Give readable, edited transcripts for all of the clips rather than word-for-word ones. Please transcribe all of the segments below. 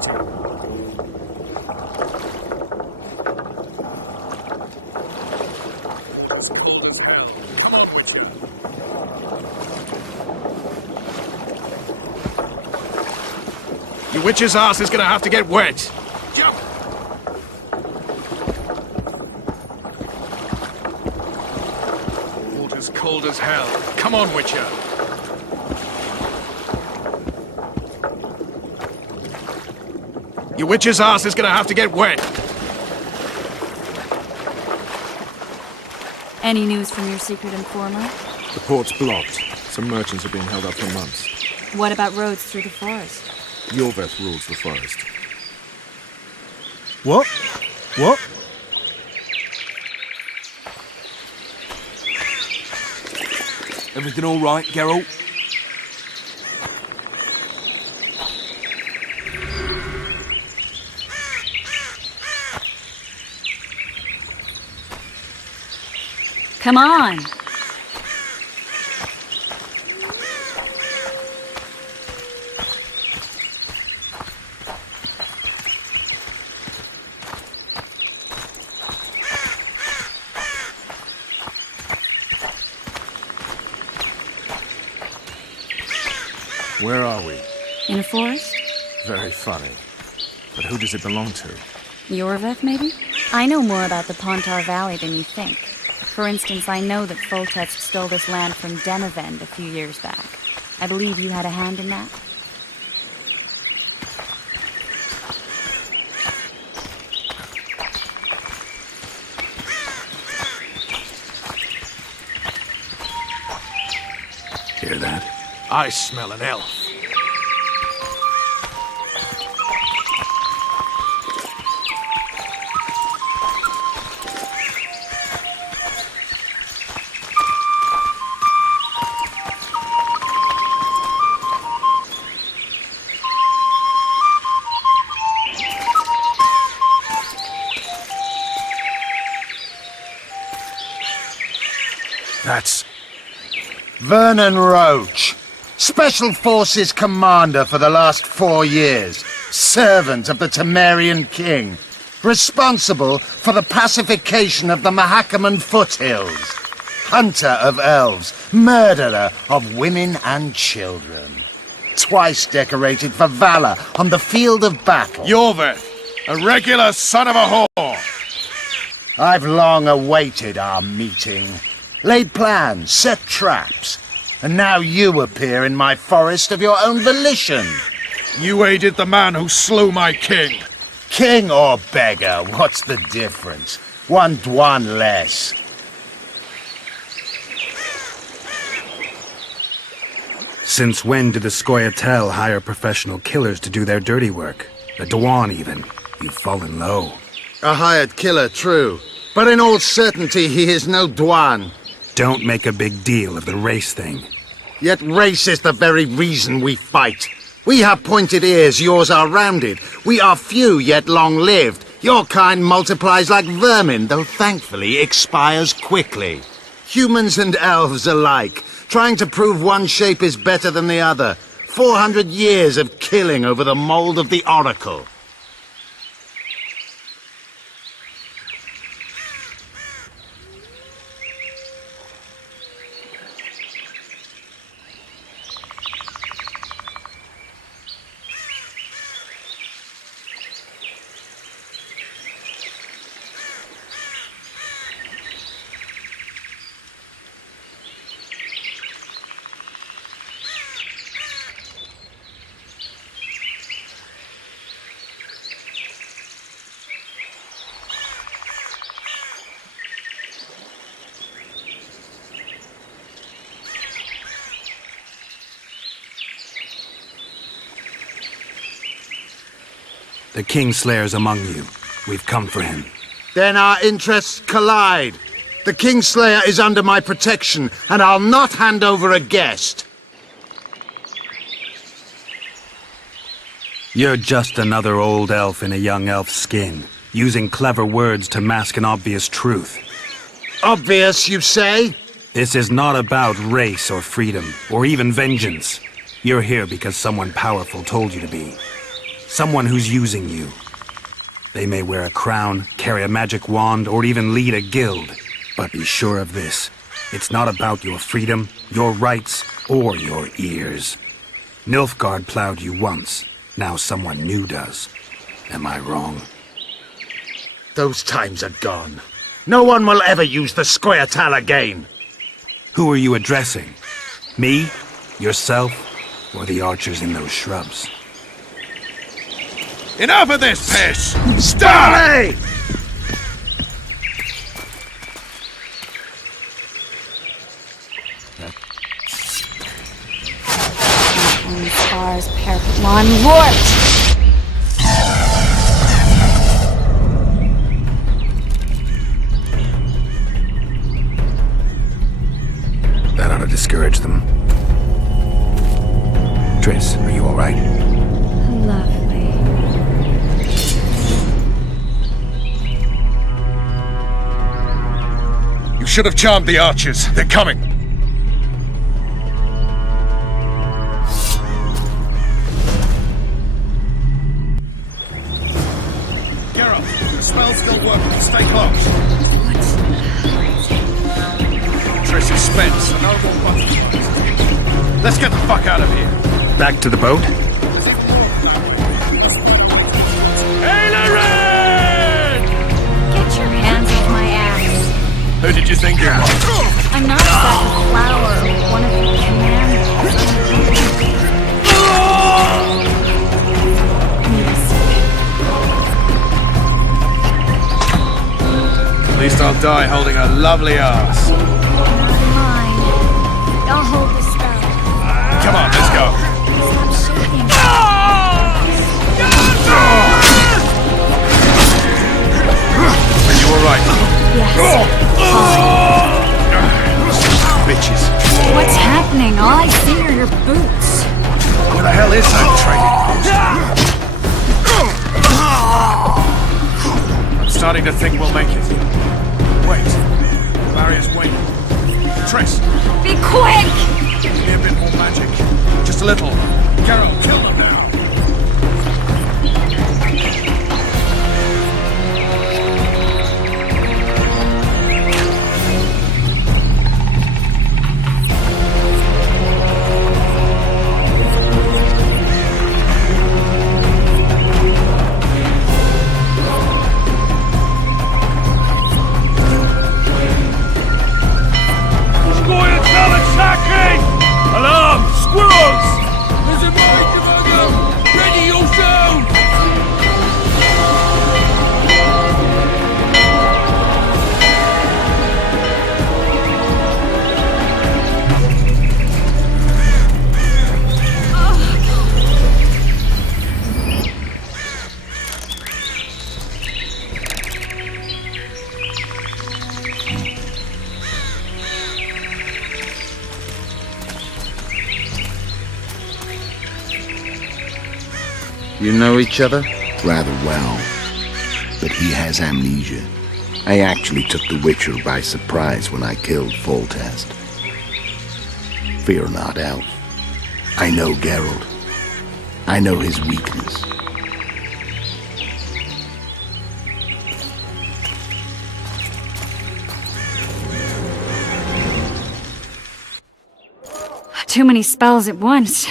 waiting. It's cold as hell. Come on, Witcher. Your witch's ass is gonna have to get wet. Jump! Water's cold as hell. Come on, Witcher. Your witch's ass is gonna have to get wet. Any news from your secret informer? The port's blocked. Some merchants have been held up for months. What about roads through the forest? Yorveth rules the forest. What? What? Everything all right, Geralt? Come on! Where are we? In a forest? Very funny. But who does it belong to? Yorveth, maybe? I know more about the Pontar Valley than you think. For instance, I know that Foltest stole this land from Demavend a few years back. I believe you had a hand in that? Hear that? I smell an elf. That's Vernon Roach, Special Forces Commander for the last 4 years, servant of the Temerian King, responsible for the pacification of the Mahakaman foothills, hunter of elves, murderer of women and children, twice decorated for valor on the field of battle. Yorveth, a regular son of a whore. I've long awaited our meeting, laid plans, set traps, and now you appear in my forest of your own volition. You aided the man who slew my king. King or beggar, what's the difference? One Dwan less. Since when did the Scoia'tael hire professional killers to do their dirty work? The Dwan, even. You've fallen low. A hired killer, true. But in all certainty, he is no Dwan. Don't make a big deal of the race thing. Yet race is the very reason we fight. We have pointed ears, yours are rounded. We are few, yet long-lived. Your kind multiplies like vermin, though thankfully expires quickly. Humans and elves alike, trying to prove one shape is better than the other. 400 years of killing over the mold of the Oracle. The Kingslayer's among you. We've come for him. Then our interests collide. The Kingslayer is under my protection, and I'll not hand over a guest. You're just another old elf in a young elf's skin, using clever words to mask an obvious truth. Obvious, you say? This is not about race or freedom, or even vengeance. You're here because someone powerful told you to be. Someone who's using you. They may wear a crown, carry a magic wand, or even lead a guild. But be sure of this. It's not about your freedom, your rights, or your ears. Nilfgaard plowed you once. Now someone new does. Am I wrong? Those times are gone. No one will ever use the Squaretal again. Who are you addressing? Me? Yourself? Or the archers in those shrubs? Enough of this piss! Stop! Hey! Scars, parapet lawn, warped! That ought to discourage them. Triss, are you all right? Lovely. You should have charmed the archers. They're coming. Geralt, the spell's still working. Stay close. Triss is spent, so no more buttons. Let's get the fuck out of here. Back to the boat? Get your hands off my ass. Who did you think you were? I'm not a sack of flour or one of your commanders. At least I'll die holding a lovely ass. Not mine. I'll hold the spell. Come on, let's go. Stop shaking. Are you alright? Yes. Bitches. What's happening? All I see are your boots. Where the hell is that training post? I'm starting to think we'll make it. Wait. The barrier's waiting. Triss, Be quick! give me a bit more magic. Just a little. Geralt, kill them now. Alarm! Squirrels! Is it my ready yourself! You know each other? Rather well, but he has amnesia. I actually took the Witcher by surprise when I killed Foltest. Fear not, Elf. I know Geralt. I know his weakness. Too many spells at once.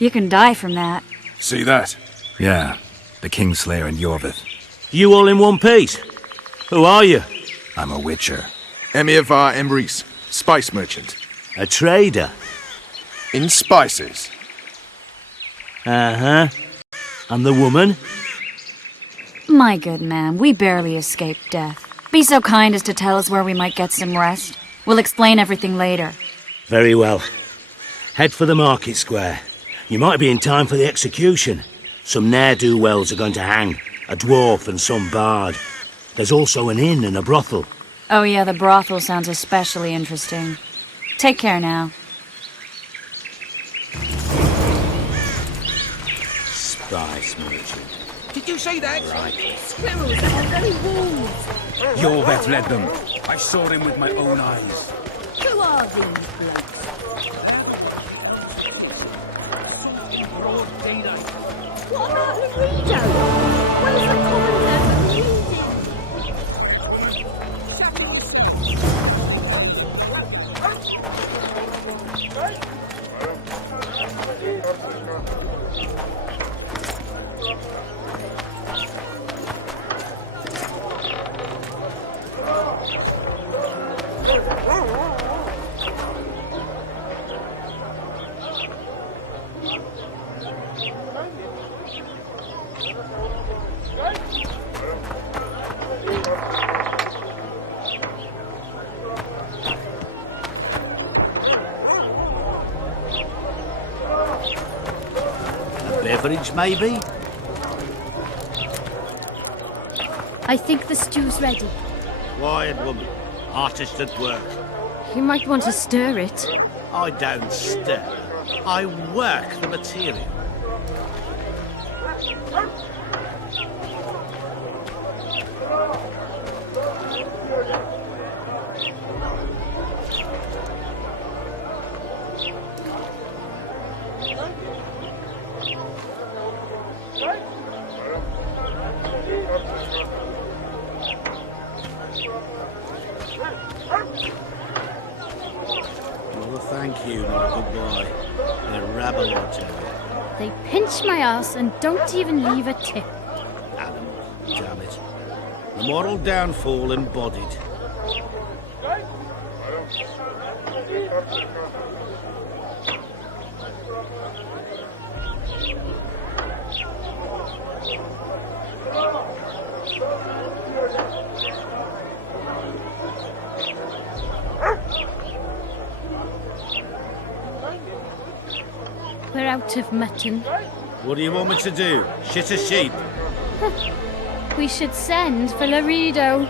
You can die from that. See that? Yeah, the Kingslayer and Yorvith. You all in one piece? Who are you? I'm a Witcher. Emir var Emrys, spice merchant. A trader? In spices. Uh-huh. And the woman? My good man, we barely escaped death. Be so kind as to tell us where we might get some rest. We'll explain everything later. Very well. Head for the market square. You might be in time for the execution. Some ne'er-do-wells are going to hang. A dwarf and some bard. There's also an inn and a brothel. Oh yeah, the brothel sounds especially interesting. Take care now. Spice merchant. Did you say that? Right. Squirrels at the very walls. Yorveth led them. I saw him with my own eyes. Who are these blokes? Broad daylight. What about Laredo? Where's the commander Beverage, maybe? I think the stew's ready. Quiet, woman. Artist at work. You might want to stir it. I don't stir. I work the material. Well, thank you, not goodbye. The rabble, I tell you. They pinch my ass and don't even leave a tip. Animal, damn it. The moral downfall embodied. We're out of mutton. What do you want me to do? Shit a sheep? We should send for Laredo.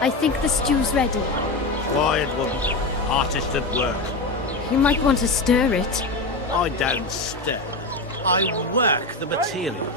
I think the stew's ready. Quiet, woman. Artist at work. You might want to stir it. I don't stir. I work the material.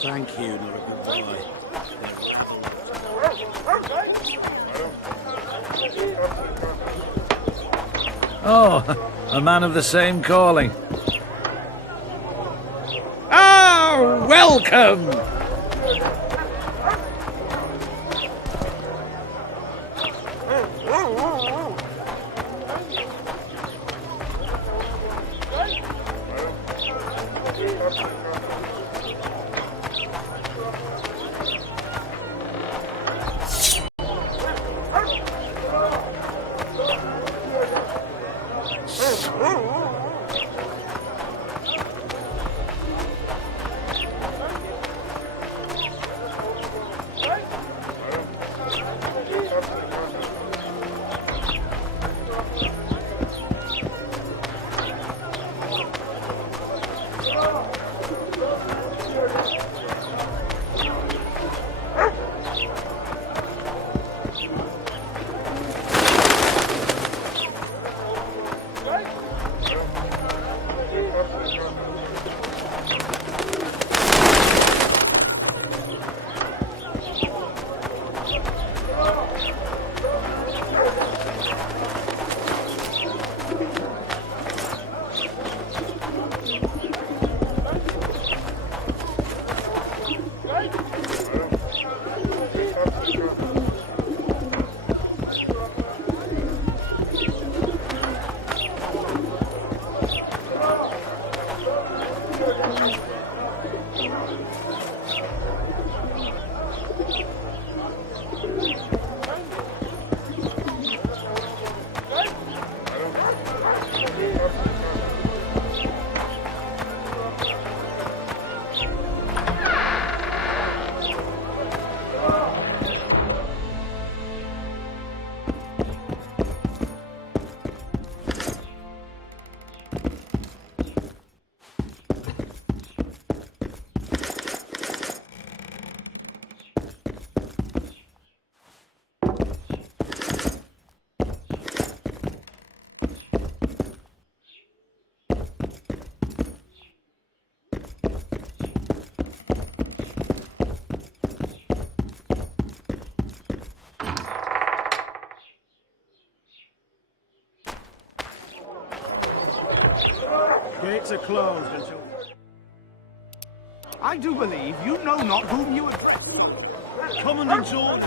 thank you, not a goodbye. Oh, a man of the same calling. Ah, welcome! Gates are closed until... I do believe you know not whom you address. Commandant's orders.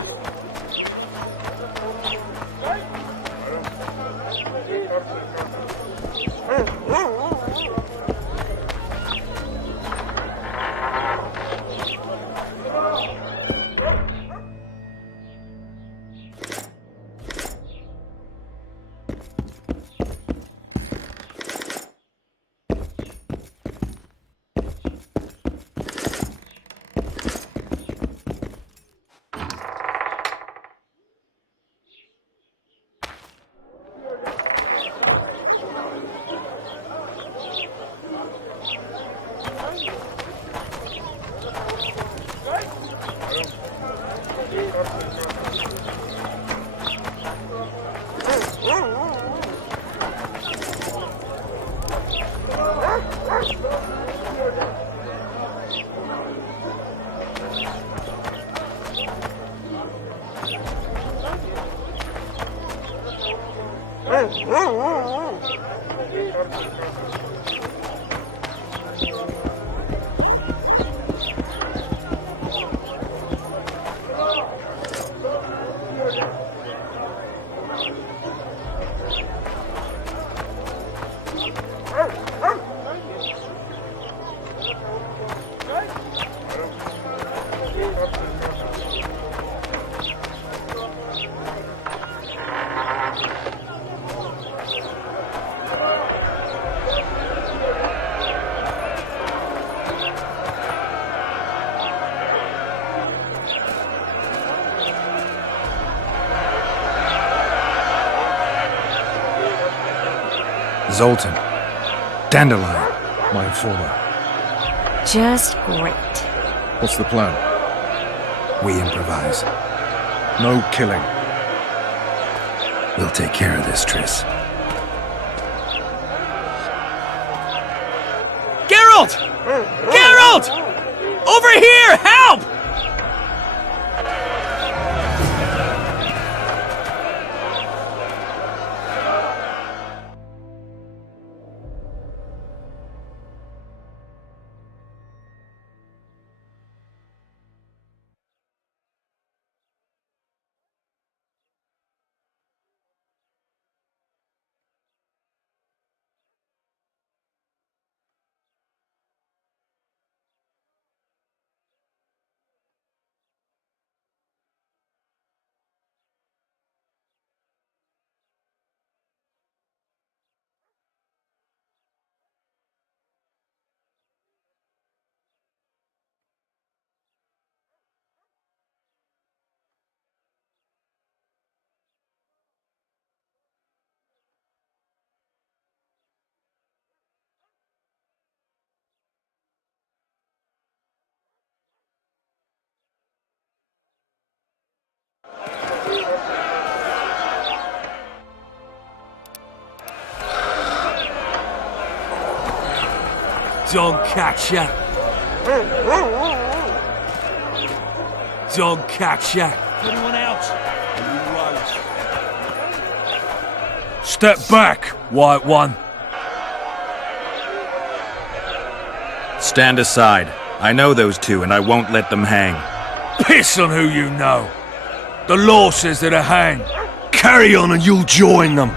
Zoltan. Dandelion. My informer. Just great. What's the plan? We improvise. No killing. We'll take care of this, Triss. Geralt! Geralt! Over here! Help! Don't catch ya. Don't catch ya. Anyone else? Step back, White One. Stand aside. I know those two, and I won't let them hang. Piss on who you know. The law says they're to hang. Carry on and you'll join them.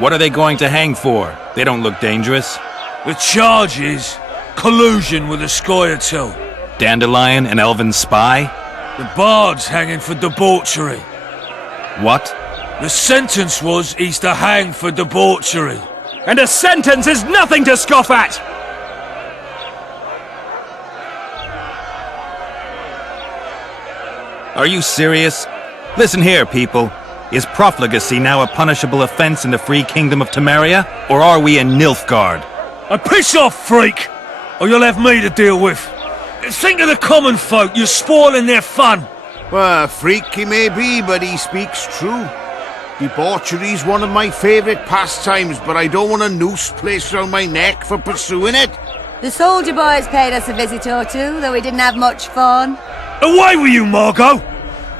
What are they going to hang for? They don't look dangerous. The charge is collusion with a Scoia'tael. Dandelion, an elven spy? The bard's hanging for debauchery. What? The sentence was he's to hang for debauchery. And a sentence is nothing to scoff at! Are you serious? Listen here, people. Is profligacy now a punishable offense in the free kingdom of Temeria? Or are we in Nilfgaard? Piss off, freak! Or you'll have me to deal with. Think of the common folk, you're spoiling their fun. Well, a freak he may be, but he speaks true. Debauchery's one of my favourite pastimes, but I don't want a noose placed around my neck for pursuing it. The soldier boys paid us a visit or two, though we didn't have much fun. Away with you, Margot!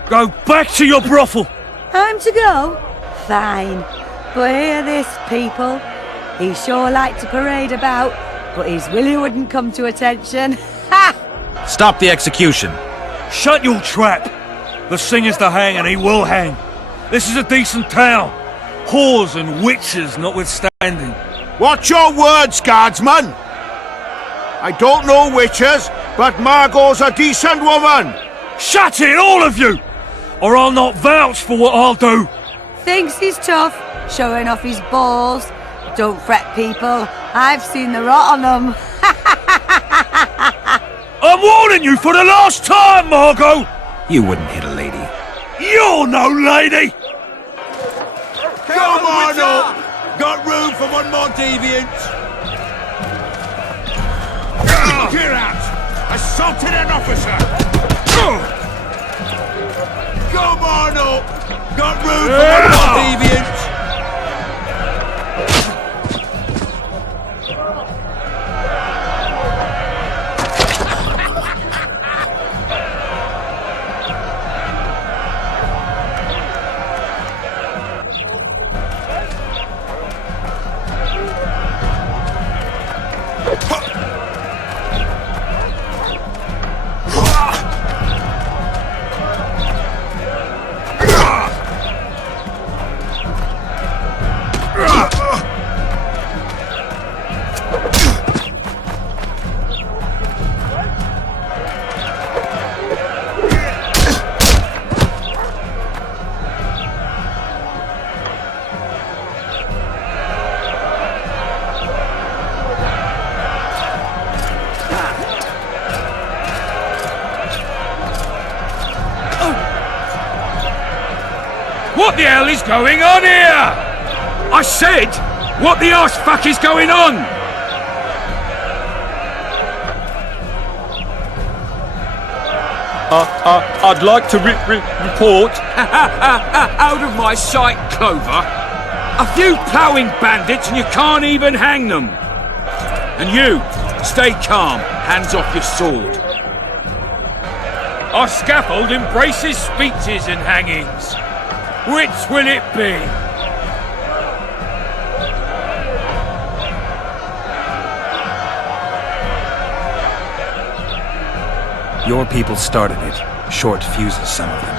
Go back to your brothel. Time to go? Fine. But hear this, people. He sure liked to parade about, but his Willie wouldn't come to attention. Ha! Stop the execution. Shut your trap. The singer's to hang and he will hang. This is a decent town. Whores and witches notwithstanding. Watch your words, guardsman! I don't know witches, but Margot's a decent woman! Shut it, all of you! Or I'll not vouch for what I'll do. Thinks he's tough, showing off his balls. Don't fret, people. I've seen the rot on them. I'm warning you for the last time, Margot! You wouldn't hit a lady. You're no lady! Come on up! Got room for one more deviant! Get out! Assaulted an officer! Come on up! Got room for one more deviant! What the hell is going on here? I said, what the arse fuck is going on? I'd like to report. Out of my sight, Clover. A few ploughing bandits and you can't even hang them. And you, stay calm, hands off your sword. Our scaffold embraces speeches and hangings. Which will it be? Your people started it. Short fuses, some of them.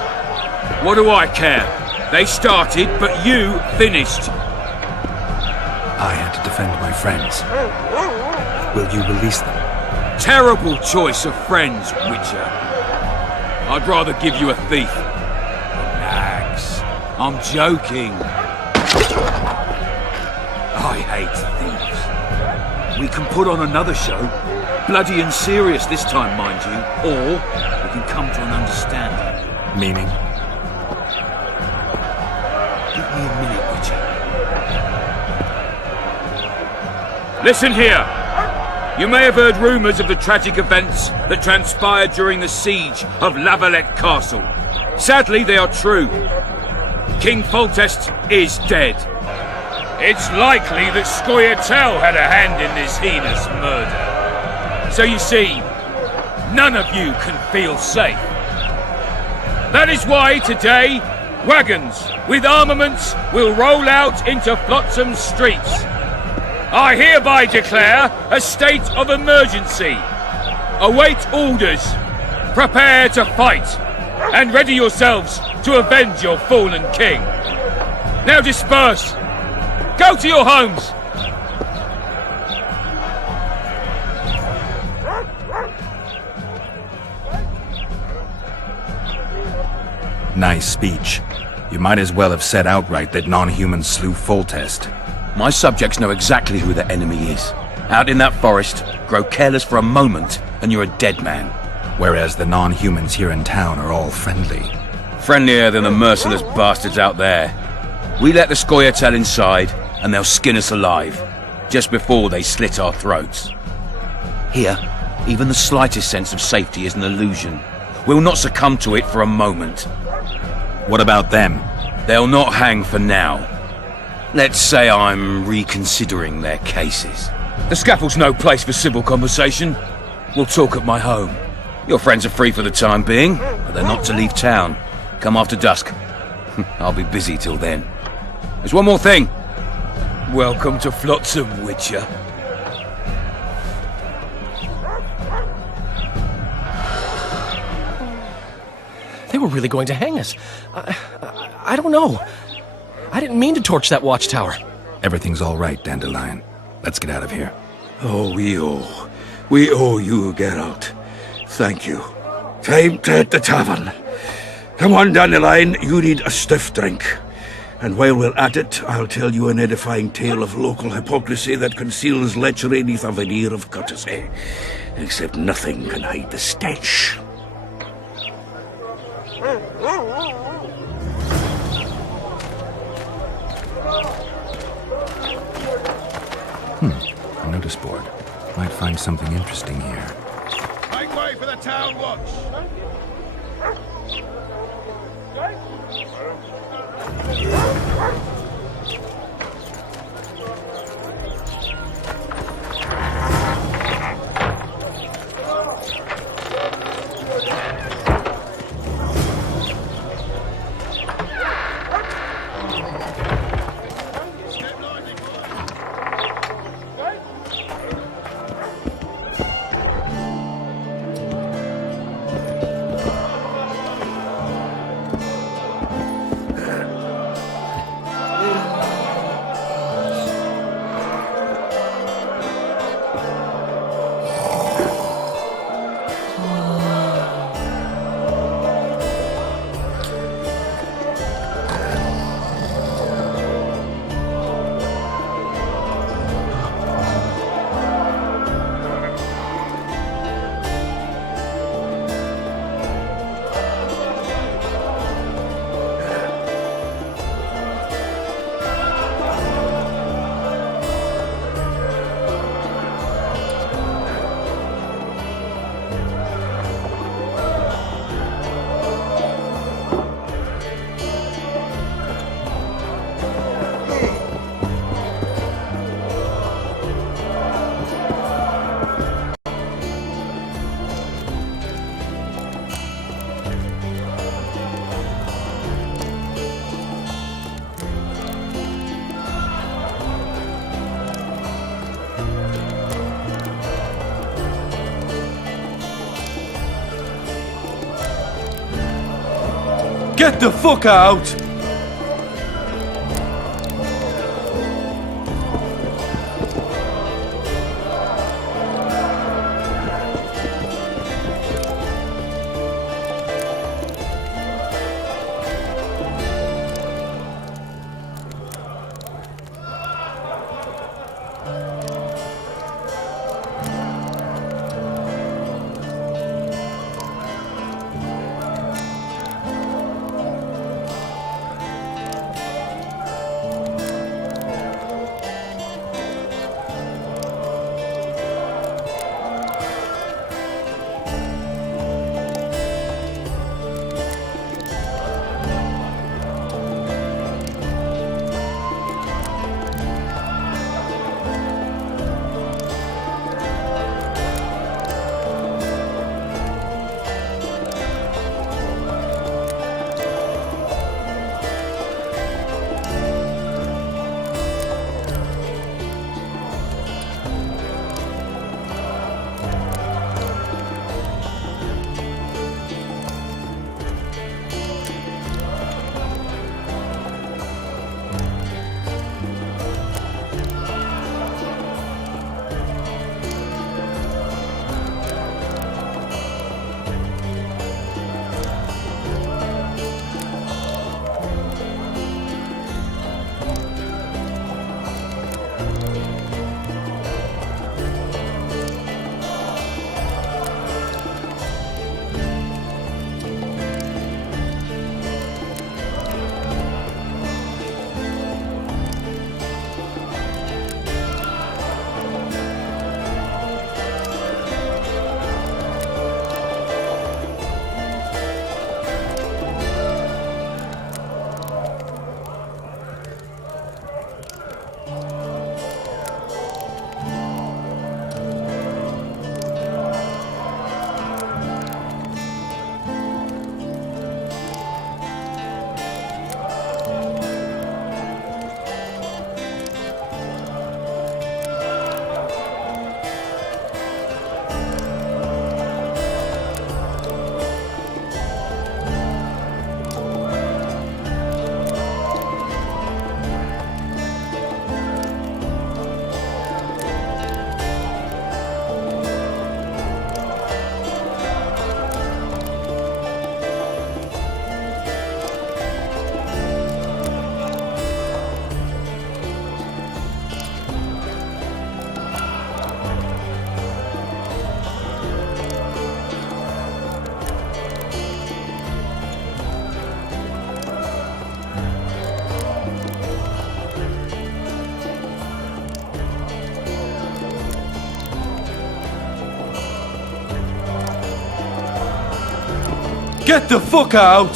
What do I care? They started, but you finished. I had to defend my friends. Will you release them? Terrible choice of friends, Witcher. I'd rather give you a thief. Relax. I'm joking. I hate thieves. We can put on another show. Bloody and serious this time, mind you. Or we can come to an understanding. Meaning? Give me a minute, Witcher. Listen here. You may have heard rumours of the tragic events that transpired during the siege of La Valette Castle. Sadly, they are true. King Foltest is dead. It's likely that Scoia'tael had a hand in this heinous murder. So you see, none of you can feel safe. That is why today, wagons with armaments will roll out into Flotsam's streets. I hereby declare a state of emergency. Await orders. Prepare to fight. And ready yourselves to avenge your fallen king. Now disperse. Go to your homes. Nice speech. You might as well have said outright that non-humans slew Foltest. My subjects know exactly who the enemy is. Out in that forest, grow careless for a moment, and you're a dead man. Whereas the non-humans here in town are all friendly. Friendlier than the merciless bastards out there. We let the Scoia'tael inside, and they'll skin us alive, just before they slit our throats. Here, even the slightest sense of safety is an illusion. We'll not succumb to it for a moment. What about them? They'll not hang for now. Let's say I'm reconsidering their cases. The scaffold's no place for civil conversation. We'll talk at my home. Your friends are free for the time being, but they're not to leave town. Come after dusk. I'll be busy till then. There's one more thing. Welcome to Flotsam, Witcher. They were really going to hang us. I don't know. I didn't mean to torch that watchtower. Everything's all right, Dandelion. Let's get out of here. Oh, we owe you, Geralt. Thank you. Time to hit the tavern. Come on, Dandelion, you need a stiff drink. And while we're at it, I'll tell you an edifying tale of local hypocrisy that conceals lechery neath a veneer of courtesy. Except nothing can hide the stench. A notice board. Might find something interesting here. Make way for the town watch! Get the fuck out! Get the fuck out!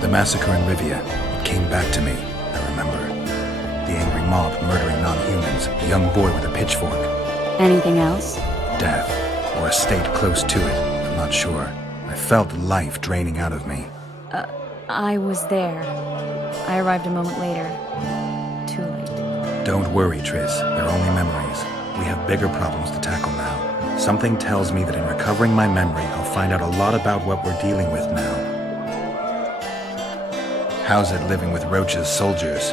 The massacre in Rivia, it came back to me, I remember. The angry mob murdering non-humans, the young boy with a pitchfork. Anything else? Death, or a state close to it, I'm not sure. I felt life draining out of me. I was there. I arrived a moment later. Too late. Don't worry, Triss. They're only memories. We have bigger problems to tackle now. Something tells me that in recovering my memory, I'll find out a lot about what we're dealing with now. How's it living with Roach's soldiers?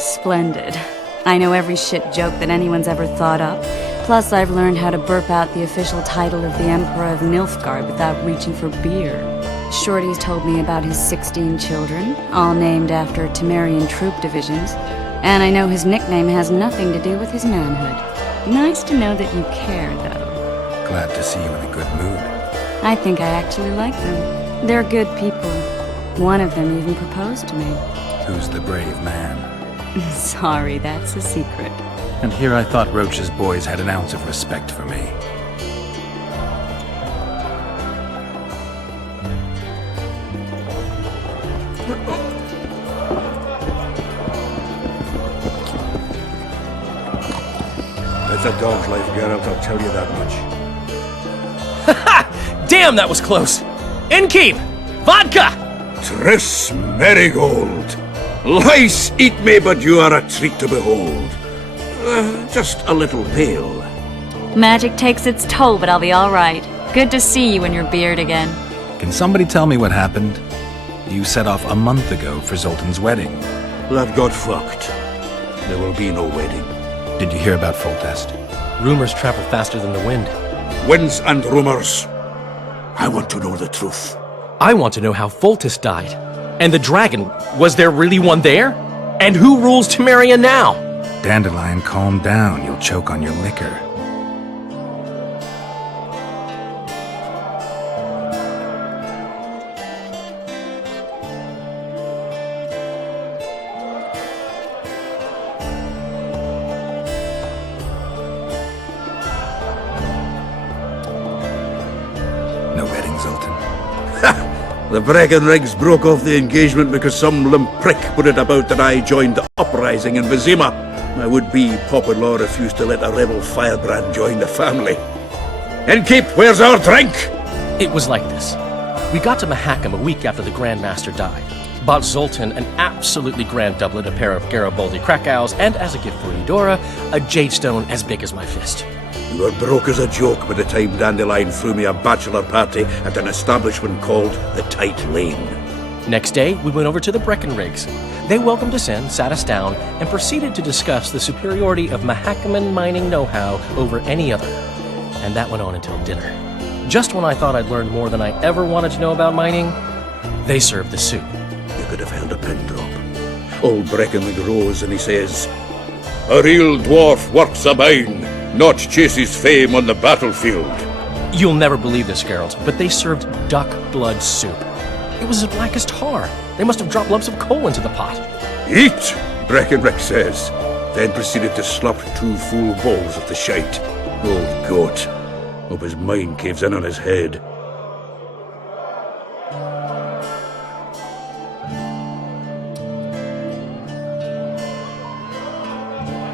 Splendid. I know every shit joke that anyone's ever thought up. Plus, I've learned how to burp out the official title of the Emperor of Nilfgaard without reaching for beer. Shorty's told me about his 16 children, all named after Temerian troop divisions, and I know his nickname has nothing to do with his manhood. Nice to know that you care, though. Glad to see you in a good mood. I think I actually like them. They're good people. One of them even proposed to me. Who's the brave man? Sorry, that's a secret. And here I thought Roach's boys had an ounce of respect for me. It's a dog's life, Geralt, I'll tell you that much. Damn, that was close! Innkeep! Vodka! Tris Marigold. Lice eat me, but you are a treat to behold. Just a little pale. Magic takes its toll, but I'll be all right. Good to see you in your beard again. Can somebody tell me what happened? You set off a month ago for Zoltan's wedding. That got fucked. There will be no wedding. Did you hear about Foltest? Rumors travel faster than the wind. Winds and rumors. I want to know the truth. I want to know how Foltest died. And the dragon, was there really one there? And who rules Temeria now? Dandelion, calm down. You'll choke on your liquor. No wedding, Zoltan. The Breckenrigs broke off the engagement because some limp prick put it about that I joined the uprising in Vizima. My would-be popper-in-law refused to let a rebel firebrand join the family. Innkeep, where's our drink? It was like this. We got to Mahakam a week after the Grand Master died. Bought Zoltan an absolutely grand doublet, a pair of Garibaldi Krakows, and as a gift for Eudora, a jade stone as big as my fist. You were broke as a joke by the time Dandelion threw me a bachelor party at an establishment called the Tight Lane. Next day, we went over to the Breckenrigs. They welcomed us in, sat us down, and proceeded to discuss the superiority of Mahakaman mining know-how over any other. And that went on until dinner. Just when I thought I'd learned more than I ever wanted to know about mining, they served the soup. You could have held a pin drop. Old Breckenrig rose and he says, "A real dwarf works a mine, not chases fame on the battlefield." You'll never believe this, Geralt, but they served duck blood soup. It was as black as tar. They must have dropped lumps of coal into the pot. "Eat," Breckenrick says, then proceeded to slop 2 full bowls of the shite. Old goat. Hope his mind caves in on his head.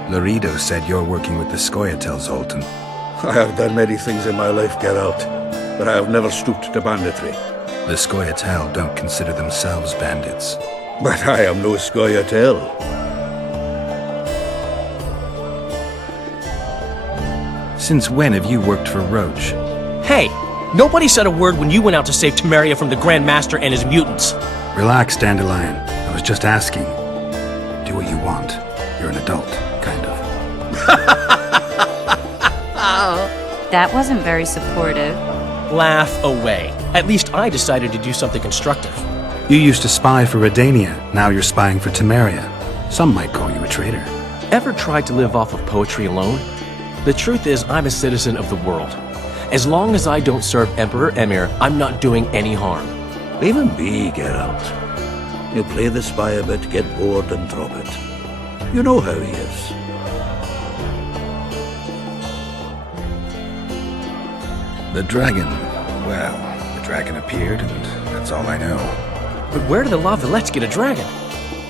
Laredo said you're working with the Scoia'tael, Zoltan. I have done many things in my life, Geralt, but I have never stooped to banditry. The Scoia'tael don't consider themselves bandits. But I am no Scoia'tael. Since when have you worked for Roach? Hey, nobody said a word when you went out to save Temeria from the Grand Master and his mutants. Relax, Dandelion. I was just asking. Do what you want. You're an adult, kind of. That wasn't very supportive. Laugh away. At least I decided to do something constructive. You used to spy for Redania. Now you're spying for Temeria. Some might call you a traitor. Ever tried to live off of poetry alone? The truth is, I'm a citizen of the world. As long as I don't serve Emperor Emir, I'm not doing any harm. Leave him be, Geralt. You play the spy a bit, get bored and drop it. You know how he is. The dragon. Well, the dragon appeared, and that's all I know. But where did the La Villettes get a dragon?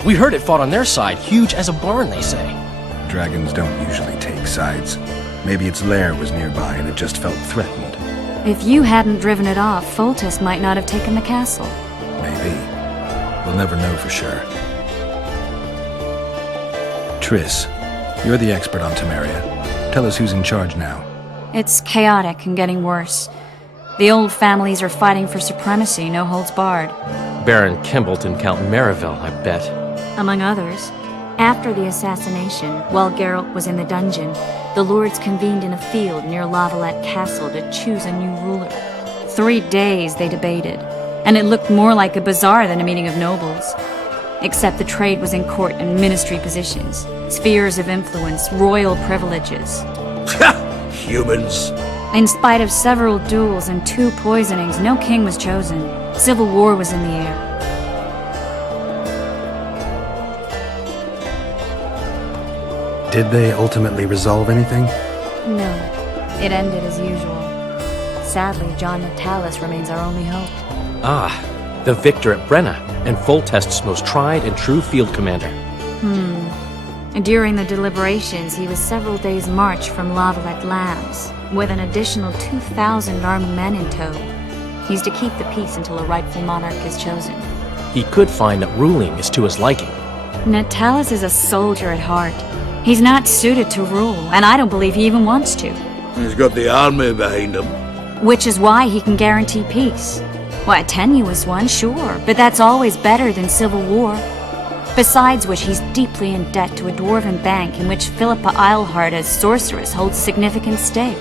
We heard it fought on their side, huge as a barn, they say. Dragons don't usually take sides. Maybe its lair was nearby and it just felt threatened. If you hadn't driven it off, Foltest might not have taken the castle. Maybe. We'll never know for sure. Triss, you're the expert on Temeria. Tell us who's in charge now. It's chaotic and getting worse. The old families are fighting for supremacy, no holds barred. Baron Kimbolt and Count Merivale, I bet. Among others. After the assassination, while Geralt was in the dungeon, the lords convened in a field near La Villette Castle to choose a new ruler. 3 days they debated, and it looked more like a bazaar than a meeting of nobles. Except the trade was in court and ministry positions, spheres of influence, royal privileges. Humans. In spite of several duels and 2 poisonings, no king was chosen. Civil war was in the air. Did they ultimately resolve anything? No, it ended as usual. Sadly, John Natalis remains our only hope. Ah, the victor at Brenna, and Foltest's most tried and true field commander. During the deliberations, he was several days' march from La Villette Labs, with an additional 2,000 armed men in tow. He's to keep the peace until a rightful monarch is chosen. He could find that ruling is to his liking. Natalis is a soldier at heart. He's not suited to rule, and I don't believe he even wants to. He's got the army behind him. Which is why he can guarantee peace. Well, a tenuous one, sure, but that's always better than civil war. Besides which, he's deeply in debt to a dwarven bank in which Philippa Eilhart as sorceress holds significant stake.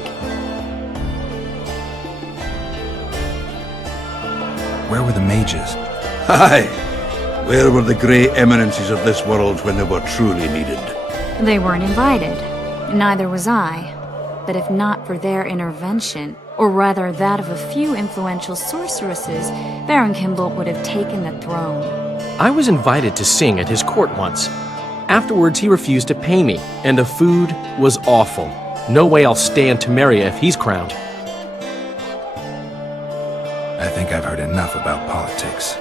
Where were the mages? Aye. Where were the grey eminences of this world when they were truly needed? They weren't invited. Neither was I. But if not for their intervention, or rather that of a few influential sorceresses, Baron Kimbolt would have taken the throne. I was invited to sing at his court once. Afterwards, he refused to pay me, and the food was awful. No way I'll stay in Temeria if he's crowned. I think I've heard enough about politics.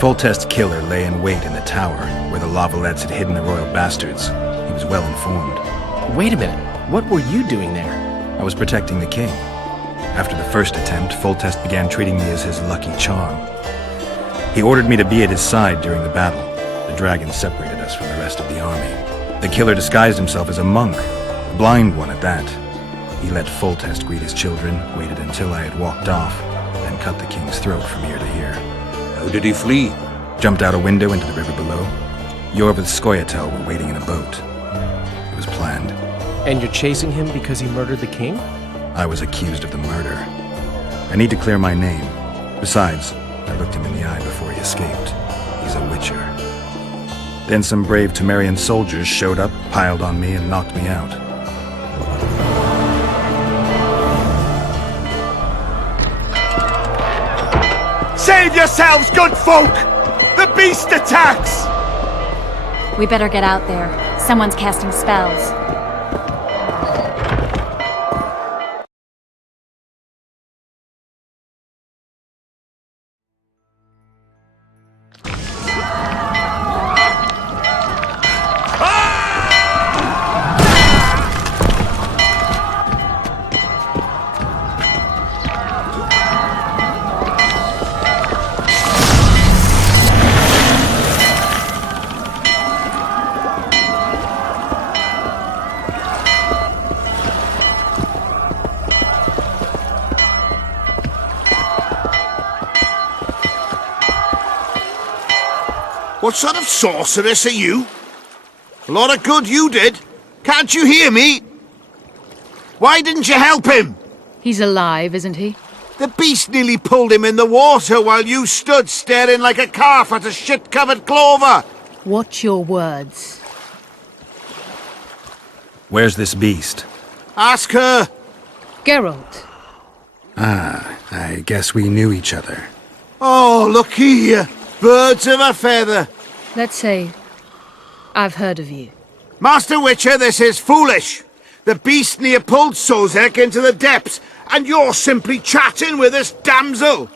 Foltest's killer lay in wait in the tower, where the Lavalettes had hidden the royal bastards. He was well informed. Wait a minute. What were you doing there? I was protecting the king. After the first attempt, Foltest began treating me as his lucky charm. He ordered me to be at his side during the battle. The dragon separated us from the rest of the army. The killer disguised himself as a monk, a blind one at that. He let Foltest greet his children, waited until I had walked off, then cut the king's throat from ear to ear. How did he flee? Jumped out a window into the river below. Yorv with Skoyatel were waiting in a boat. It was planned. And you're chasing him because he murdered the king? I was accused of the murder. I need to clear my name. Besides, I looked him in the eye before he escaped. He's a witcher. Then some brave Temerian soldiers showed up, piled on me, and knocked me out. Save yourselves, good folk! The beast attacks! We better get out there. Someone's casting spells. What sort of sorceress are you? A lot of good you did. Can't you hear me? Why didn't you help him? He's alive, isn't he? The beast nearly pulled him in the water while you stood staring like a calf at a shit-covered clover. Watch your words. Where's this beast? Ask her. Geralt. Ah, I guess we knew each other. Oh, look here. Birds of a feather. Let's say I've heard of you. Master Witcher, this is foolish. The beast near pulled Sozek into the depths, and you're simply chatting with this damsel.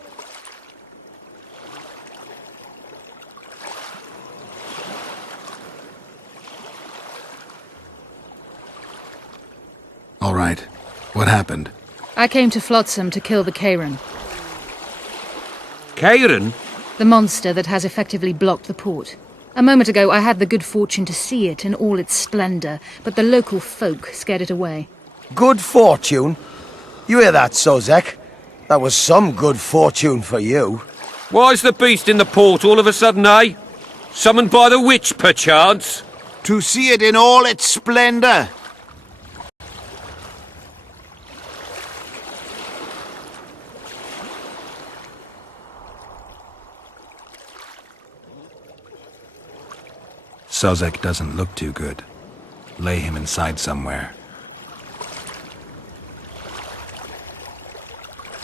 All right. What happened? I came to Flotsam to kill the Kairan. Kairan? The monster that has effectively blocked the port. A moment ago, I had the good fortune to see it in all its splendor, but the local folk scared it away. Good fortune? You hear that, Sozek? That was some good fortune for you. Why's the beast in the port all of a sudden, eh? Summoned by the witch, perchance? To see it in all its splendor. Sozek doesn't look too good. Lay him inside somewhere.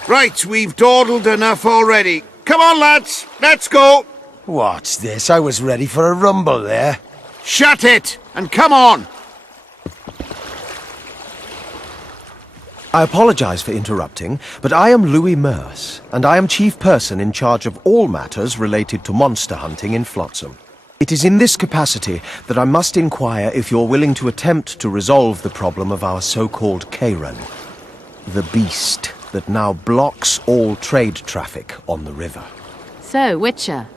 Right, we've dawdled enough already. Come on, lads, let's go. What's this? I was ready for a rumble there. Shut it, and come on. I apologize for interrupting, but I am Louis Merce, and I am chief person in charge of all matters related to monster hunting in Flotsam. It is in this capacity that I must inquire if you're willing to attempt to resolve the problem of our so-called Kairan. the beast that now blocks all trade traffic on the river. So, Witcher,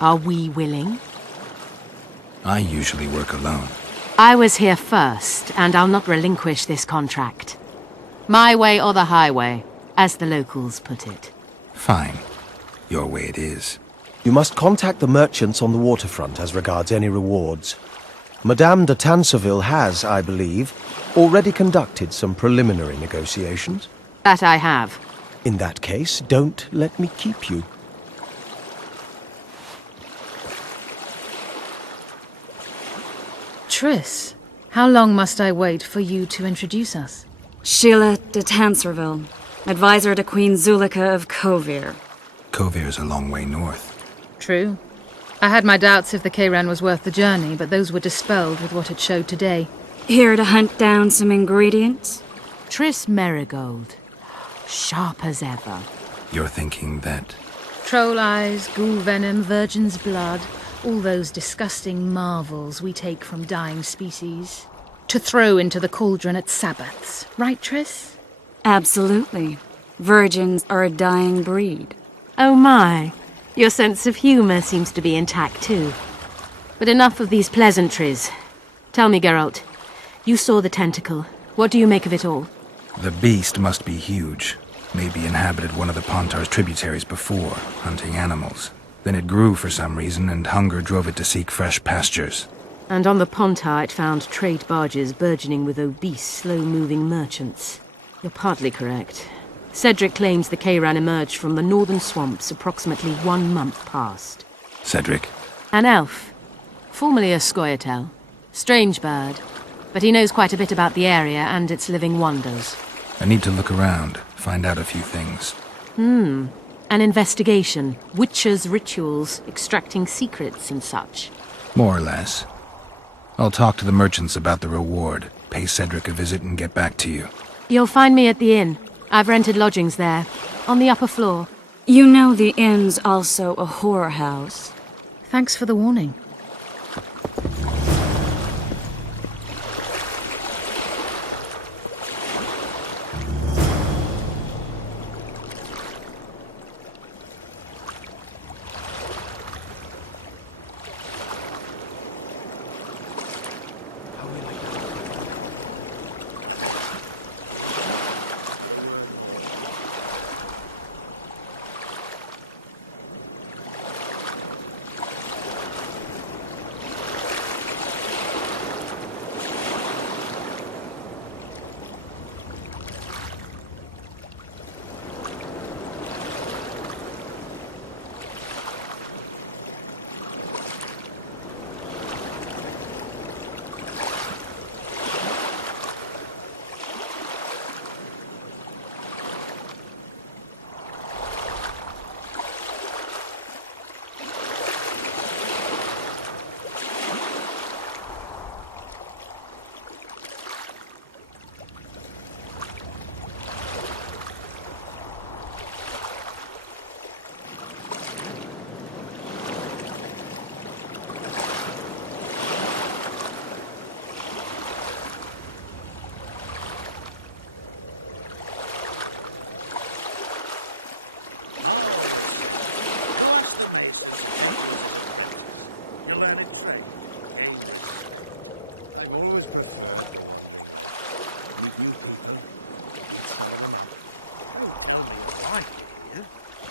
are we willing? I usually work alone. I was here first, and I'll not relinquish this contract. My way or the highway, as the locals put it. Fine. Your way it is. You must contact the merchants on the waterfront as regards any rewards. Madame de Tanseville has, I believe, already conducted some preliminary negotiations. That I have. In that case, don't let me keep you. Triss, how long must I wait for you to introduce us? Sheila de Tanserville, advisor to Queen Zulika of Kovir. Kovir's a long way north. True. I had my doubts if the Kayran was worth the journey, but those were dispelled with what it showed today. Here to hunt down some ingredients? Triss Merigold. Sharp as ever. You're thinking that... Troll eyes, ghoul venom, virgin's blood, all those disgusting marvels we take from dying species. To throw into the cauldron at Sabbaths. Right, Triss? Absolutely. Virgins are a dying breed. Oh my. Your sense of humor seems to be intact too. But enough of these pleasantries. Tell me, Geralt. You saw the tentacle. What do you make of it all? The beast must be huge. Maybe inhabited one of the Pontar's tributaries before, hunting animals. Then it grew for some reason, and hunger drove it to seek fresh pastures. And on the Pontar it found trade barges burgeoning with obese, slow-moving merchants. You're partly correct. Cedric claims the Kayran emerged from the northern swamps approximately 1 month past. Cedric? An elf. Formerly a Scoia'tael. Strange bird. But he knows quite a bit about the area and its living wonders. I need to look around, find out a few things. An investigation. Witchers' rituals, extracting secrets and such. More or less. I'll talk to the merchants about the reward, pay Cedric a visit and get back to you. You'll find me at the inn. I've rented lodgings there, on the upper floor. You know the inn's also a whorehouse. Thanks for the warning.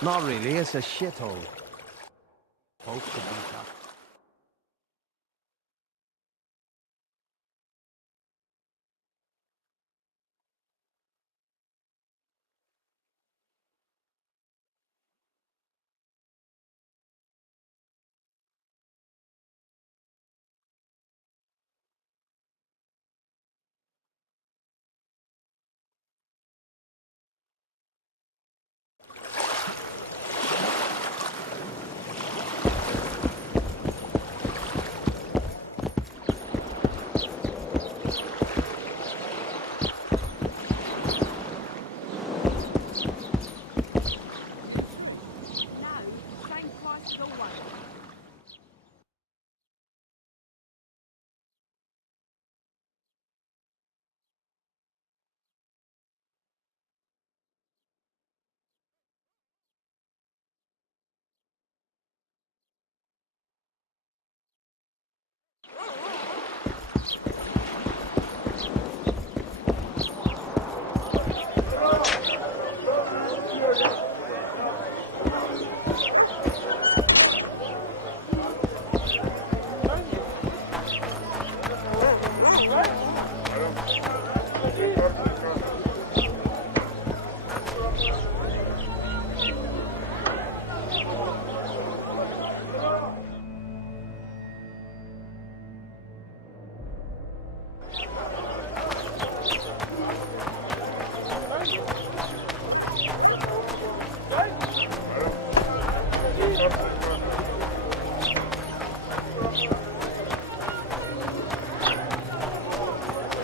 Not really, it's a shithole. Folk could be tough.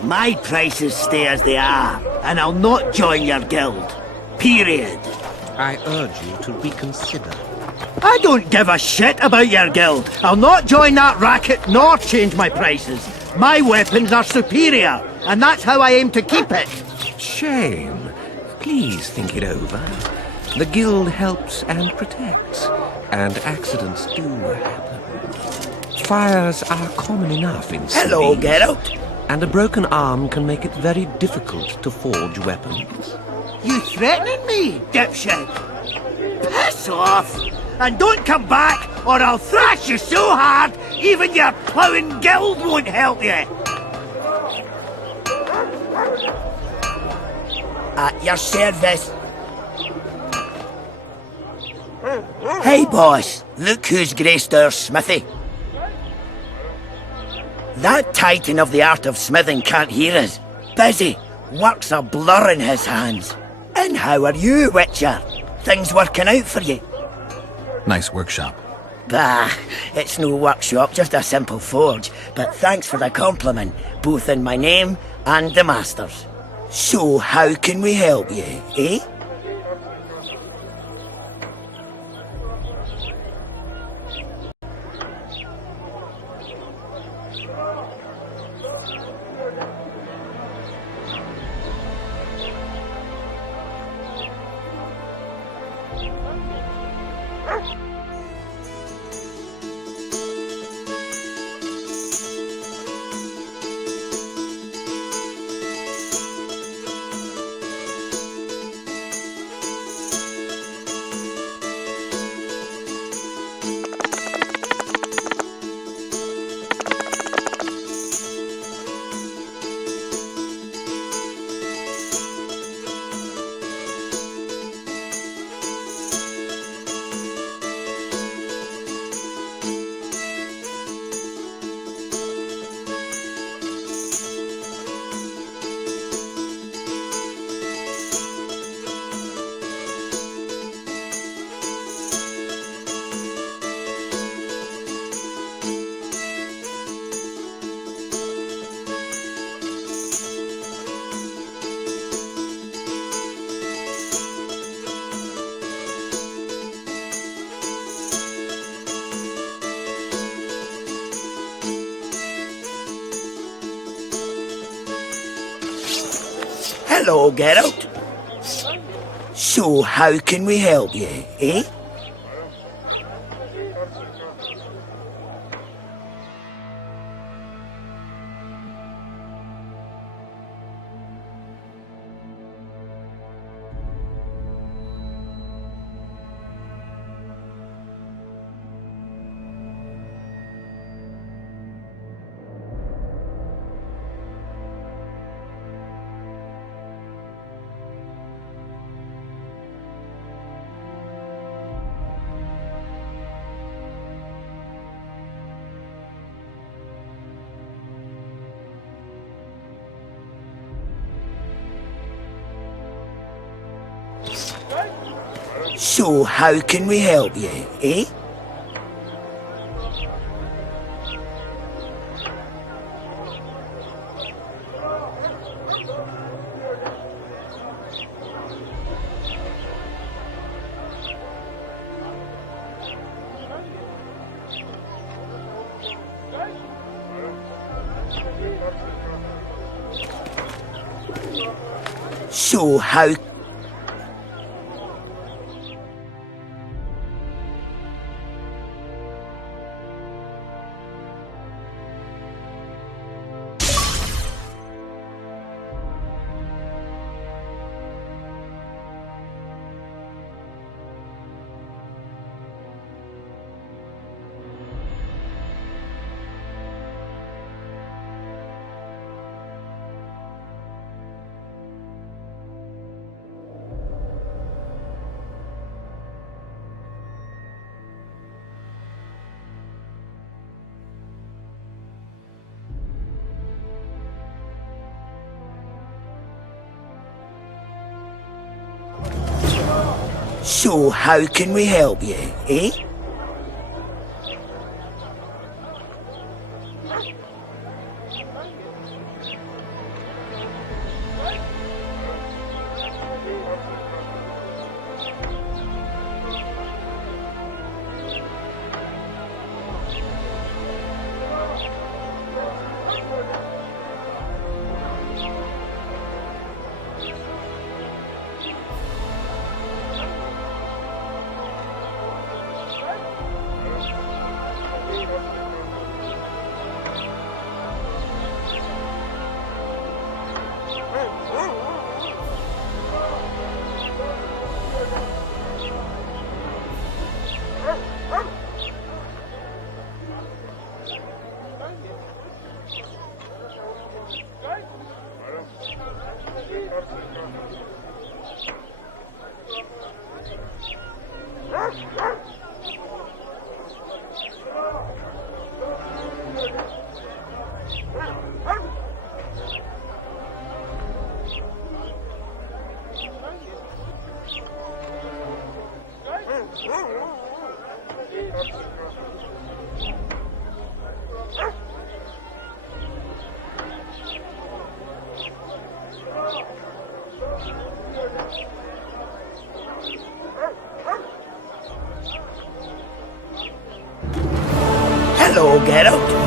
My prices stay as they are, and I'll not join your guild. Period. I urge you to reconsider. I don't give a shit about your guild. I'll not join that racket nor change my prices. My weapons are superior, and that's how I aim to keep it. Shame. Please think it over. The guild helps and protects, and accidents do happen. Fires are common enough in cities. Hello, Geralt. And a broken arm can make it very difficult to forge weapons. You threatening me, dipshit? Piss off! And don't come back, or I'll thrash you so hard, even your ploughing guild won't help you! At your service. Hey, boss. Look who's graced our smithy. That titan of the art of smithing can't hear us. Busy. Work's a blur in his hands. And how are you, Witcher? Things working out for you? Nice workshop. Bah, it's no workshop, just a simple forge. But thanks for the compliment, both in my name and the master's. So how can we help you, eh? Hello, Geralt. So, how can we help you, eh? So, how can we help you, eh? So, how... So, how can we help you, eh? Hello, Geralt.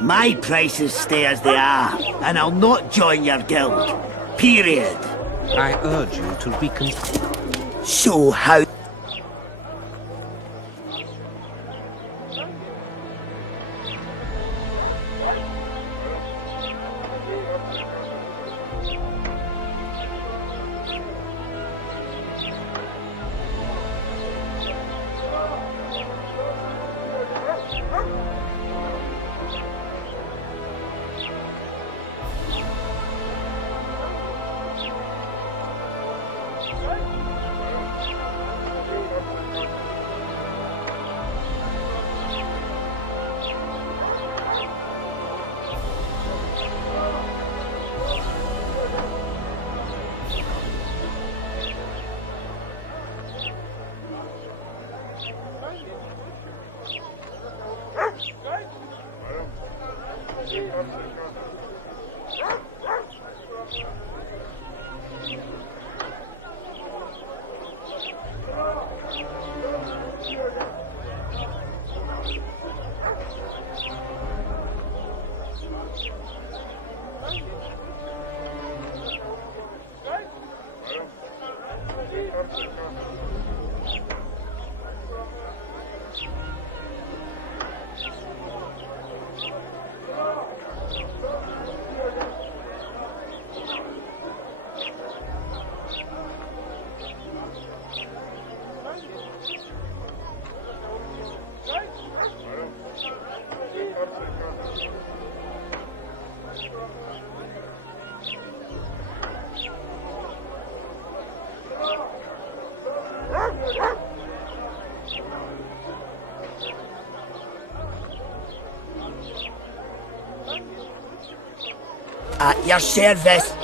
My prices stay as they are, and I'll not join your guild. Period. I urge you to reconsider. So how... At your service.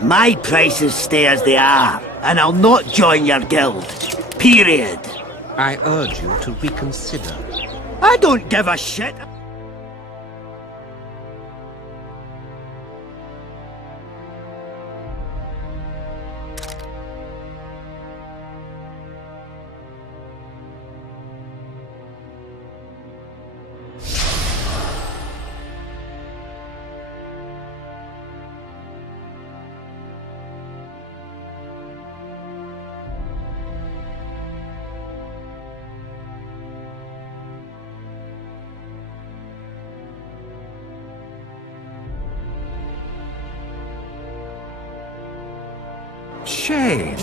My prices stay as they are, and I'll not join your guild. Period. I urge you to reconsider. I don't give a shit. Shame.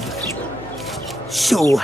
So...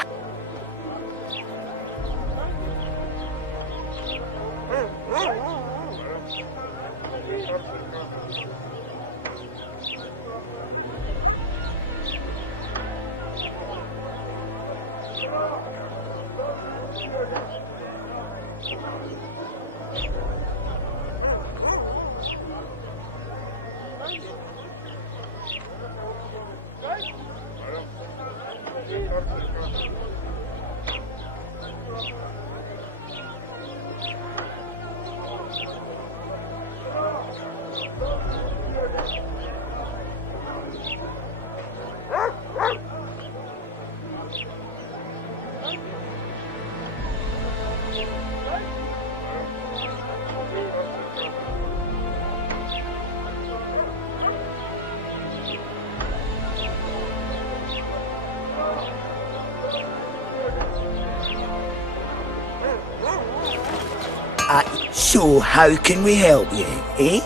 So how can we help you, eh?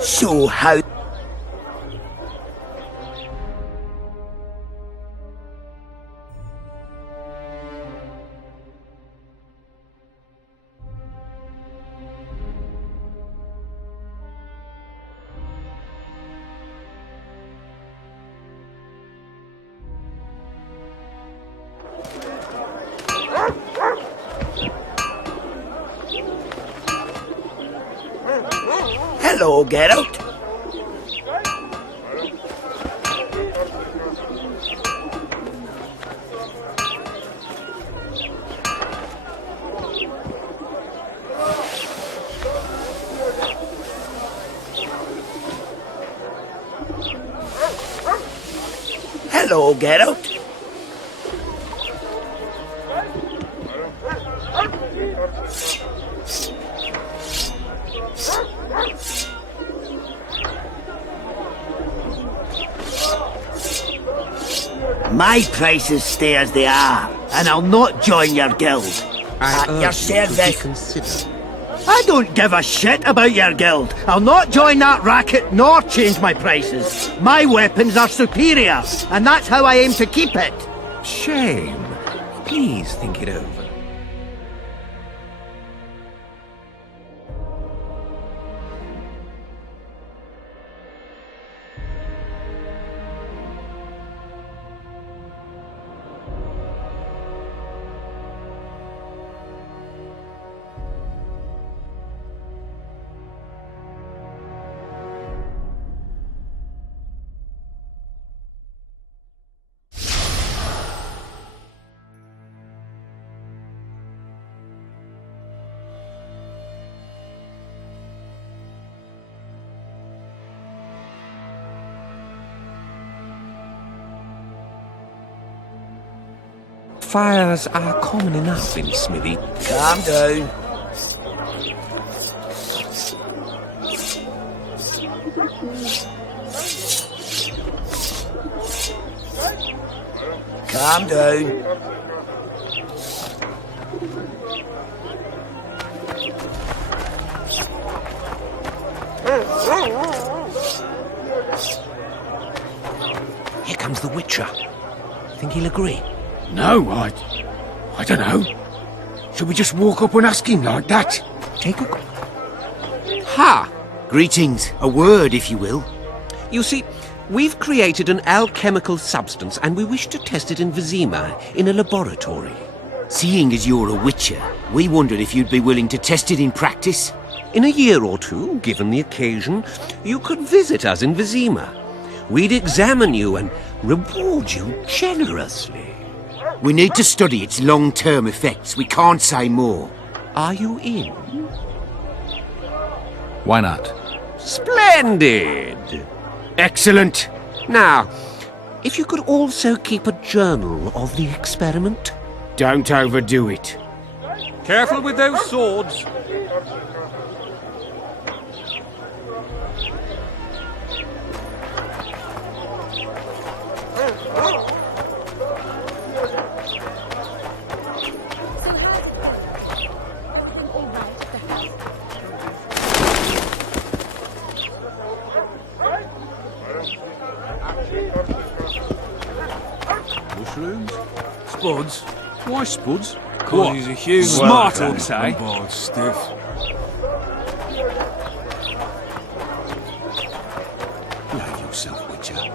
So how... Hello, Geralt. Hello, Geralt. My prices stay as they are, and I'll not join your guild. At your service. I don't give a shit about your guild. I'll not join that racket nor change my prices. My weapons are superior, and that's how I aim to keep it. Shame. Please think it over. Fires are common enough in Smithy. Calm down. Calm down. Here comes the Witcher. Think he'll agree? No, I don't know. Should we just walk up and ask him like that? Take a... Ha! Greetings. A word, if you will. You see, we've created an alchemical substance and we wish to test it in Vizima, in a laboratory. Seeing as you're a witcher, we wondered if you'd be willing to test it in practice. In a year or two, given the occasion, you could visit us in Vizima. We'd examine you and reward you generously. We need to study its long-term effects. We can't say more. Are you in? Why not? Splendid! Excellent. Now, if you could also keep a journal of the experiment. Don't overdo it. Careful with those swords. Mushrooms? Spuds? Why spuds? Cause he's a human. Smart ones, eh? Bored stiff. Behave yourself, Witcher.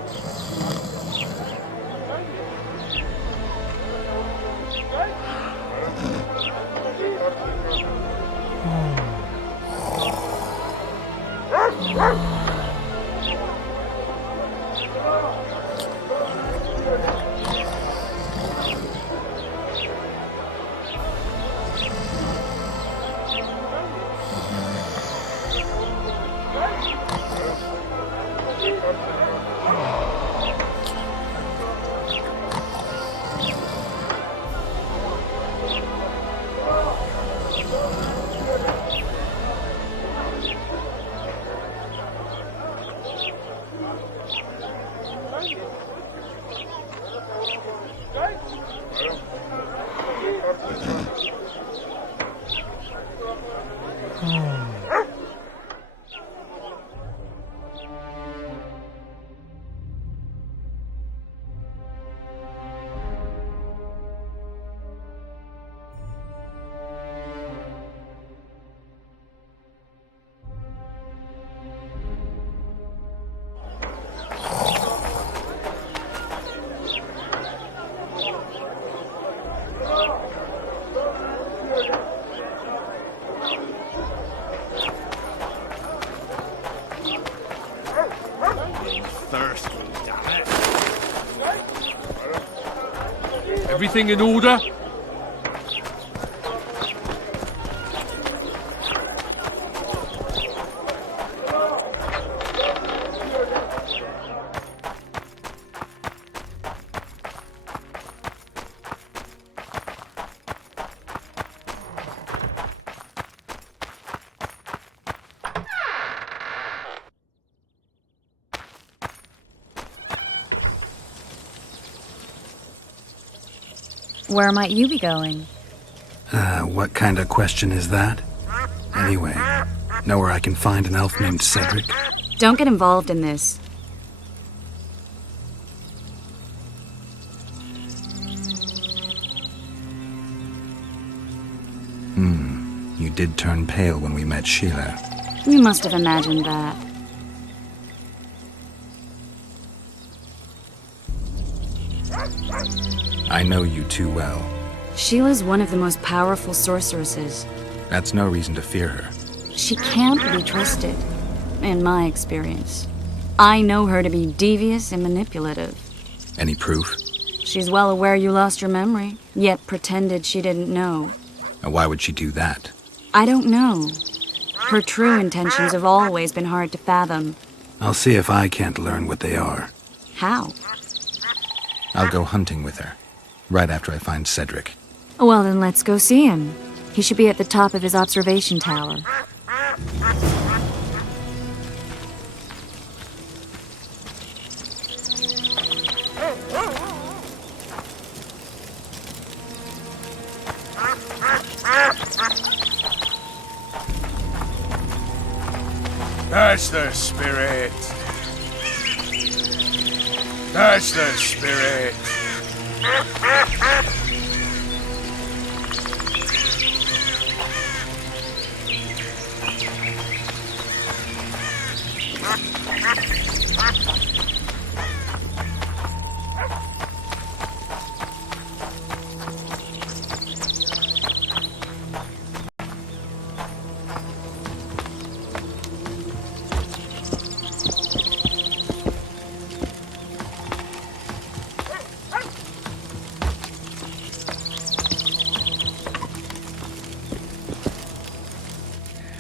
Everything in order? Where might you be going? What kind of question is that? Anyway, know where I can find an elf named Cedric? Don't get involved in this. You did turn pale when we met Sheila. You must have imagined that. I know you too well. Sheila's one of the most powerful sorceresses. That's no reason to fear her. She can't be trusted, in my experience. I know her to be devious and manipulative. Any proof? She's well aware you lost your memory, yet pretended she didn't know. And why would she do that? I don't know. Her true intentions have always been hard to fathom. I'll see if I can't learn what they are. How? I'll go hunting with her, right after I find Cedric. Well, then let's go see him. He should be at the top of his observation tower. That's the spirit. That's the spirit.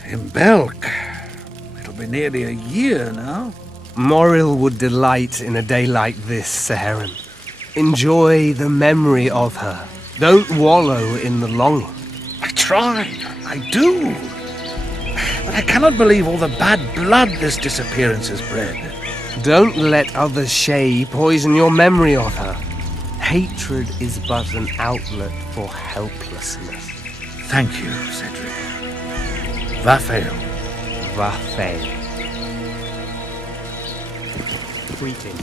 In Belk. It'll be nearly a year now. Moril would delight in a day like this, Saharan. Enjoy the memory of her. Don't wallow in the longing. I try. I do. But I cannot believe all the bad blood this disappearance has bred. Don't let other Shay poison your memory of her. Hatred is but an outlet for helplessness. Thank you, Cedric. Vafael. Vafael. Greetings.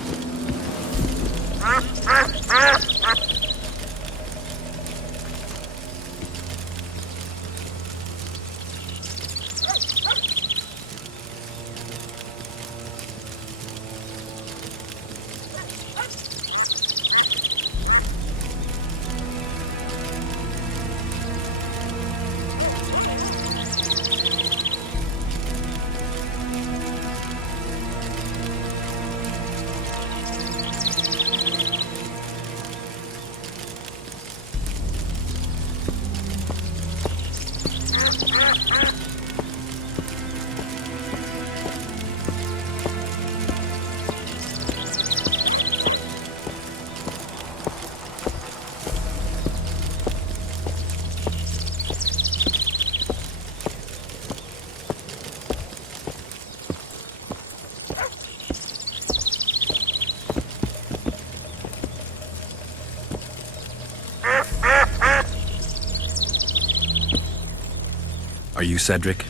Are you Cedric?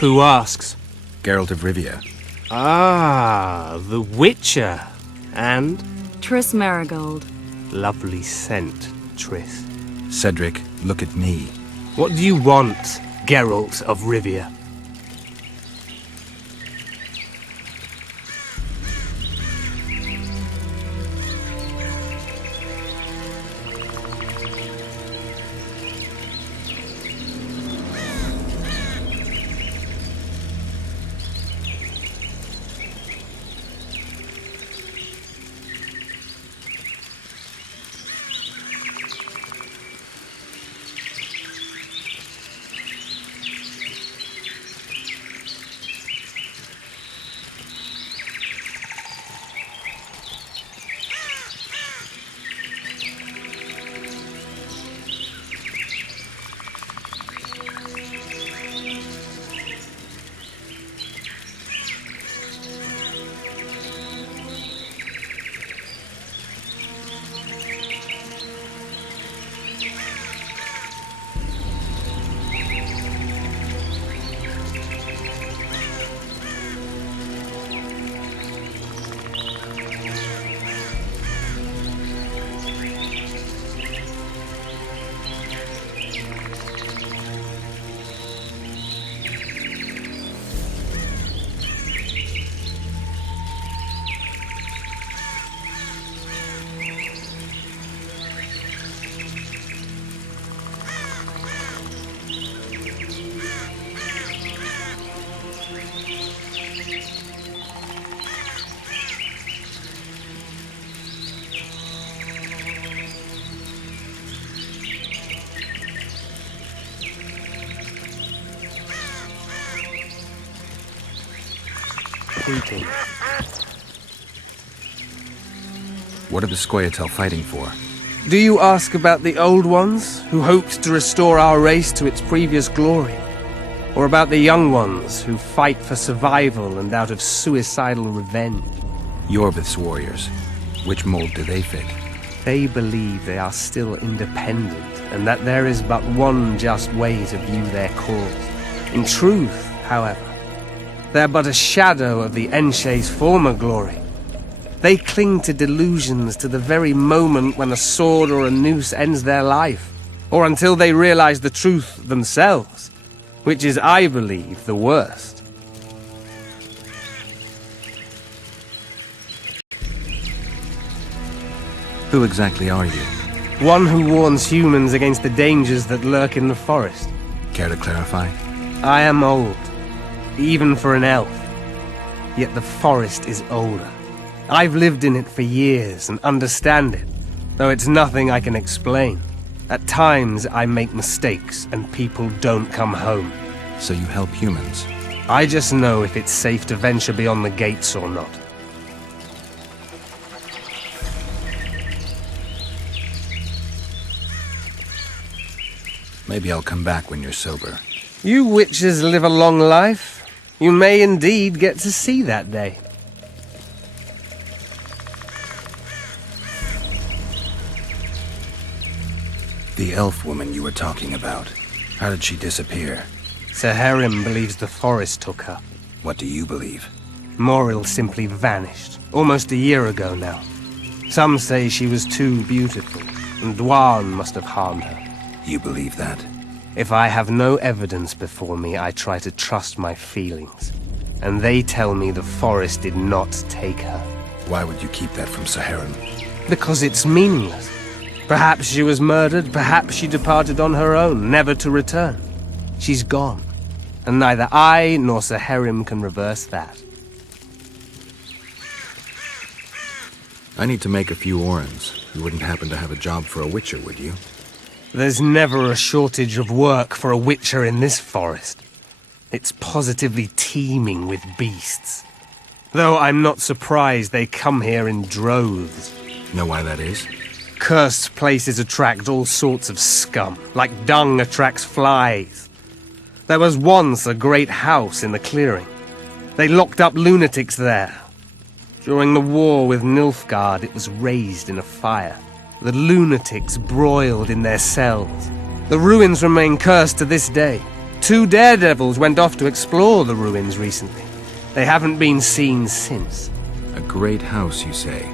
Who asks? Geralt of Rivia. Ah, the Witcher. And? Triss Marigold. Lovely scent, Triss. Cedric, look at me. What do you want, Geralt of Rivia? What are the Scoia'tael fighting for? Do you ask about the old ones, who hoped to restore our race to its previous glory? Or about the young ones, who fight for survival and out of suicidal revenge? Yorvith's warriors. Which mold do they fit? They believe they are still independent, and that there is but one just way to view their cause. In truth, however, they're but a shadow of the Enshe's former glory. They cling to delusions to the very moment when a sword or a noose ends their life, or until they realize the truth themselves, which is, I believe, the worst. Who exactly are you? One who warns humans against the dangers that lurk in the forest. Care to clarify? I am old, even for an elf. Yet the forest is older. I've lived in it for years and understand it, though it's nothing I can explain. At times I make mistakes and people don't come home. So you help humans? I just know if it's safe to venture beyond the gates or not. Maybe I'll come back when you're sober. You witches live a long life. You may indeed get to see that day. The elf woman you were talking about. How did she disappear? Saharim believes the forest took her. What do you believe? Moril simply vanished, almost a year ago now. Some say she was too beautiful, and Dwan must have harmed her. You believe that? If I have no evidence before me, I try to trust my feelings. And they tell me the forest did not take her. Why would you keep that from Saharim? Because it's meaningless. Perhaps she was murdered, perhaps she departed on her own, never to return. She's gone, and neither I nor Saharim can reverse that. I need to make a few orens. You wouldn't happen to have a job for a witcher, would you? There's never a shortage of work for a witcher in this forest. It's positively teeming with beasts. Though I'm not surprised they come here in droves. Know why that is? Cursed places attract all sorts of scum, like dung attracts flies. There was once a great house in the clearing. They locked up lunatics there. During the war with Nilfgaard, it was raised in a fire. The lunatics broiled in their cells. The ruins remain cursed to this day. 2 daredevils went off to explore the ruins recently. They haven't been seen since. A great house, you say?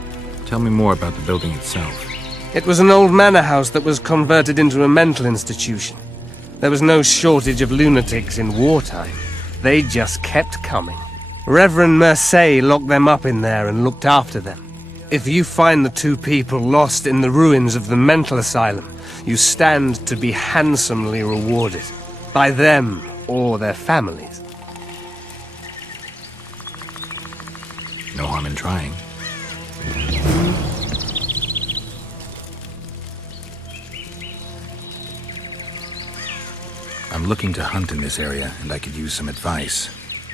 Tell me more about the building itself. It was an old manor house that was converted into a mental institution. There was no shortage of lunatics in wartime. They just kept coming. Reverend Mercier locked them up in there and looked after them. If you find the 2 people lost in the ruins of the mental asylum, you stand to be handsomely rewarded. By them or their families. No harm in trying. I'm looking to hunt in this area, and I could use some advice.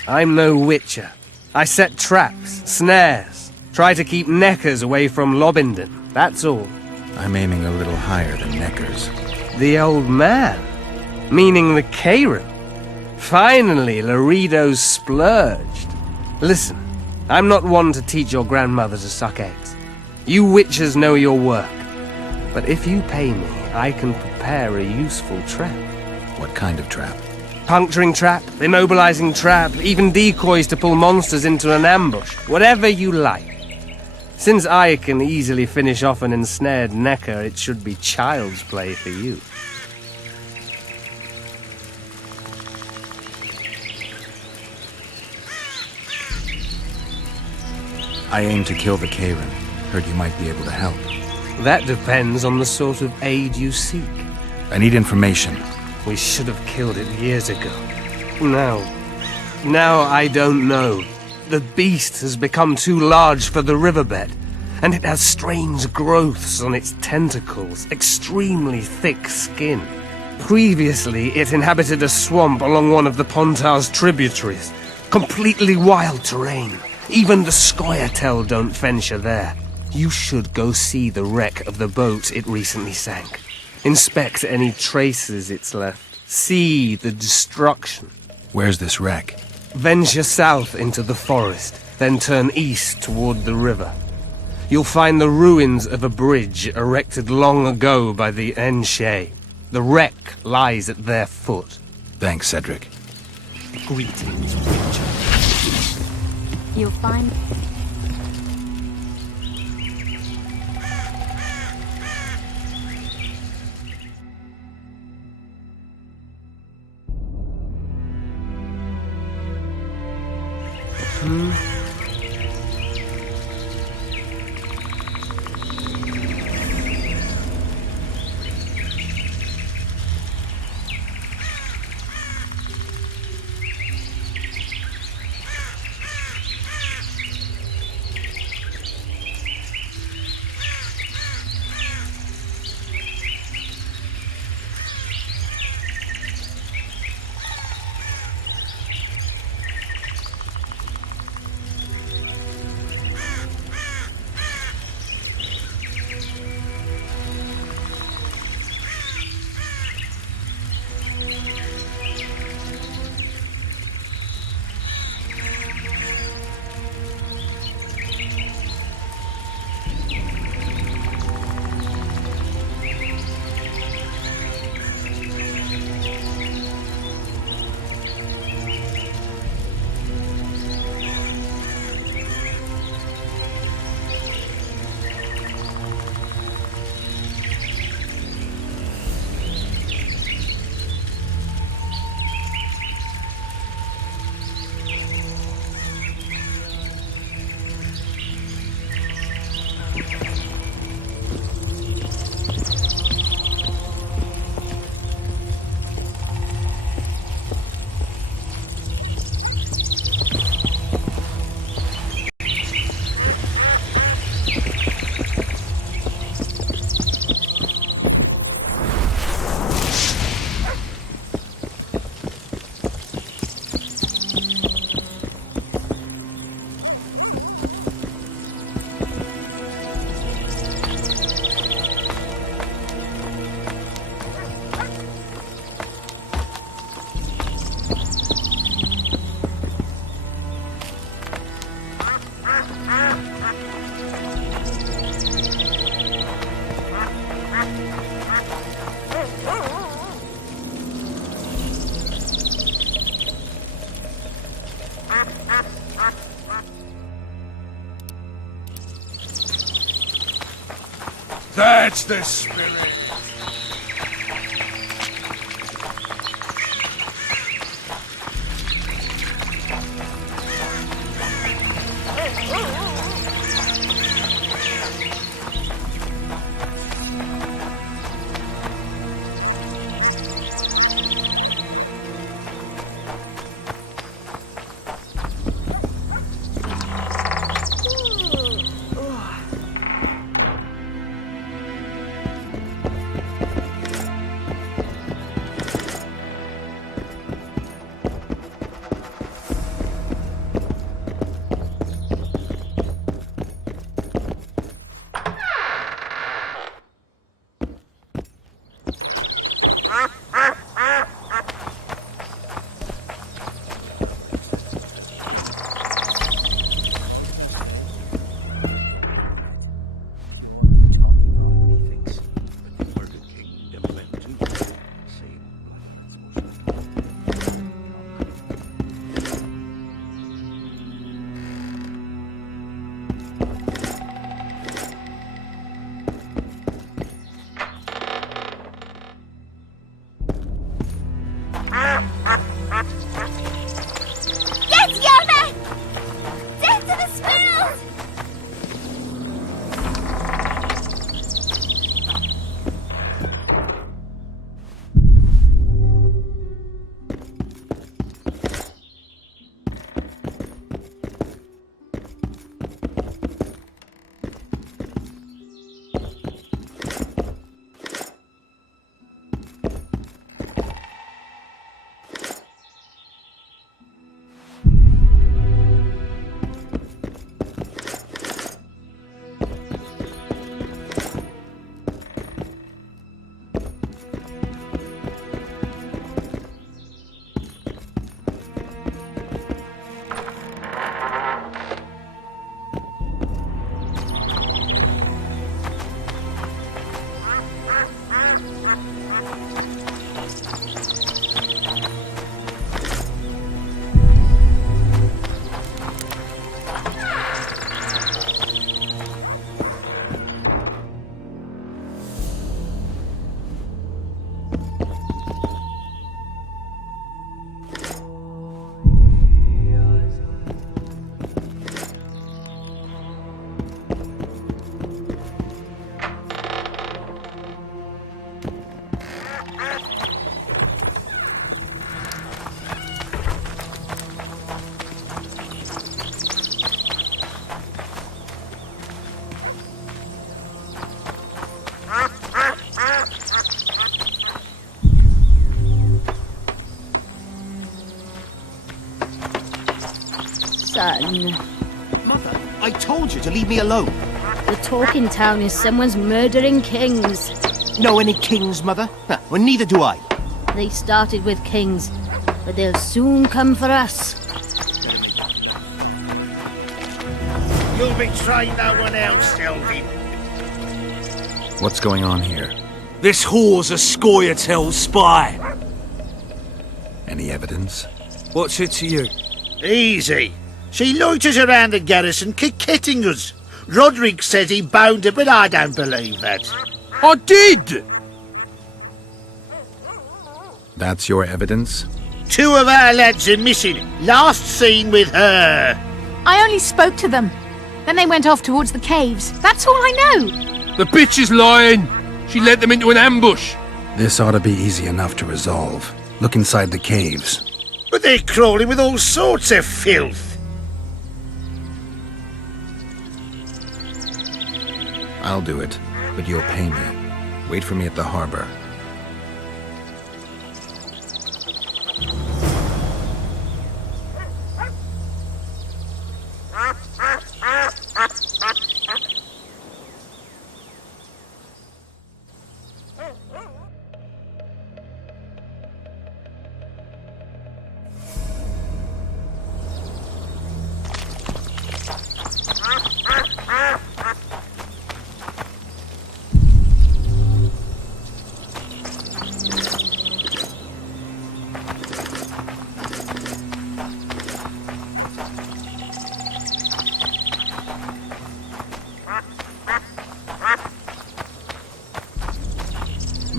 I'm no witcher. I set traps, snares, try to keep neckers away from Lobindon, that's all. I'm aiming a little higher than neckers. The old man? Meaning the Karen? Finally, Laredo's splurged. Listen, I'm not one to teach your grandmother to suck eggs. You witchers know your work. But if you pay me, I can prepare a useful trap. What kind of trap? Puncturing trap, immobilizing trap, even decoys to pull monsters into an ambush. Whatever you like. Since I can easily finish off an ensnared necker, it should be child's play for you. I aim to kill the Karen. Heard you might be able to help. That depends on the sort of aid you seek. I need information. We should have killed it years ago. Now I don't know. The beast has become too large for the riverbed, and it has strange growths on its tentacles, extremely thick skin. Previously, it inhabited a swamp along one of the Pontar's tributaries. Completely wild terrain. Even the Scoia'tael don't venture there. You should go see the wreck of the boat it recently sank. Inspect any traces it's left. See the destruction. Where's this wreck? Venture south into the forest, then turn east toward the river. You'll find the ruins of a bridge erected long ago by the Enshe. The wreck lies at their foot. Thanks, Cedric. Greetings, Witcher. You'll find... That's the spirit. Son. Mother, I told you to leave me alone. The talk in town is someone's murdering kings. Know any kings, Mother? Well, neither do I. They started with kings, but they'll soon come for us. You'll betray no one else, Elvin. What's going on here? This whore's a Scoia'tael spy. Any evidence? What's it to you? Easy. She loiters around the garrison, kick-kitting us. Roderick says he bound her, but I don't believe that. I did! That's your evidence? 2 of our lads are missing. Last seen with her. I only spoke to them. Then they went off towards the caves. That's all I know. The bitch is lying. She led them into an ambush. This ought to be easy enough to resolve. Look inside the caves. But they're crawling with all sorts of filth. I'll do it, but you'll pay me. Wait for me at the harbor.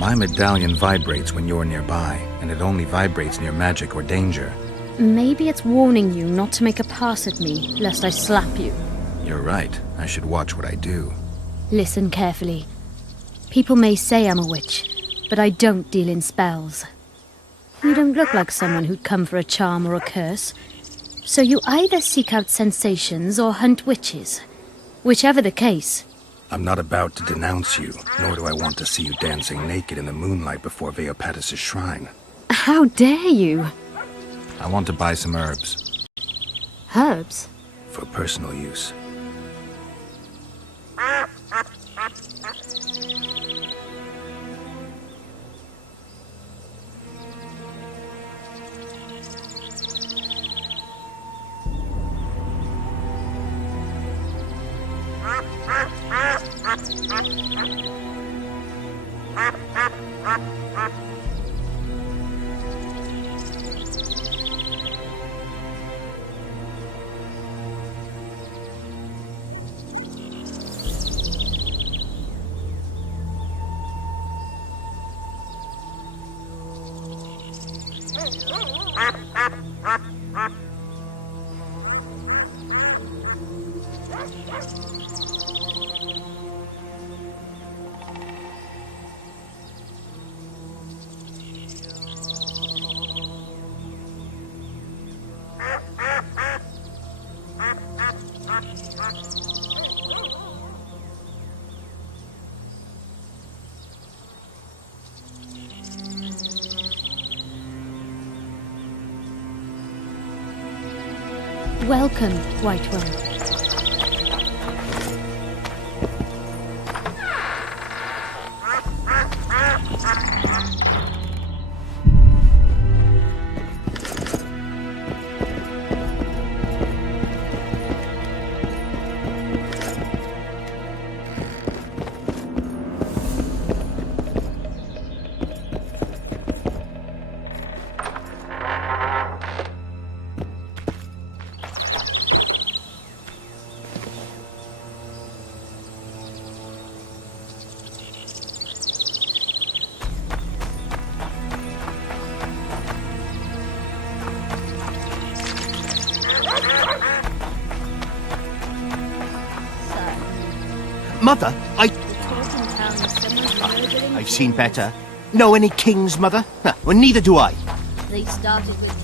My medallion vibrates when you're nearby, and it only vibrates near magic or danger. Maybe it's warning you not to make a pass at me, lest I slap you. You're right. I should watch what I do. Listen carefully. People may say I'm a witch, but I don't deal in spells. You don't look like someone who'd come for a charm or a curse. So you either seek out sensations or hunt witches. Whichever the case. I'm not about to denounce you, nor do I want to see you dancing naked in the moonlight before Veopatis' shrine. How dare you? I want to buy some herbs. Herbs? For personal use. Welcome, White One. Mother, I've seen better. Know any kings, Mother? Well, neither do I. They started with...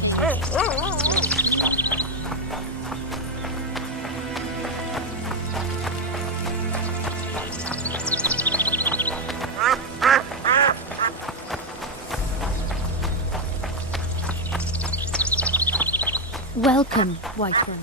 Welcome, White One.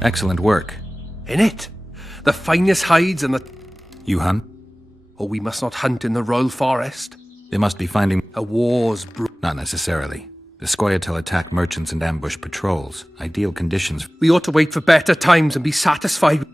Excellent work. In it? The finest hides and the... You hunt? Oh, we must not hunt in the royal forest. They must be finding... A war's Not necessarily. The Scoia'tael attack merchants and ambush patrols. Ideal conditions. We ought to wait for better times and be satisfied.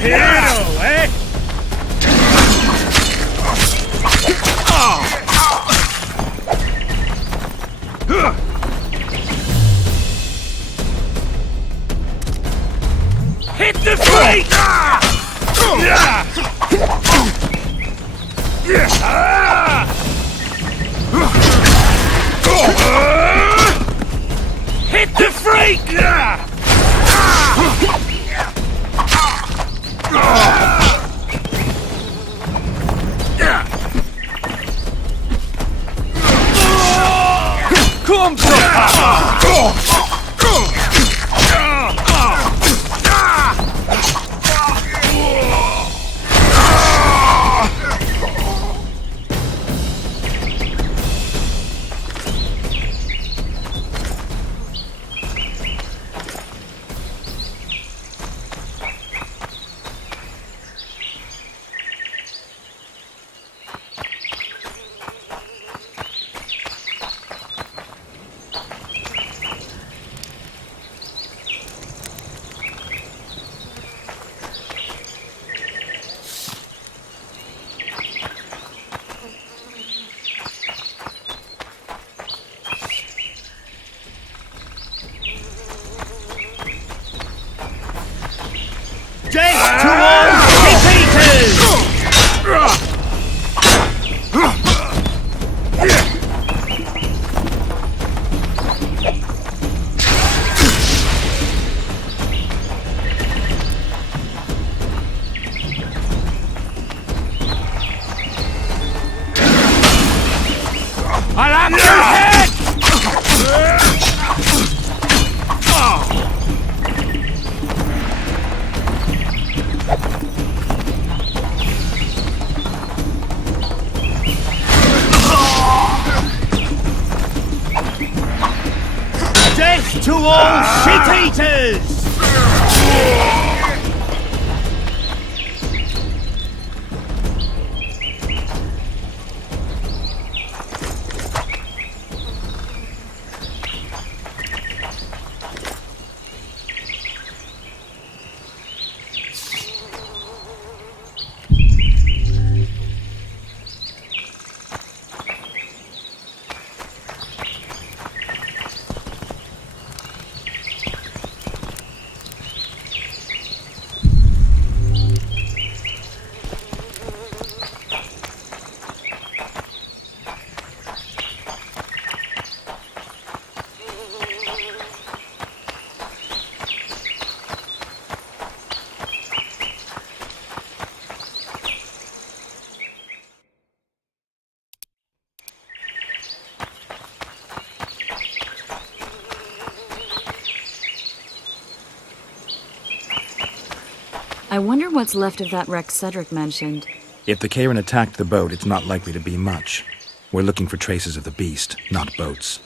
hero, eh? Hit the feet! Hit the freak! Come Death to all defeaters! I'll have your head! Death to all shit-eaters! I wonder what's left of that wreck Cedric mentioned. If the Karen attacked the boat, it's not likely to be much. We're looking for traces of the beast, not boats.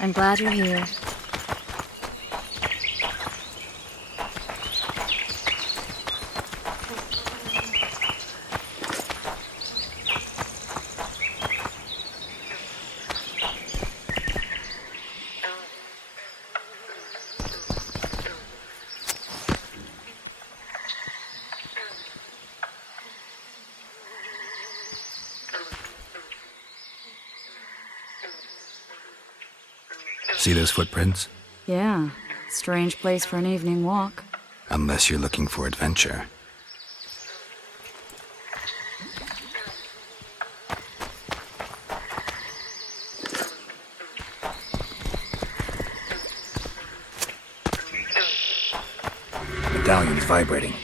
I'm glad you're here. See those footprints? Yeah, strange place for an evening walk. Unless you're looking for adventure. Medallion's vibrating.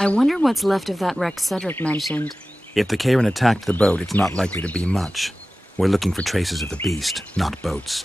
I wonder what's left of that wreck Cedric mentioned. If the Karen attacked the boat, it's not likely to be much. We're looking for traces of the beast, not boats.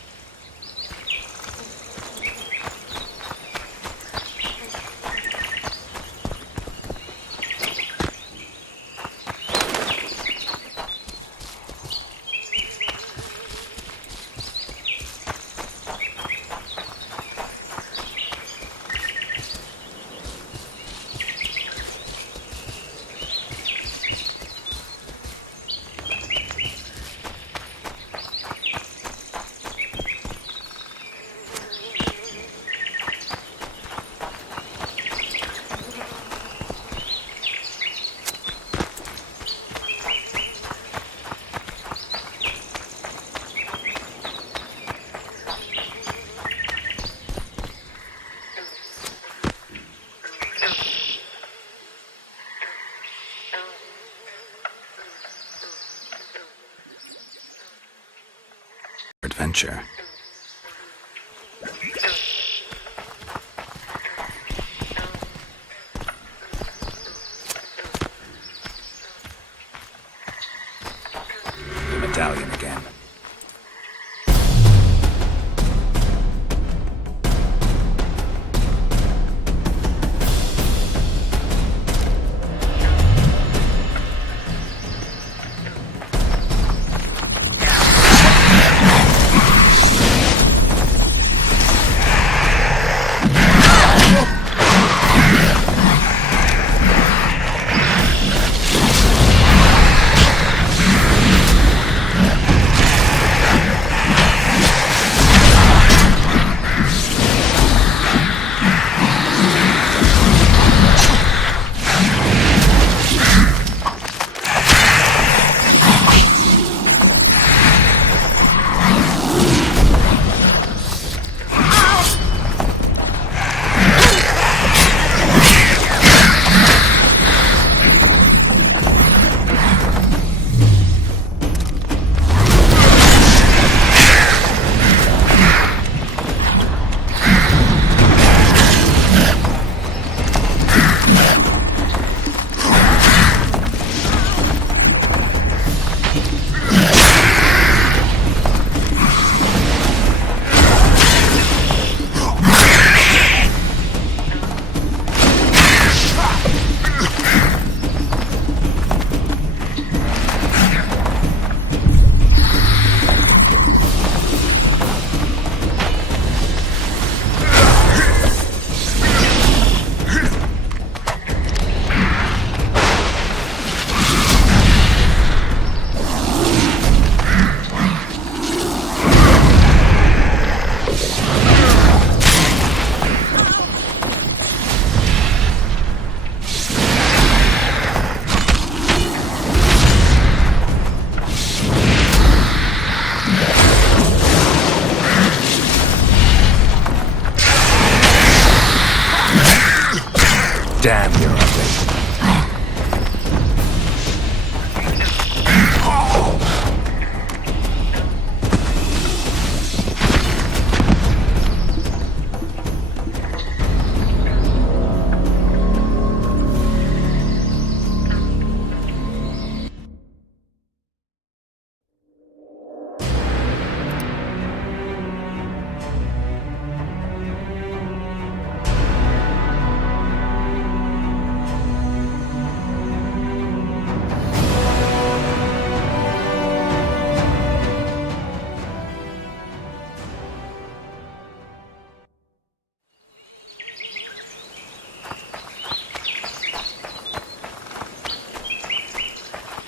Adventure. The medallion again. Damn, you're ugly.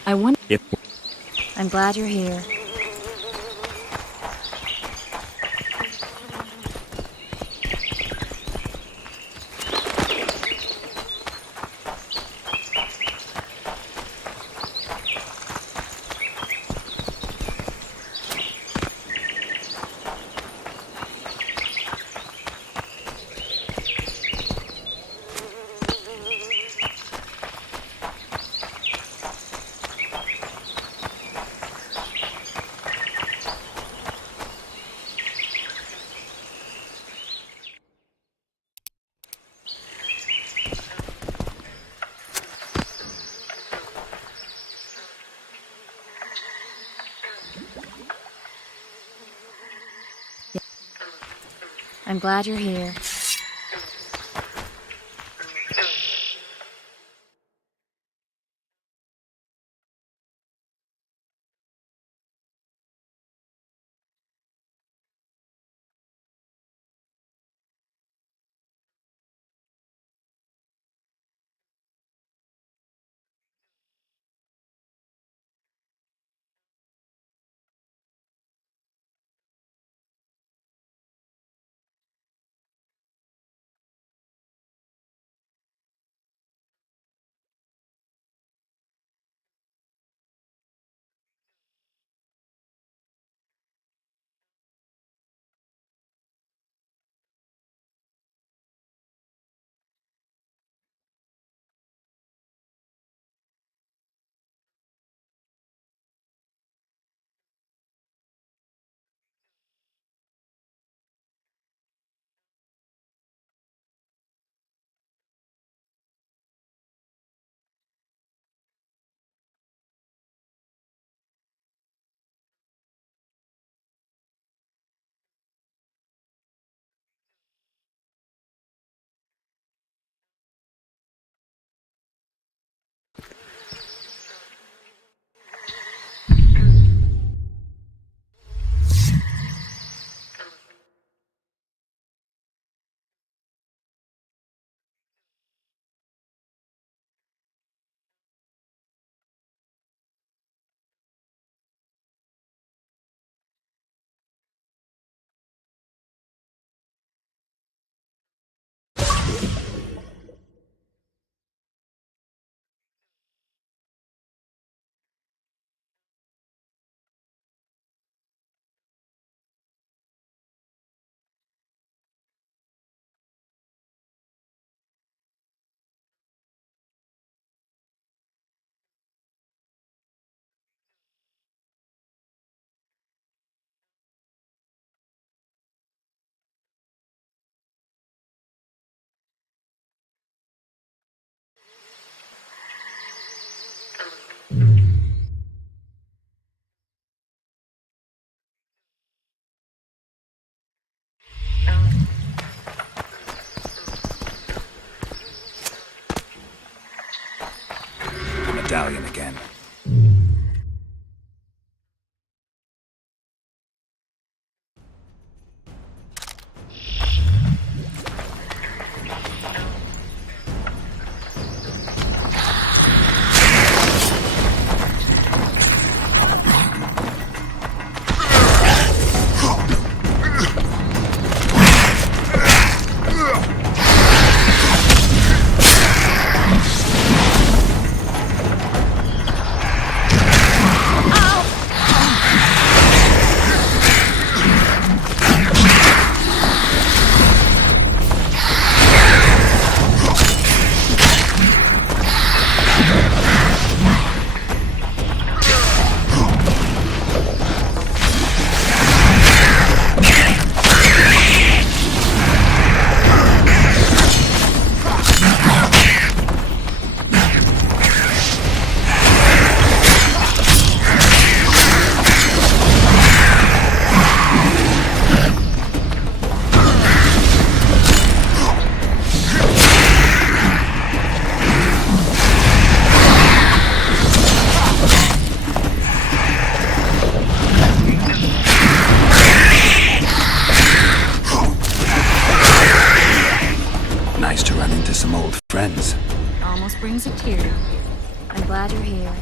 I wonder if... I'm glad you're here. I'm glad you're here. Medallion again. Nice to run into some old friends. Almost brings a tear. I'm glad you're here.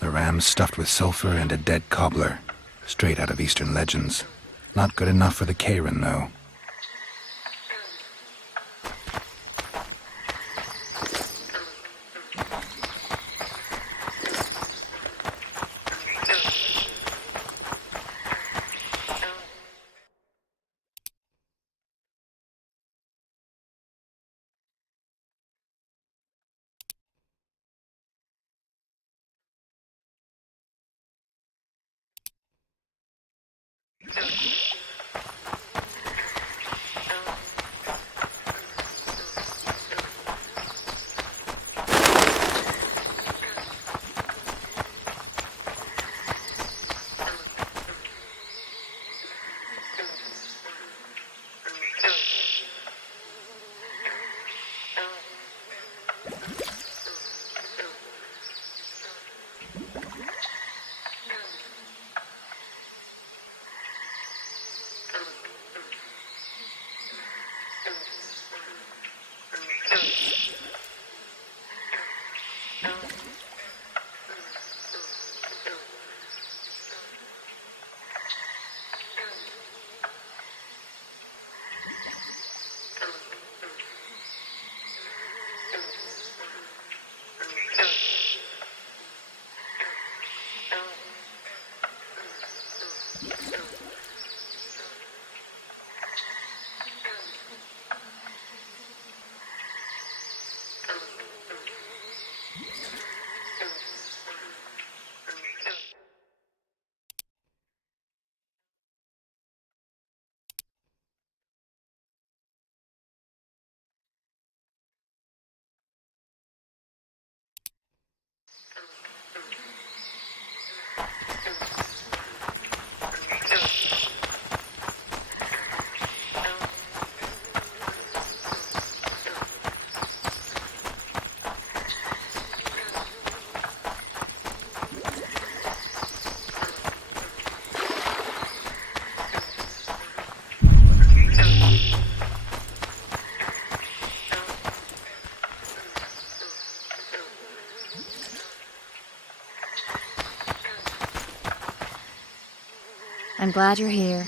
The ram stuffed with sulfur and a dead cobbler. Straight out of Eastern legends. Not good enough for the Karen, though. I'm glad you're here.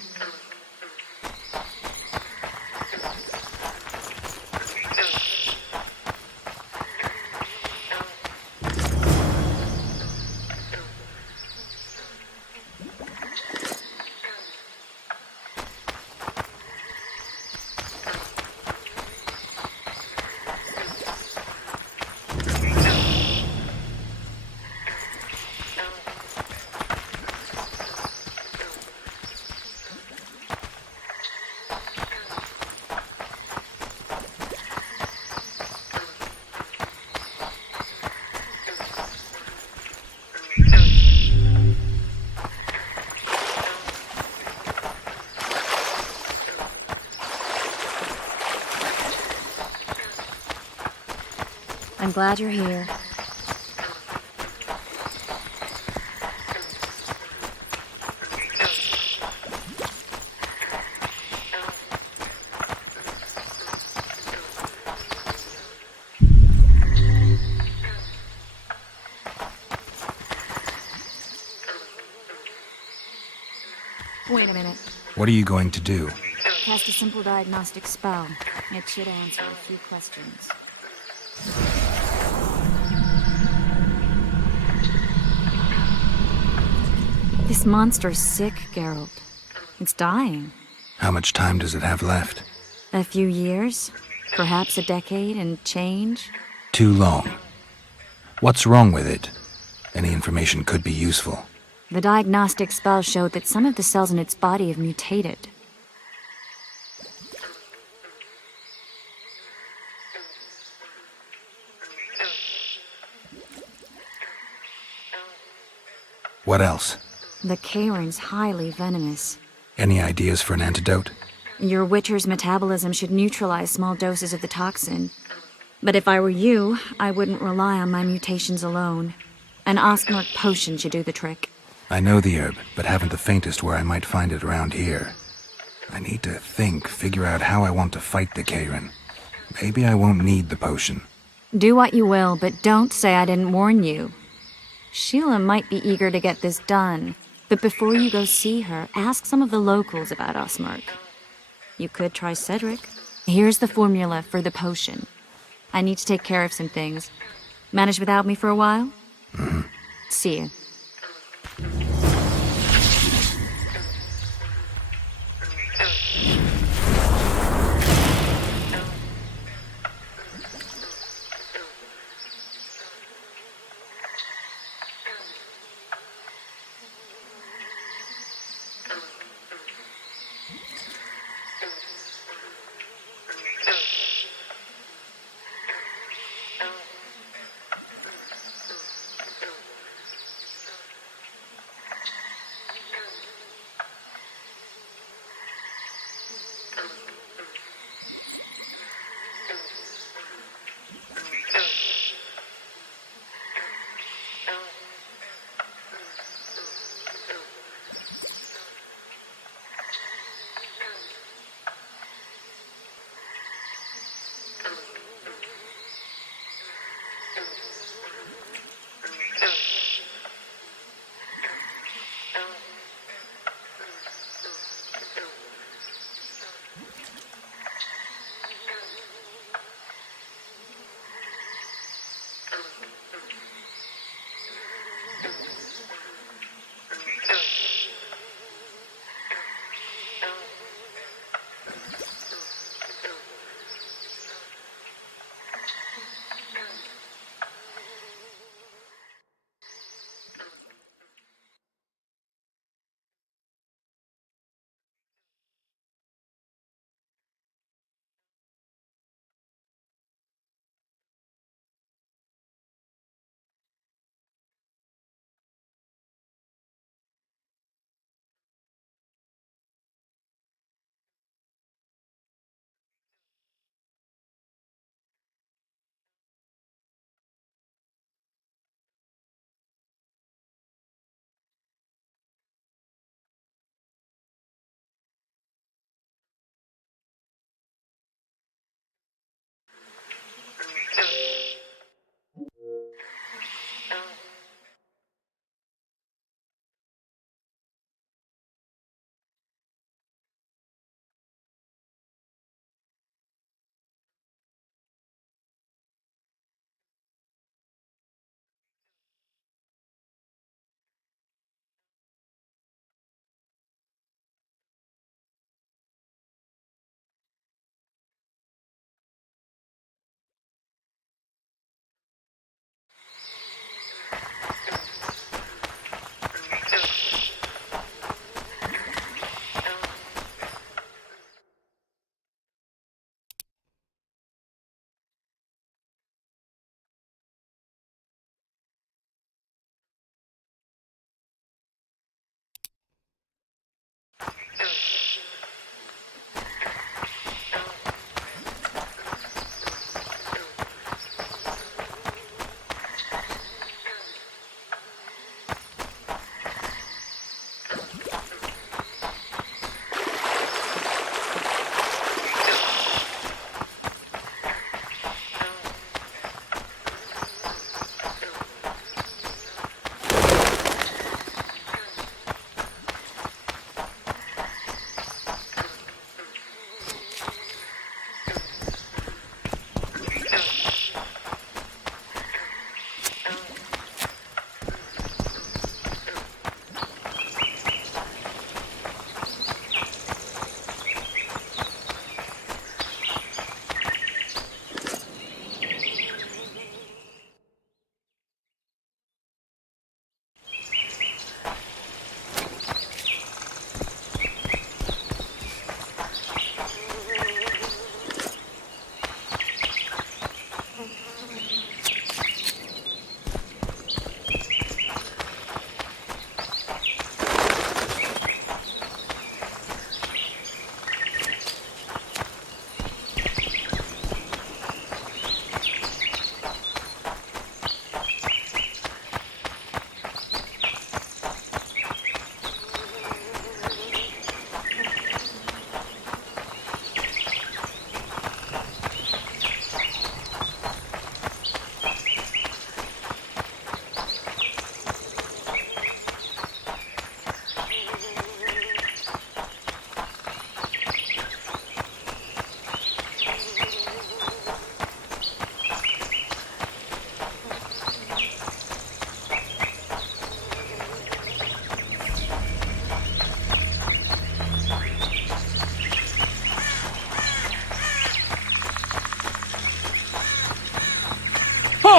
I'm glad you're here. Wait a minute. What are you going to do? Cast a simple diagnostic spell. It should answer a few questions. This monster's sick, Geralt. It's dying. How much time does it have left? A few years? Perhaps a decade and change? Too long. What's wrong with it? Any information could be useful. The diagnostic spell showed that some of the cells in its body have mutated. What else? The Cairn's highly venomous. Any ideas for an antidote? Your Witcher's metabolism should neutralize small doses of the toxin. But if I were you, I wouldn't rely on my mutations alone. An Osmeric potion should do the trick. I know the herb, but haven't the faintest where I might find it around here. I need to figure out how I want to fight the Cairn. Maybe I won't need the potion. Do what you will, but don't say I didn't warn you. Sheila might be eager to get this done, but before you go see her, ask some of the locals about Osmeric. You could try Cedric. Here's the formula for the potion. I need to take care of some things. Manage without me for a while? See you.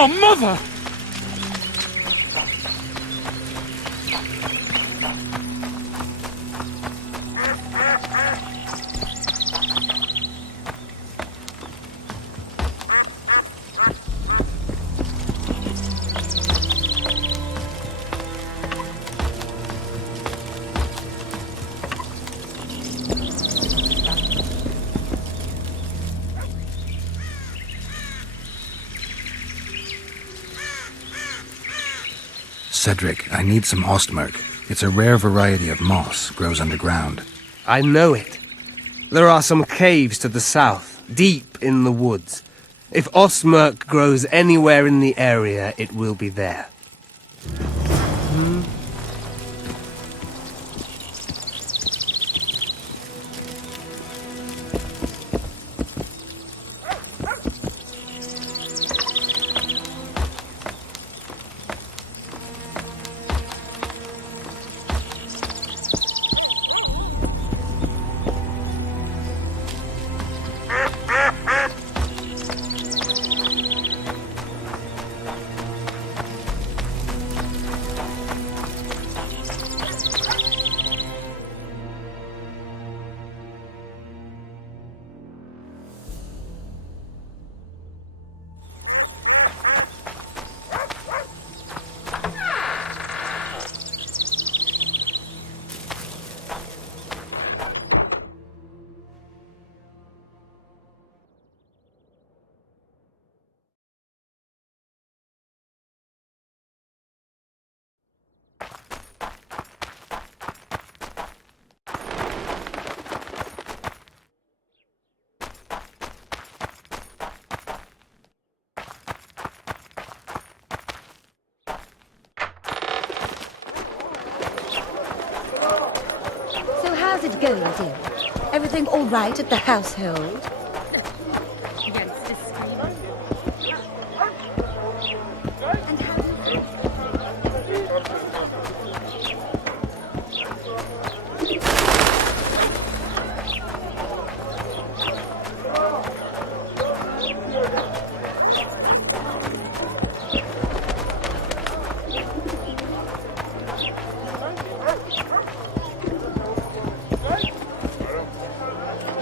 Oh, Mother! Cedric, I need some ostmerk. It's a rare variety of moss, grows underground. I know it. There are some caves to the south, deep in the woods. If ostmerk grows anywhere in the area, it will be there. So how's it going, dear? Everything all right at the household?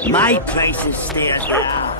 My prices stay as they are.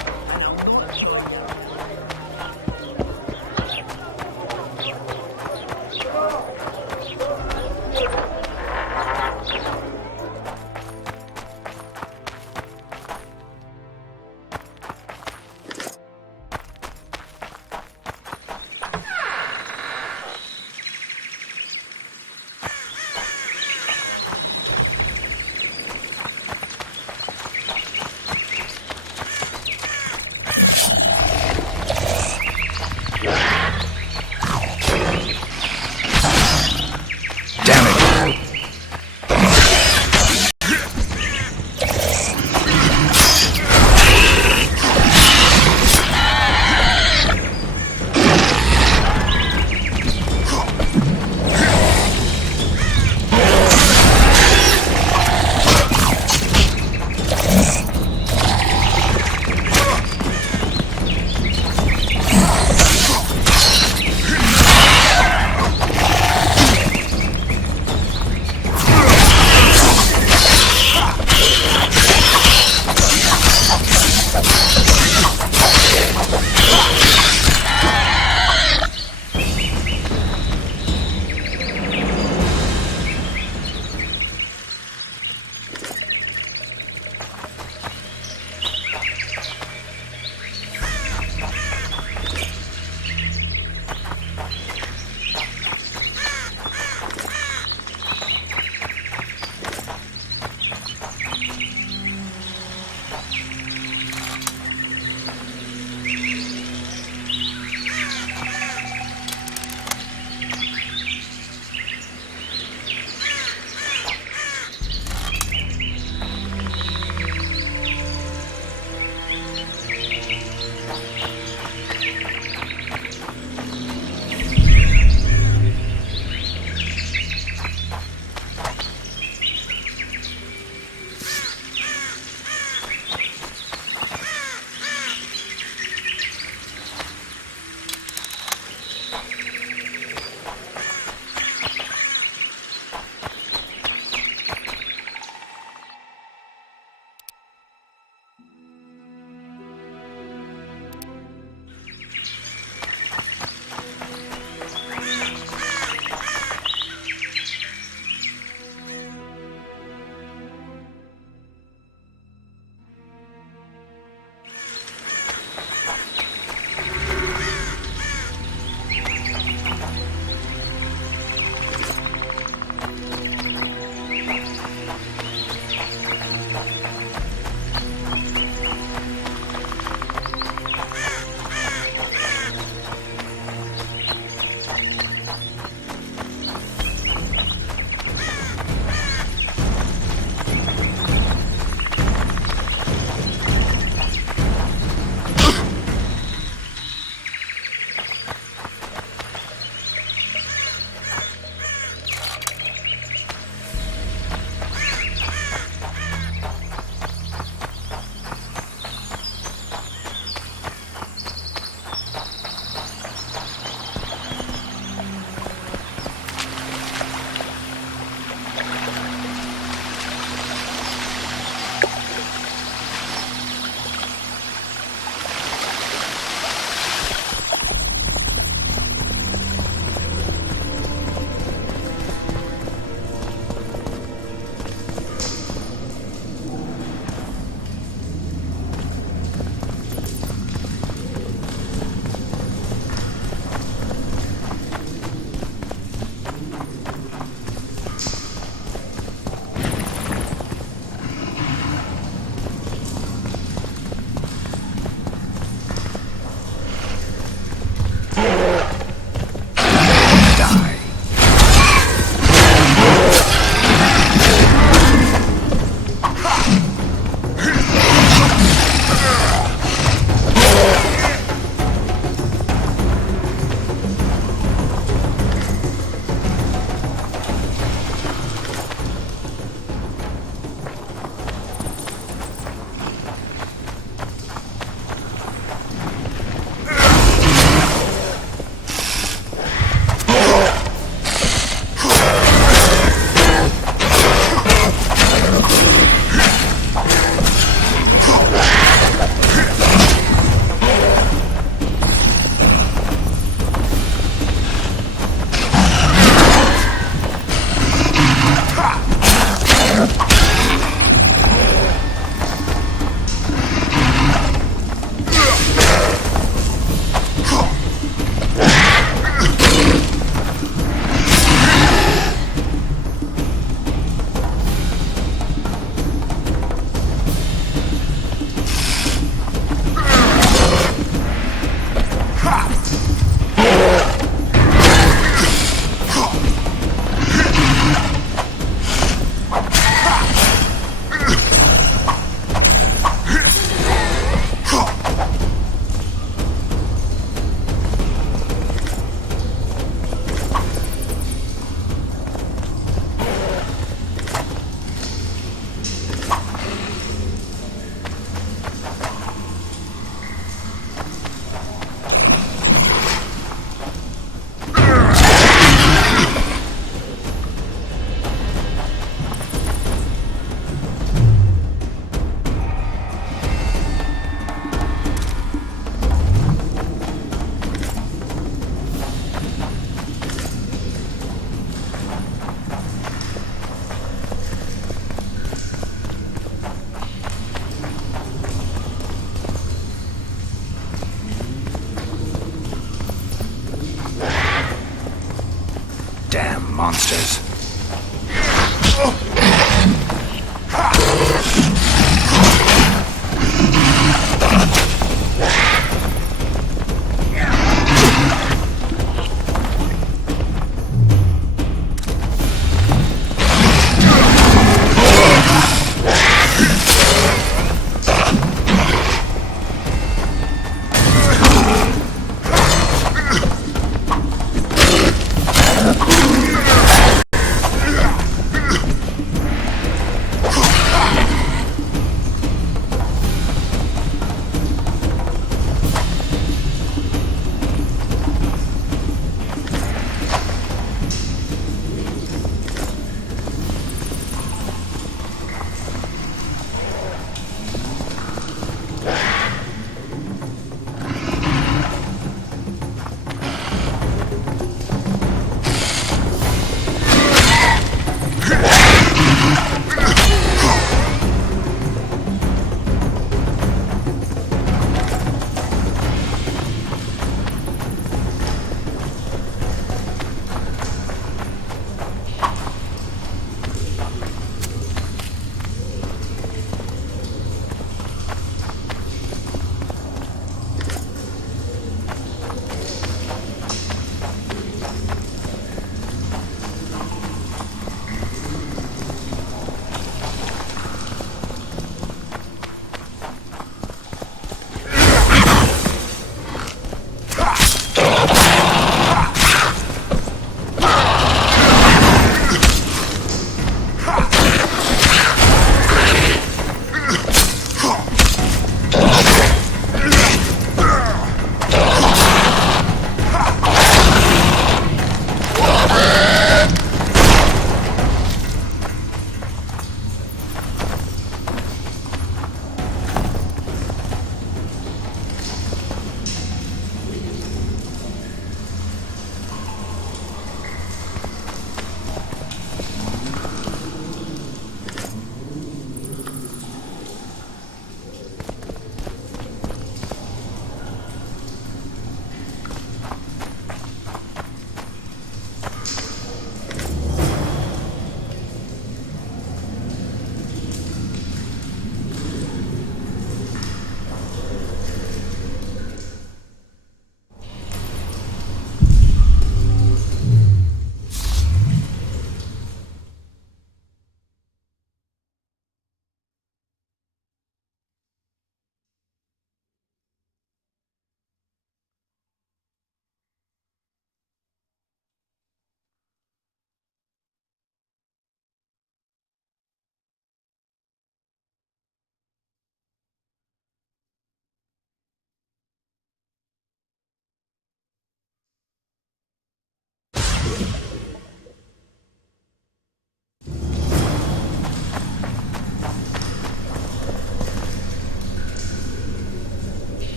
monsters.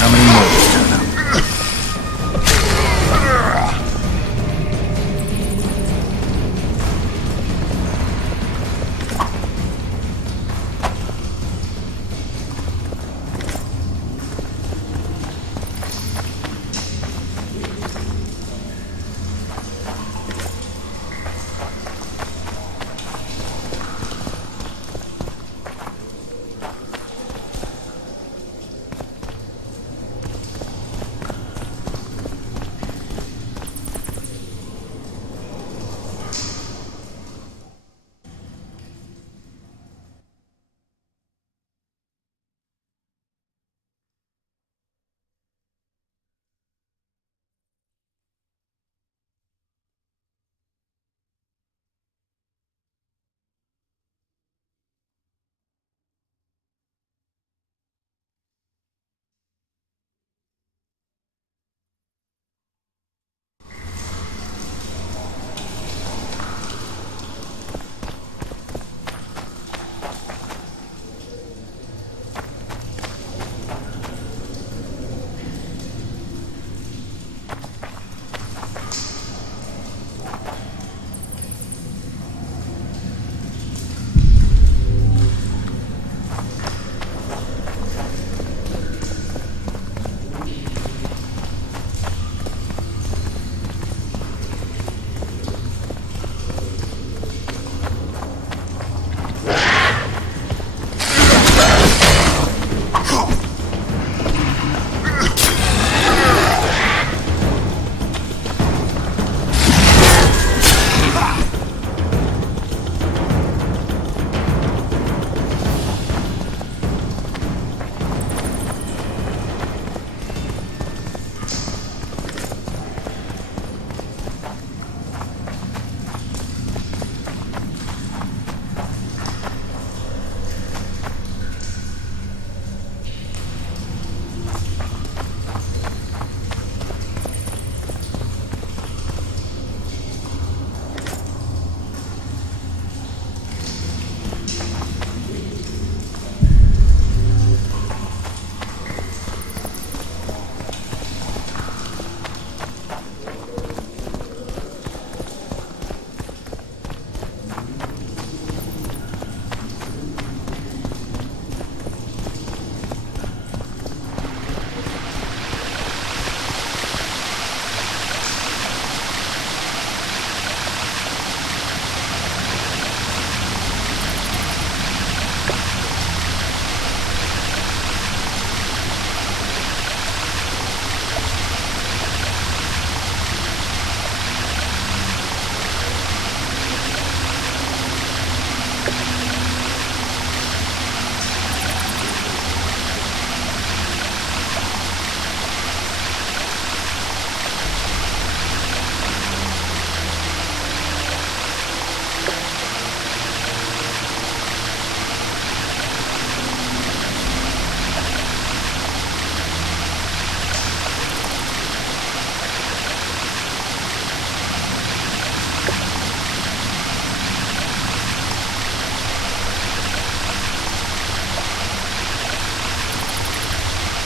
How many more this turn up?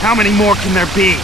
How many more can there be?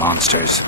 Monsters.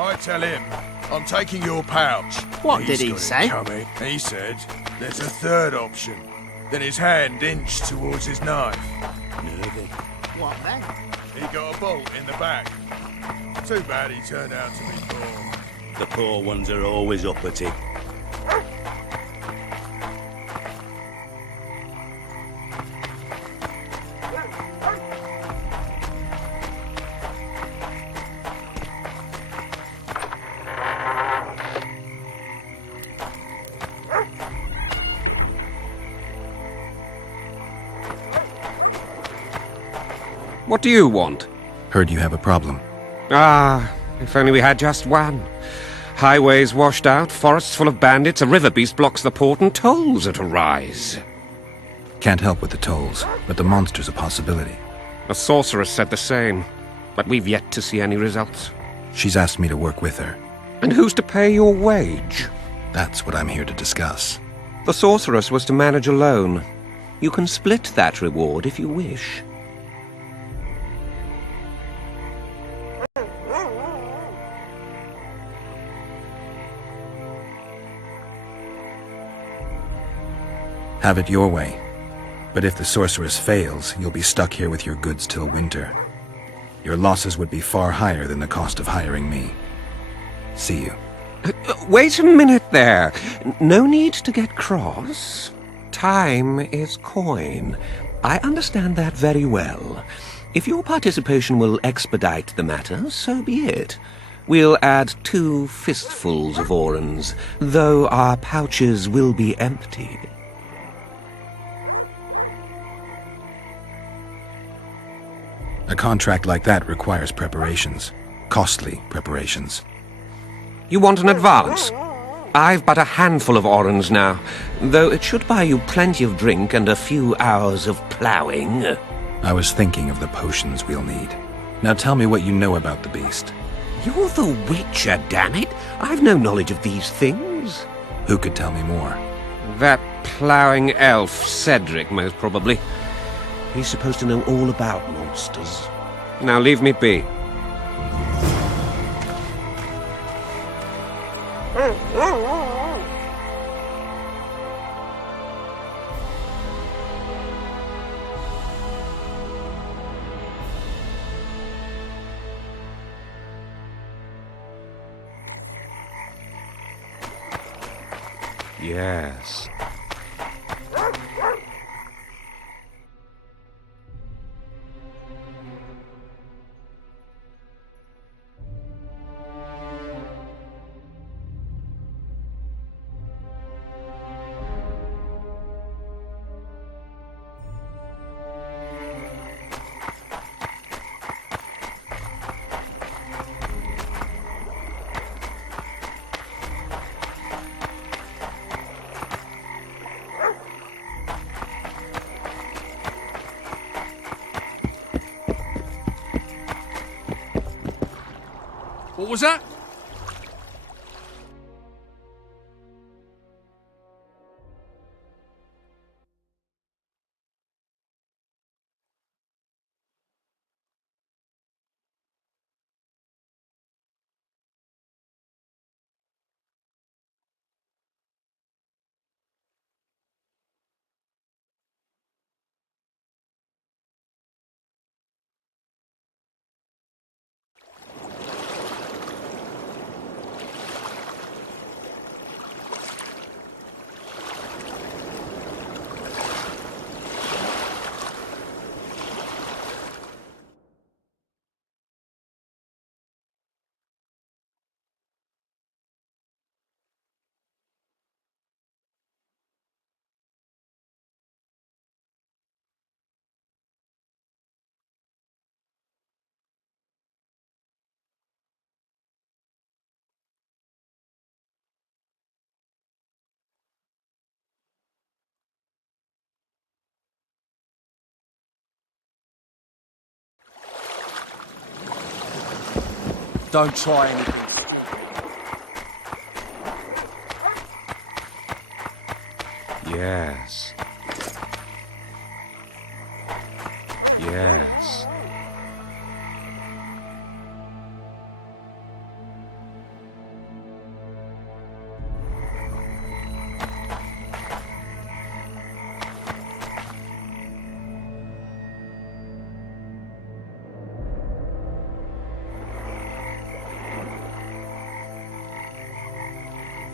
I tell him, I'm taking your pouch. What did he got it say? coming. He said, there's a third option. Then his hand inched towards his knife. Nervy. What then? He got a bolt in the back. Too bad he turned out to be poor. The poor ones are always uppity. What do you want? Heard you have a problem. Ah, if only we had just one. Highways washed out, forests full of bandits, a river beast blocks the port, and tolls at a rise. Can't help with the tolls, but the monster's a possibility. A sorceress said the same, but we've yet to see any results. She's asked me to work with her. And who's to pay your wage? That's what I'm here to discuss. The sorceress was to manage alone. You can split that reward if you wish. Have it your way. But if the sorceress fails, you'll be stuck here with your goods till winter. Your losses would be far higher than the cost of hiring me. See you. Wait a minute there. No need to get cross. Time is coin. I understand that very well. If your participation will expedite the matter, so be it. We'll add 2 fistfuls of orens, though our pouches will be empty. A contract like that requires preparations. Costly preparations. You want an advance? I've but a handful of orens now, though it should buy you plenty of drink and a few hours of ploughing. I was thinking of the potions we'll need. Now tell me what you know about the beast. You're the Witcher, damn it! I've no knowledge of these things. Who could tell me more? That ploughing elf, Cedric, most probably. He's supposed to know all about monsters. Now leave me be. Yes. What was that? Don't try anything. Yes. Yes.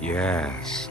Yes.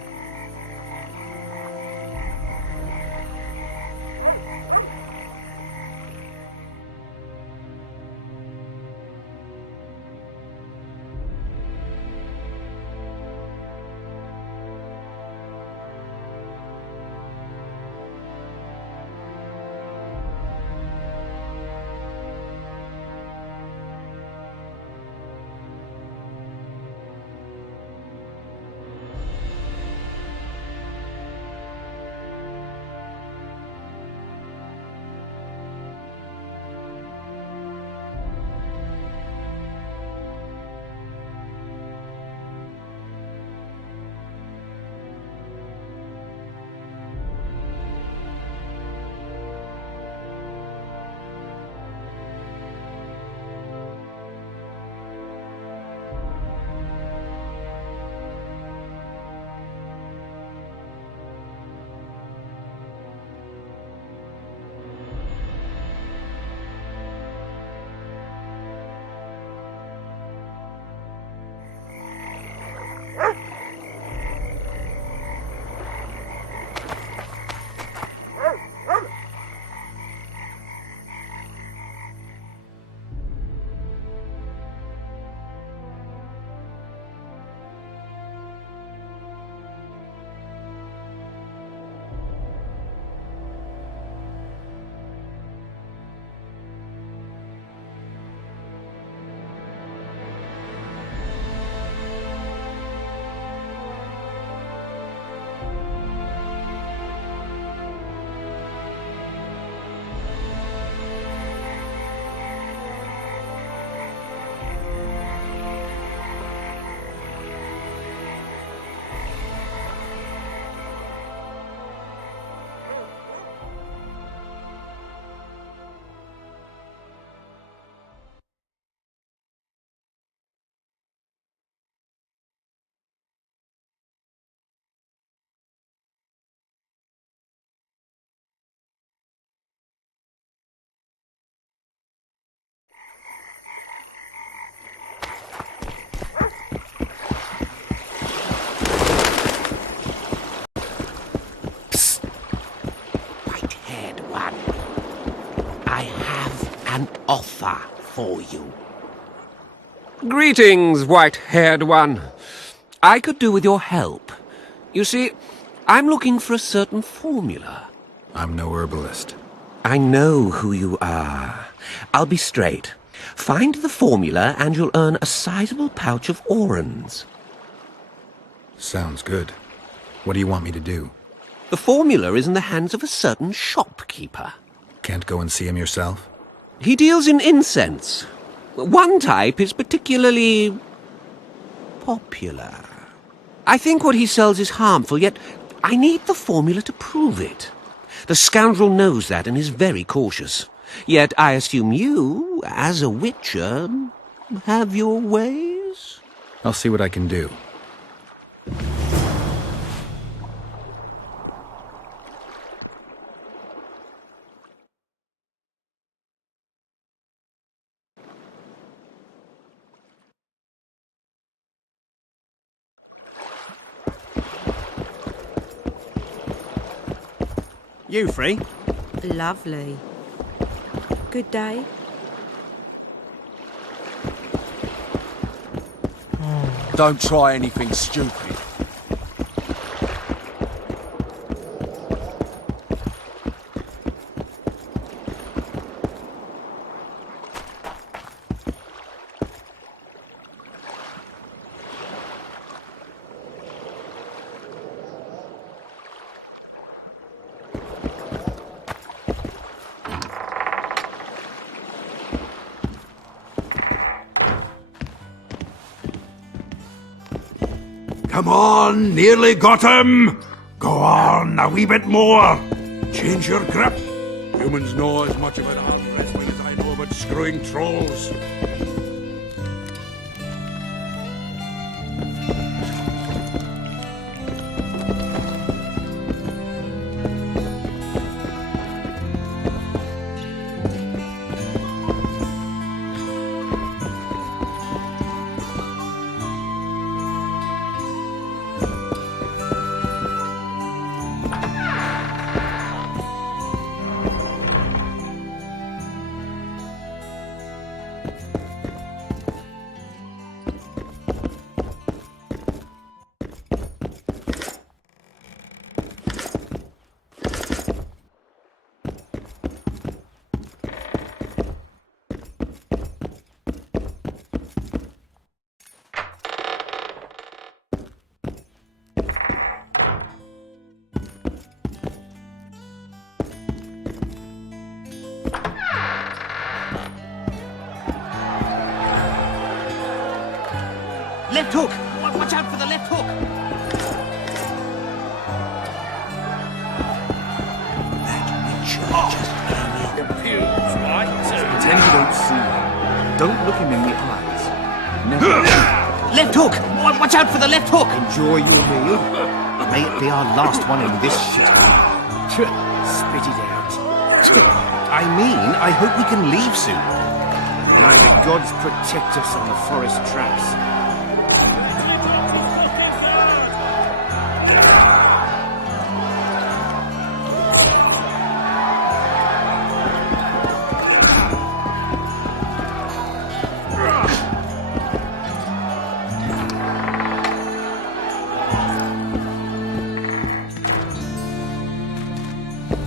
An offer for you. Greetings, white-haired one. I could do with your help. You see, I'm looking for a certain formula. I'm no herbalist. I know who you are. I'll be straight. Find the formula and you'll earn a sizable pouch of orans. Sounds good. What do you want me to do? The formula is in the hands of a certain shopkeeper. Can't go and see him yourself? He deals in incense. One type is particularly popular. I think what he sells is harmful, yet I need the formula to prove it. The scoundrel knows that and is very cautious. Yet I assume you, as a witcher, have your ways? I'll see what I can do. You free? Lovely. Good day. Don't try anything stupid. Come on, nearly got him! Go on, a wee bit more! Change your grip! Humans know as much about arm wrestling as I know about screwing trolls. Left hook! Watch out for the left hook! Confused, right? Pretend you don't see him. Don't look him in the eyes. Never. Left hook! Watch out for the left hook! Enjoy your meal. May it be our last one in this shithole. Spit it out. I mean, I hope we can leave soon. May the gods protect us on the forest traps.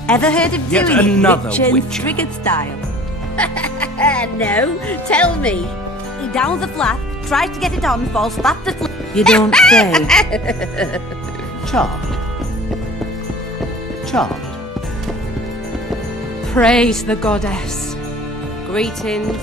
Ever heard of Yet doing another it witcher. Triggered style? No, tell me. He downs a flask, tries to get it on, falls flat to floor. You don't say. Charmed. Charmed. Praise the goddess. Greetings.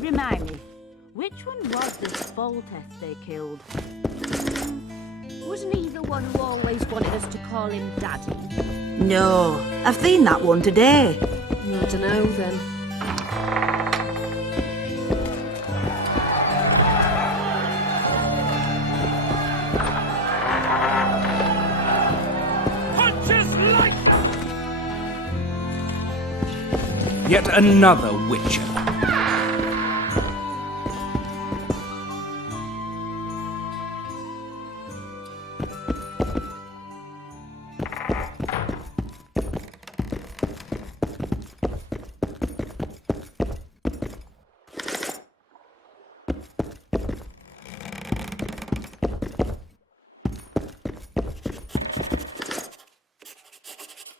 Remind me, which one was this Voltest they killed? Wasn't he the one who always wanted us to call him Daddy? No, I've seen that one today. I don't know then. Yet another witcher.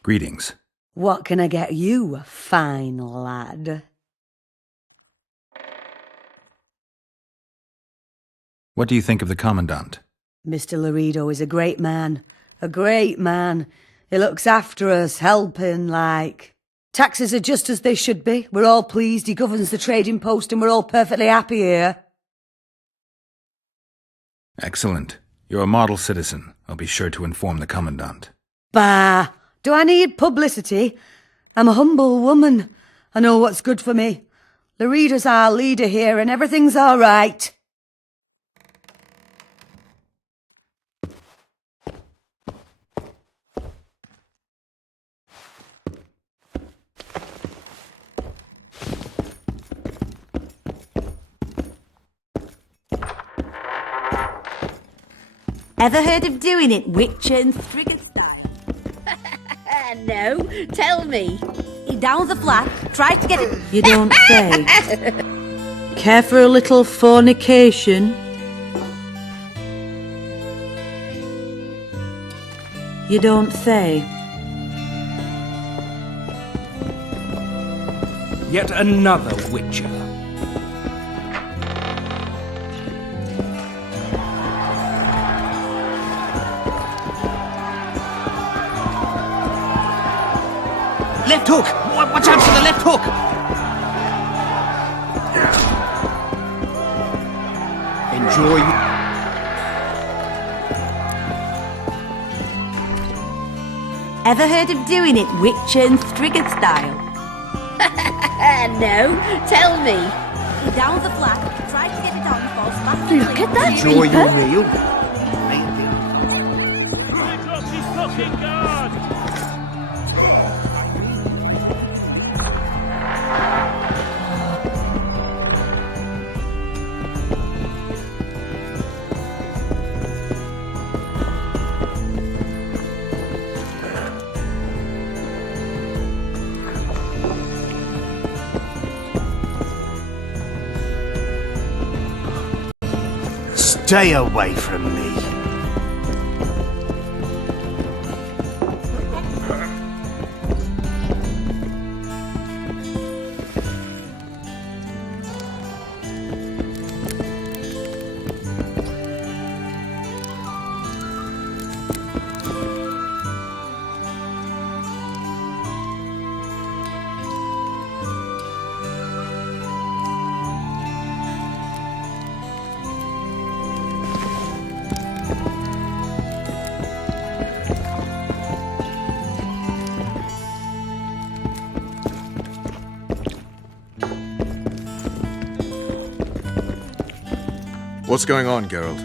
Greetings. What can I get you, fine lad? What do you think of the Commandant? Mr. Laredo is a great man. A great man. He looks after us, helping, like. Taxes are just as they should be. We're all pleased. He governs the trading post and we're all perfectly happy here. Excellent. You're a model citizen. I'll be sure to inform the Commandant. Bah! Do I need publicity? I'm a humble woman. I know what's good for me. Laredo's our leader here and everything's all right. Ever heard of doing it Witcher and Striggett style? No, tell me. He downs the flat, tries to get it. You don't say. Care for a little fornication? You don't say. Yet another Witcher. Left hook! Watch out for the left hook! Enjoy. Ever heard of doing it Witcher and Striggett style? No, tell me. He downs the flat, tries to get it on, falls back. Look at that, Enjoy Reaper. your meal. Stay away from me. What's going on, Geralt?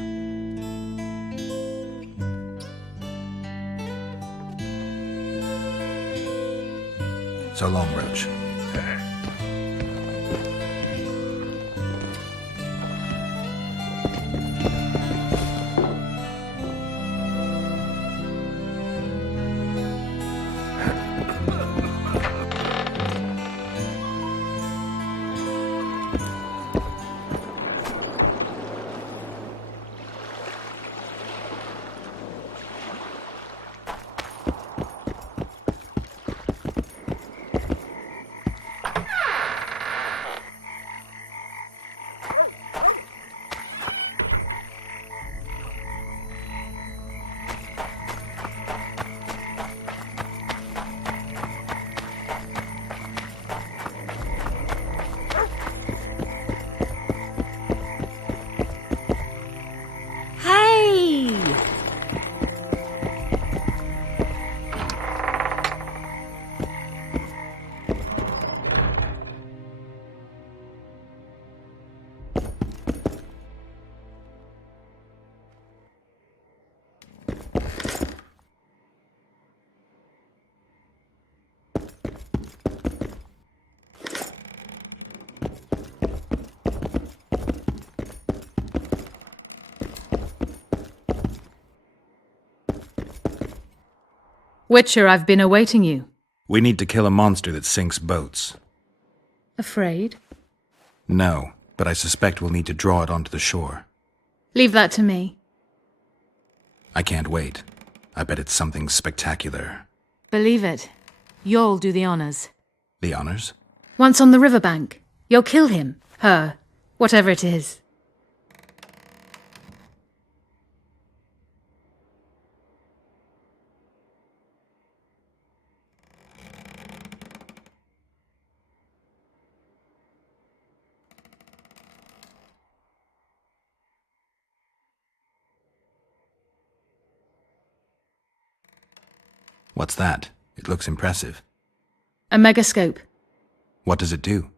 So long, Roach. Witcher, I've been awaiting you. We need to kill a monster that sinks boats. Afraid? No, but I suspect we'll need to draw it onto the shore. Leave that to me. I can't wait. I bet it's something spectacular. Believe it. You'll do the honors. The honors? Once on the riverbank, you'll kill him, her, whatever it is. What's that? It looks impressive. A megascope. What does it do?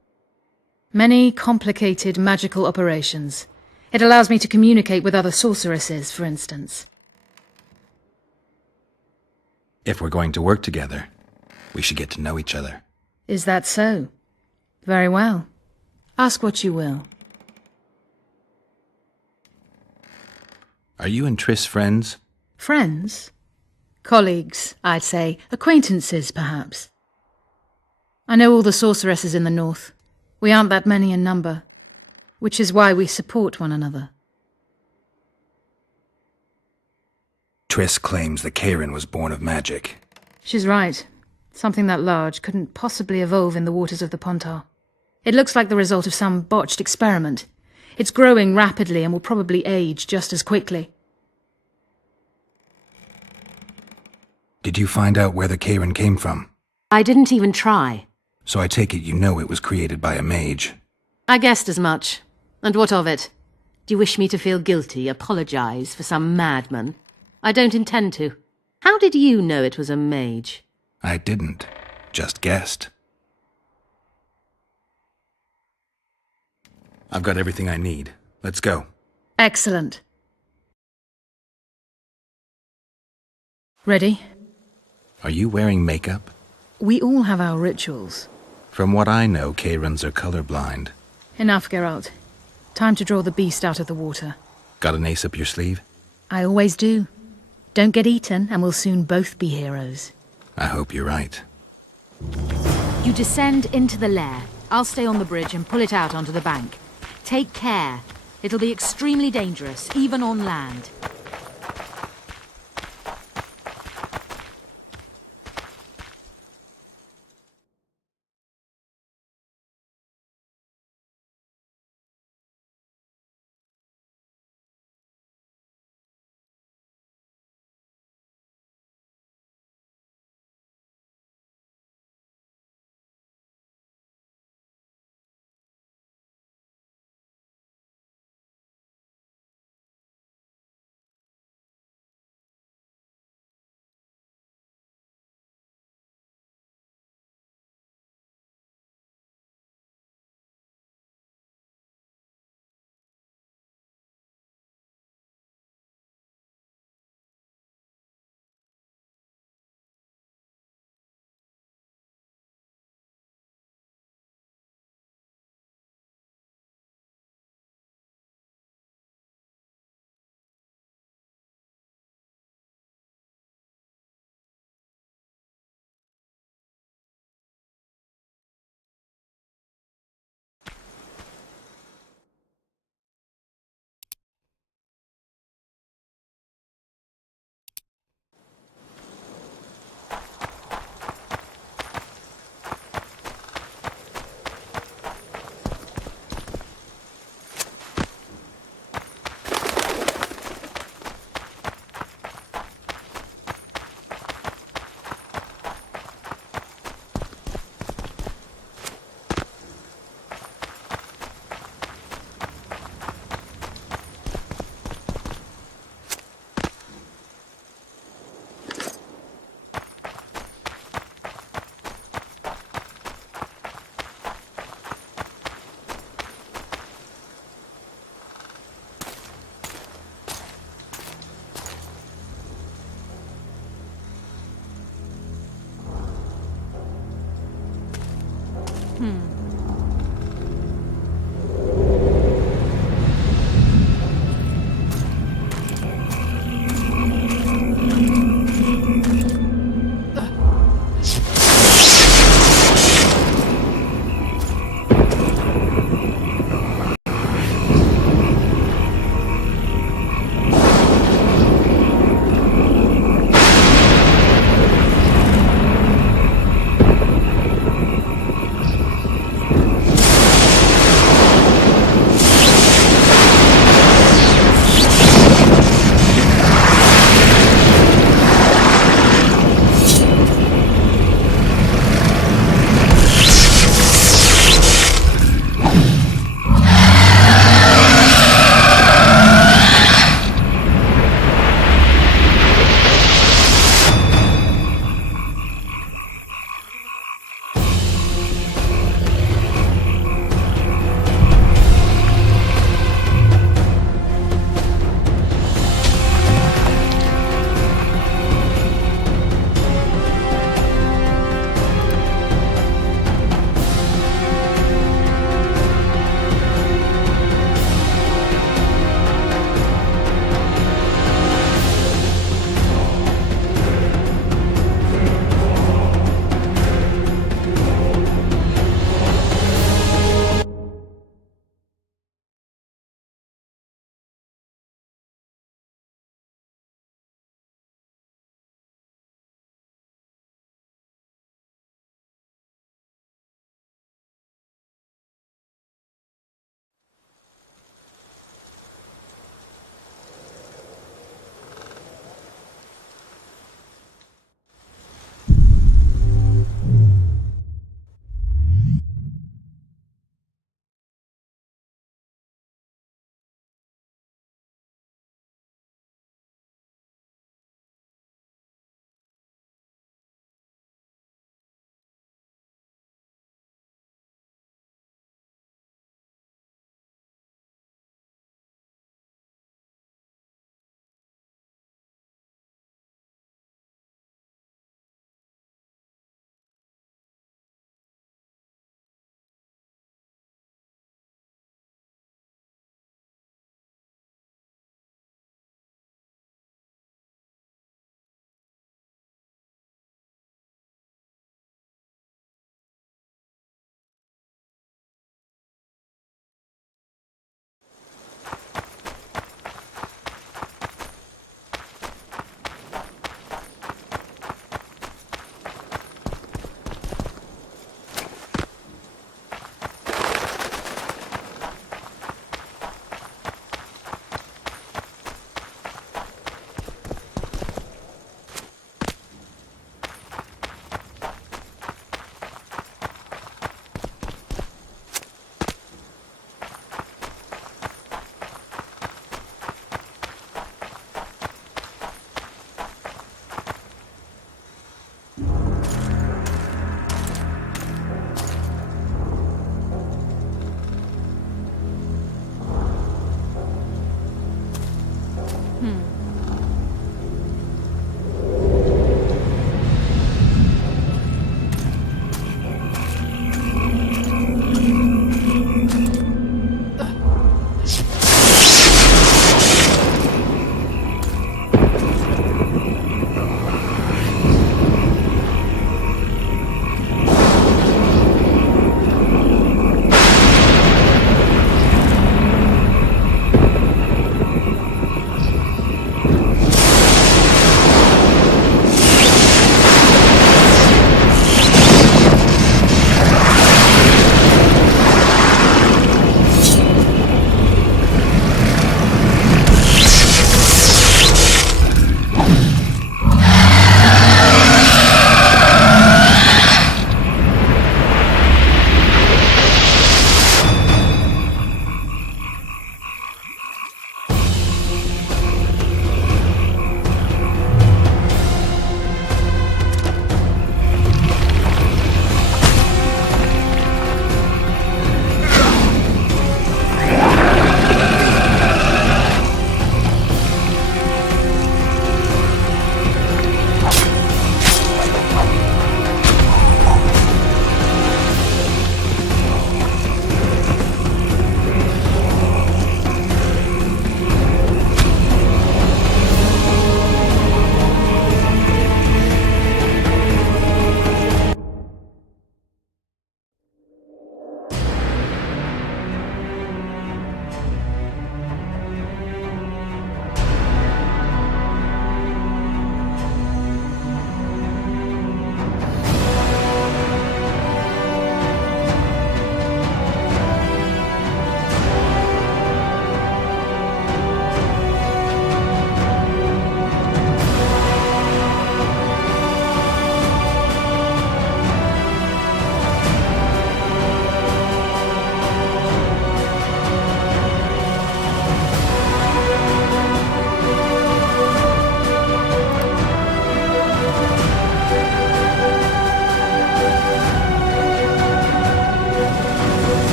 Many complicated magical operations. It allows me to communicate with other sorceresses, for instance. If we're going to work together, we should get to know each other. Is that so? Very well. Ask what you will. Are you and Triss friends? Friends? Colleagues, I'd say. Acquaintances, perhaps. I know all the sorceresses in the north. We aren't that many in number, which is why we support one another. Triss claims the Karen was born of magic. She's right. Something that large couldn't possibly evolve in the waters of the Pontar. It looks like the result of some botched experiment. It's growing rapidly and will probably age just as quickly. Did you find out where the Karen came from? I didn't even try. So I take it you know it was created by a mage. I guessed as much. And what of it? Do you wish me to feel guilty, apologize for some madman? I don't intend to. How did you know it was a mage? I didn't. Just guessed. I've got everything I need. Let's go. Excellent. Ready? Are you wearing makeup? We all have our rituals. From what I know, Karens are colorblind. Enough, Geralt. Time to draw the beast out of the water. Got an ace up your sleeve? I always do. Don't get eaten, and we'll soon both be heroes. I hope you're right. You descend into the lair. I'll stay on the bridge and pull it out onto the bank. Take care. It'll be extremely dangerous, even on land.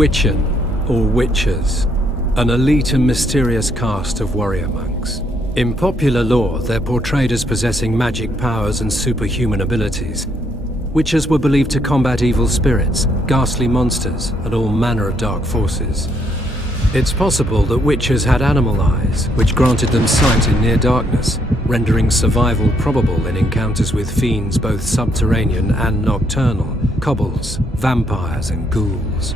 Witchen, or Witchers, an elite and mysterious caste of warrior monks. In popular lore, they're portrayed as possessing magic powers and superhuman abilities. Witchers were believed to combat evil spirits, ghastly monsters, and all manner of dark forces. It's possible that Witchers had animal eyes, which granted them sight in near darkness, rendering survival probable in encounters with fiends both subterranean and nocturnal, kobolds, vampires, and ghouls.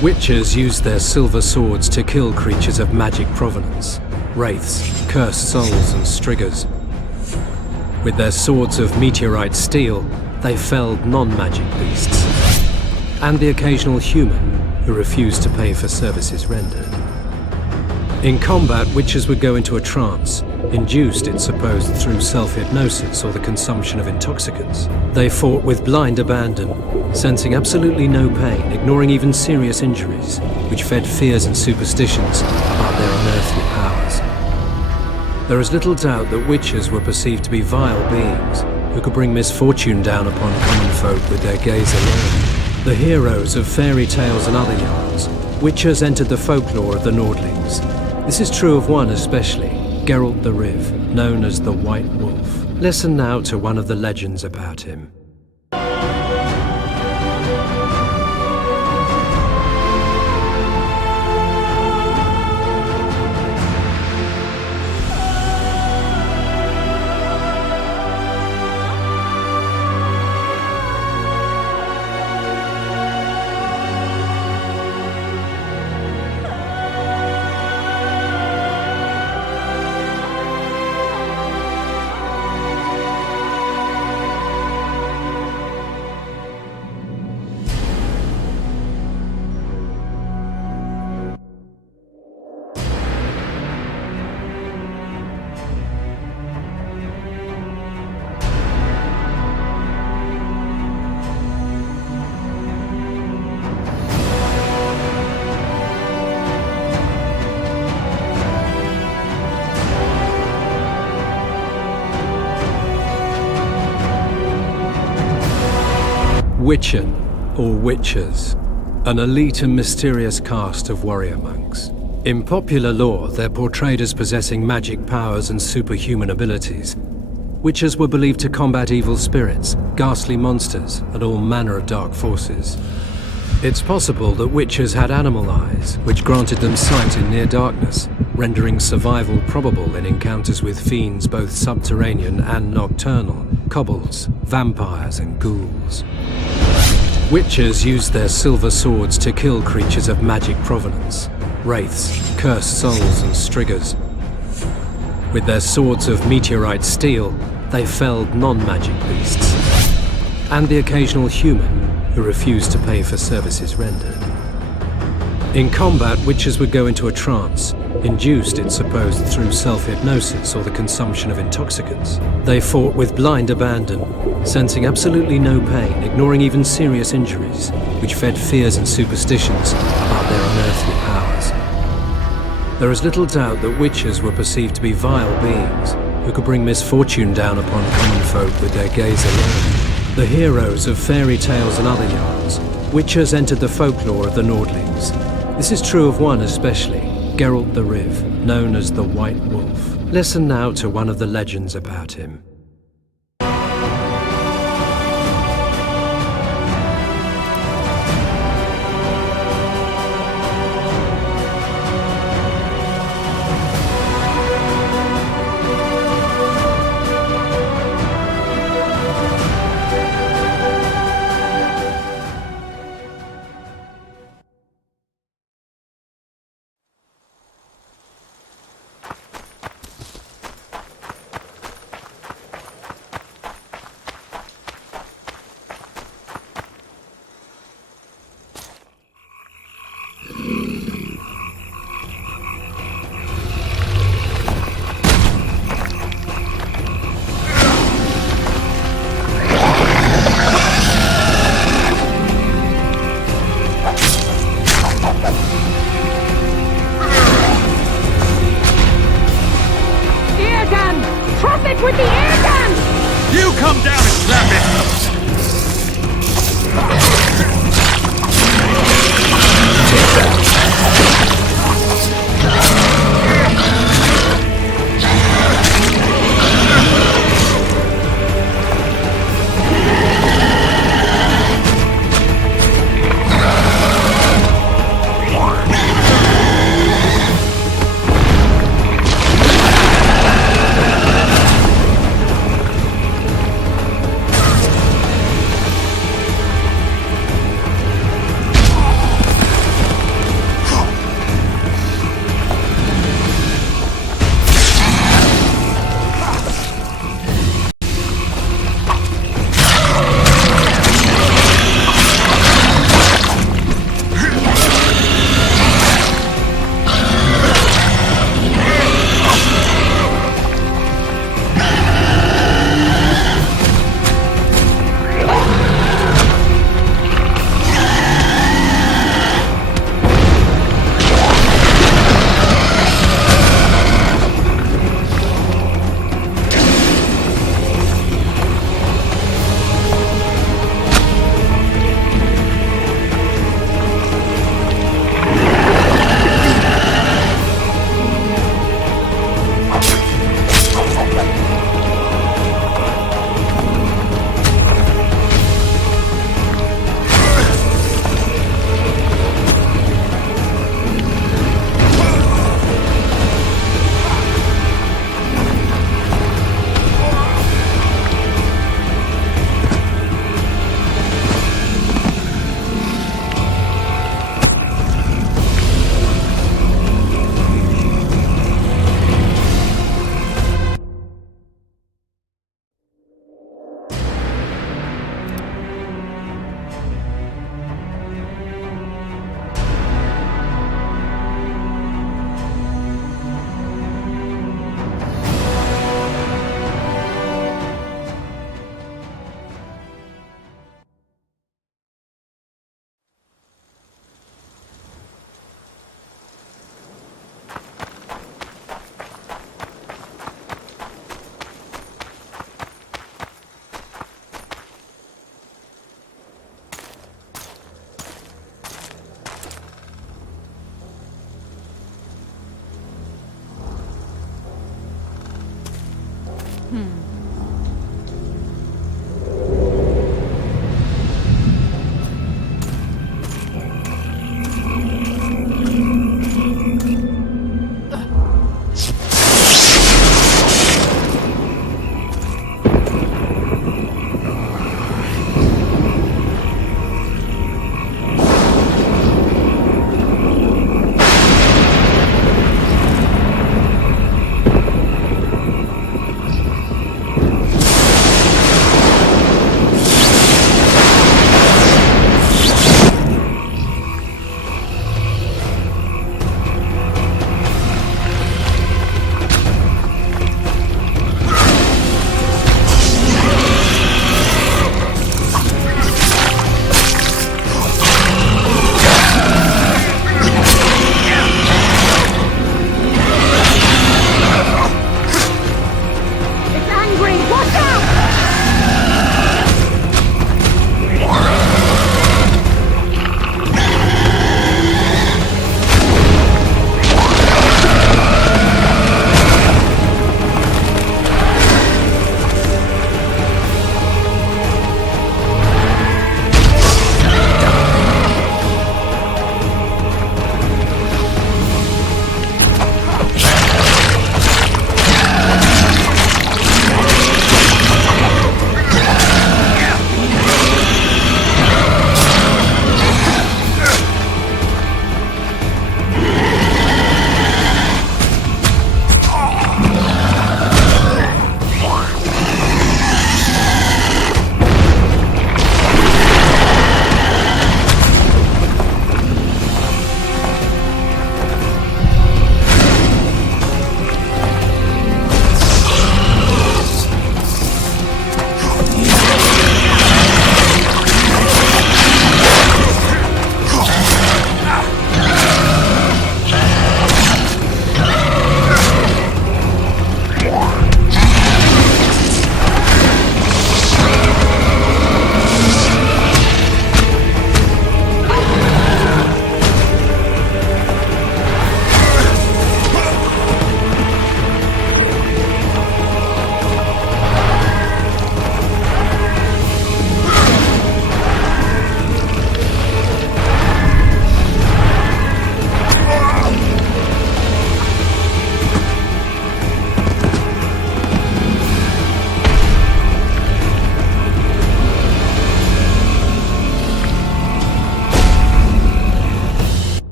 Witchers used their silver swords to kill creatures of magic provenance, wraiths, cursed souls, and striggers. With their swords of meteorite steel, they felled non-magic beasts, and the occasional human who refused to pay for services rendered. In combat, Witchers would go into a trance, induced, it's supposed, through self-hypnosis or the consumption of intoxicants. They fought with blind abandon, sensing absolutely no pain, ignoring even serious injuries, which fed fears and superstitions about their unearthly powers. There is little doubt that Witchers were perceived to be vile beings who could bring misfortune down upon common folk with their gaze alone. The heroes of fairy tales and other yarns, Witchers entered the folklore of the Nordlings. This is true of one especially, Geralt the Riv, known as the White Wolf. Listen now to one of the legends about him. Witchen, or Witchers, an elite and mysterious caste of warrior monks. In popular lore, they're portrayed as possessing magic powers and superhuman abilities. Witchers were believed to combat evil spirits, ghastly monsters, and all manner of dark forces. It's possible that Witchers had animal eyes, which granted them sight in near darkness, rendering survival probable in encounters with fiends both subterranean and nocturnal, kobolds, vampires, and ghouls. Witchers used their silver swords to kill creatures of magic provenance, wraiths, cursed souls, and striggers. With their swords of meteorite steel, they felled non-magic beasts, and the occasional human who refused to pay for services rendered. In combat, Witchers would go into a trance, induced, it's supposed, through self-hypnosis or the consumption of intoxicants. They fought with blind abandon, sensing absolutely no pain, ignoring even serious injuries, which fed fears and superstitions about their unearthly powers. There is little doubt that Witchers were perceived to be vile beings who could bring misfortune down upon common folk with their gaze alone. The heroes of fairy tales and other yarns, Witchers entered the folklore of the Nordlings. This is true of one especially, Geralt the Riv, known as the White Wolf. Listen now to one of the legends about him.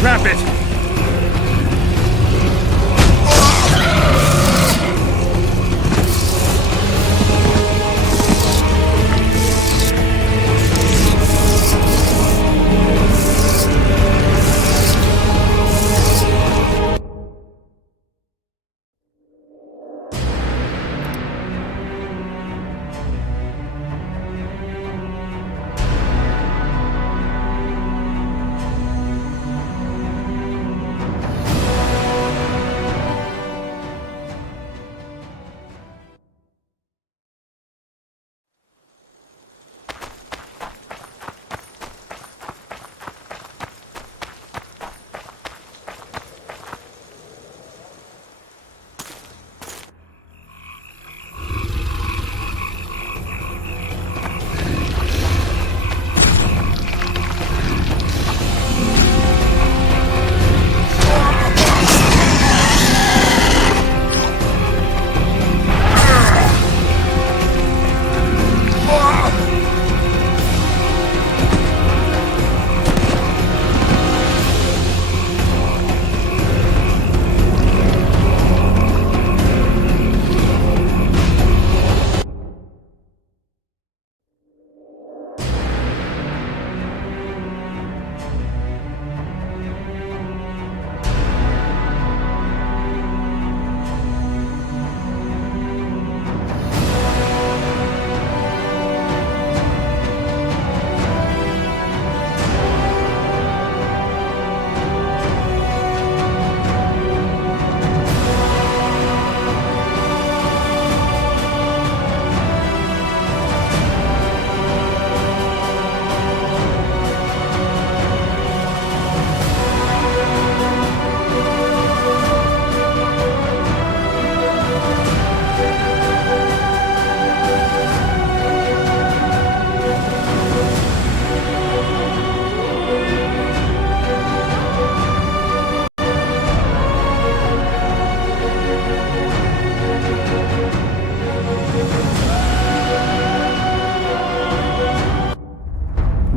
Trap it!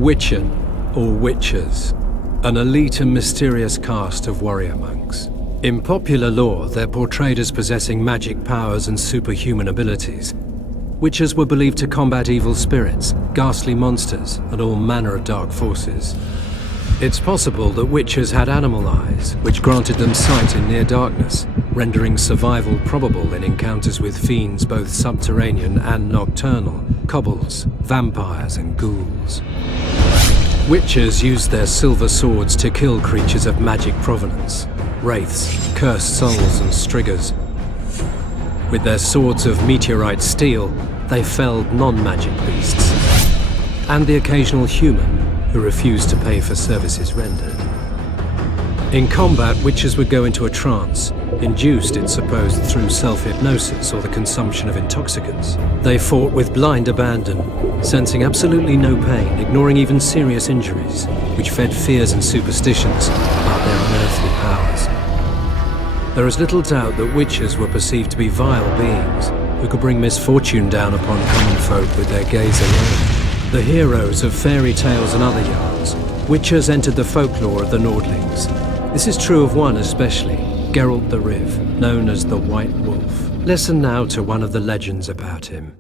Witchen, or Witchers, an elite and mysterious caste of warrior monks. In popular lore, they're portrayed as possessing magic powers and superhuman abilities. Witchers were believed to combat evil spirits, ghastly monsters, and all manner of dark forces. It's possible that Witchers had animal eyes, which granted them sight in near darkness, rendering survival probable in encounters with fiends both subterranean and nocturnal, kobolds, vampires, and ghouls. Witchers used their silver swords to kill creatures of magic provenance, wraiths, cursed souls, and striggers. With their swords of meteorite steel, they felled non-magic beasts, and the occasional human who refused to pay for services rendered. In combat, Witchers would go into a trance, induced, it's supposed, through self-hypnosis or the consumption of intoxicants. They fought with blind abandon, sensing absolutely no pain, ignoring even serious injuries, which fed fears and superstitions about their unearthly powers. There is little doubt that Witchers were perceived to be vile beings who could bring misfortune down upon common folk with their gaze alone. The heroes of fairy tales and other yarns, Witchers entered the folklore of the Nordlings. This is true of one especially, Geralt the Riv, known as the White Wolf. Listen now to one of the legends about him.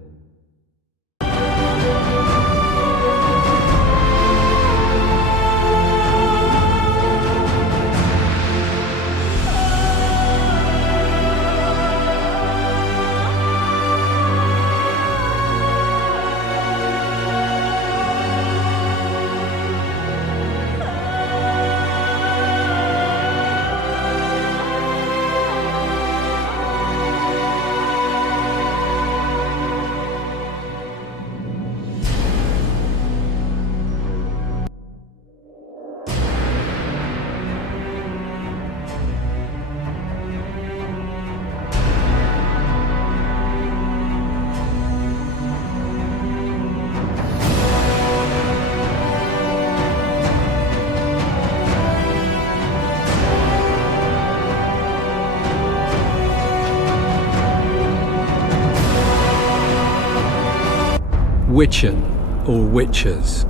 Witchen, or Witchers,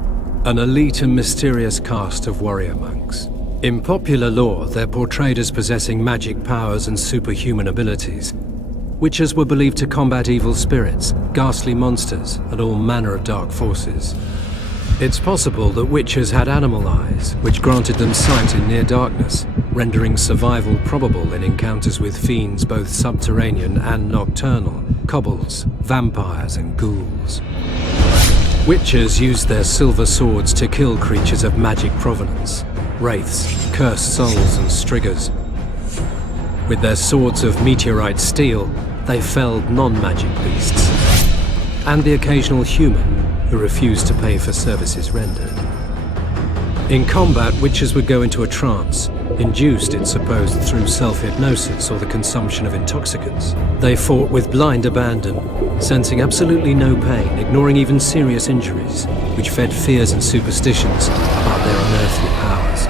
an elite and mysterious caste of warrior monks. In popular lore, they're portrayed as possessing magic powers and superhuman abilities. Witches were believed to combat evil spirits, ghastly monsters, and all manner of dark forces. It's possible that witches had animal eyes, which granted them sight in near darkness, rendering survival probable in encounters with fiends both subterranean and nocturnal, kobolds, vampires, and ghouls. Witches used their silver swords to kill creatures of magic provenance, wraiths, cursed souls, and striggers. With their swords of meteorite steel, they felled non-magic beasts, and the occasional human who refused to pay for services rendered. In combat, witches would go into a trance, induced, it's supposed, through self-hypnosis or the consumption of intoxicants. They fought with blind abandon, sensing absolutely no pain, ignoring even serious injuries, which fed fears and superstitions about their unearthly powers.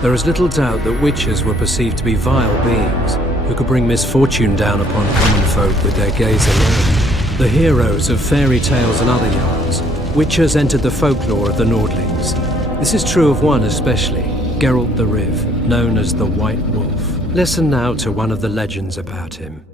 There is little doubt that witches were perceived to be vile beings who could bring misfortune down upon common folk with their gaze alone. The heroes of fairy tales and other yarns, witches entered the folklore of the Nordlings. This is true of one especially, Geralt the Riv, known as the White Wolf. Listen now to one of the legends about him.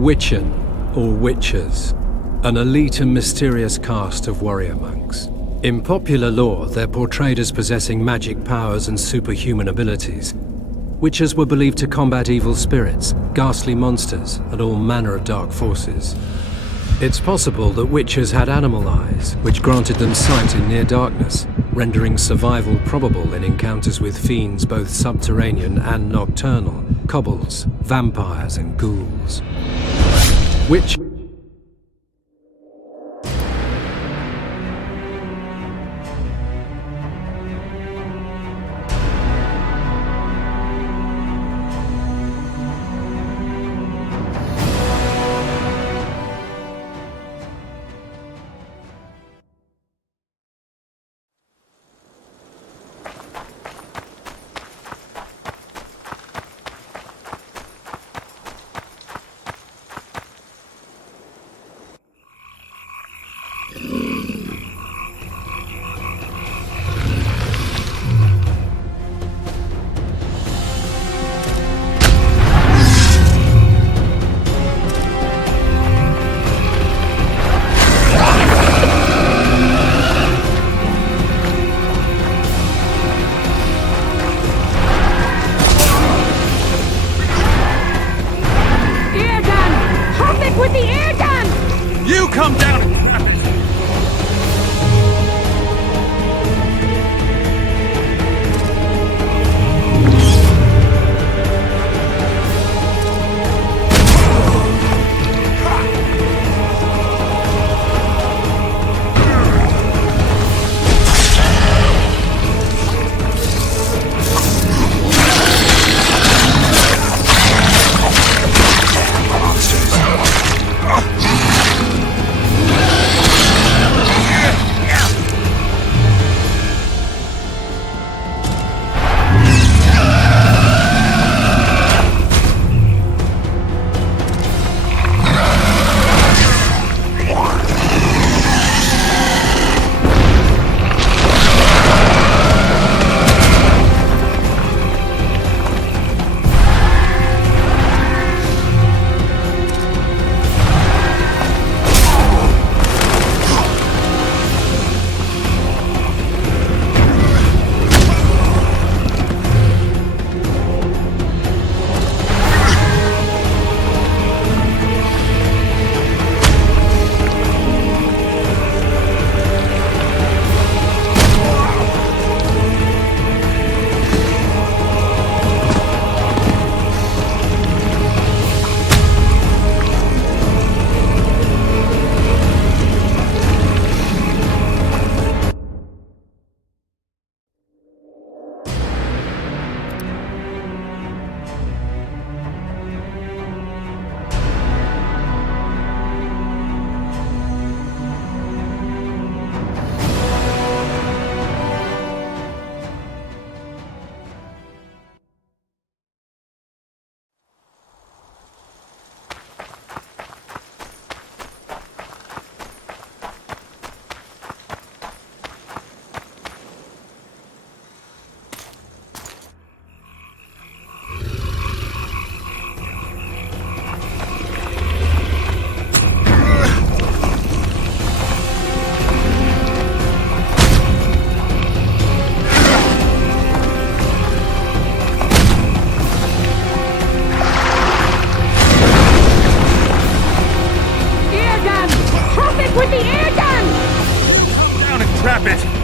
Witchen, or Witchers, an elite and mysterious caste of warrior monks. In popular lore, they're portrayed as possessing magic powers and superhuman abilities. Witches were believed to combat evil spirits, ghastly monsters, and all manner of dark forces. It's possible that witches had animal eyes, which granted them sight in near darkness, rendering survival probable in encounters with fiends both subterranean and nocturnal, kobolds, vampires, and ghouls. With the air gun! You come down! trap it!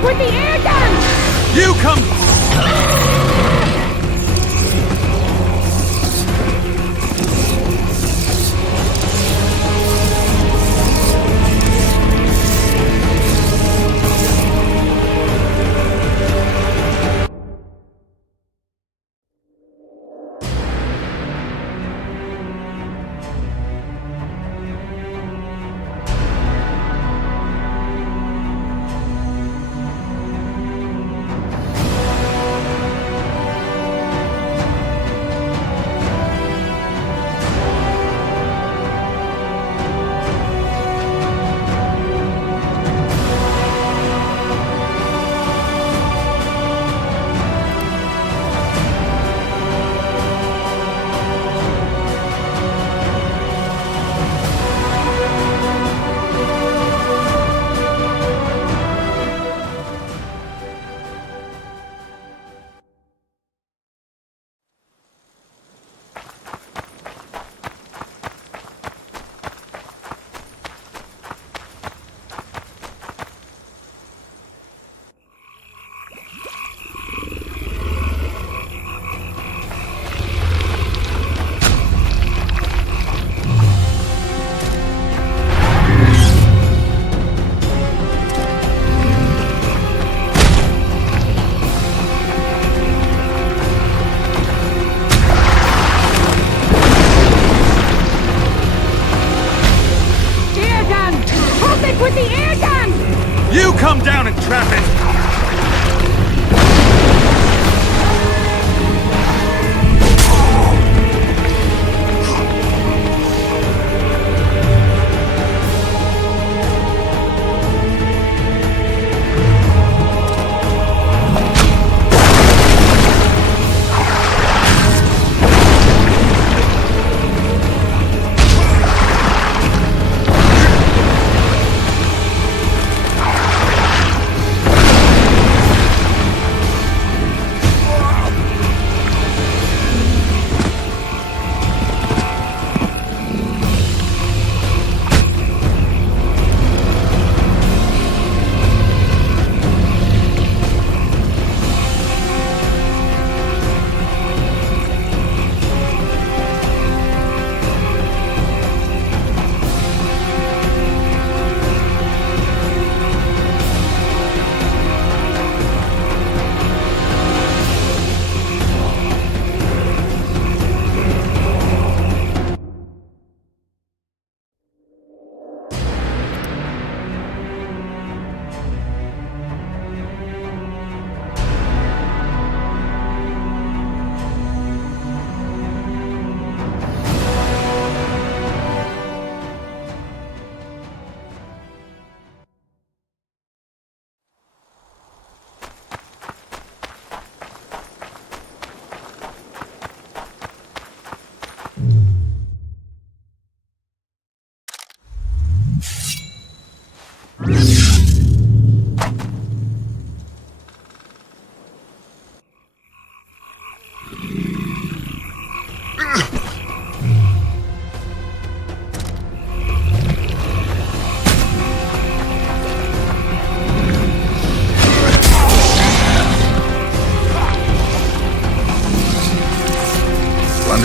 With the air gun! You come... With the air gun! You come down and trap it!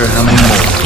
wonder how many more.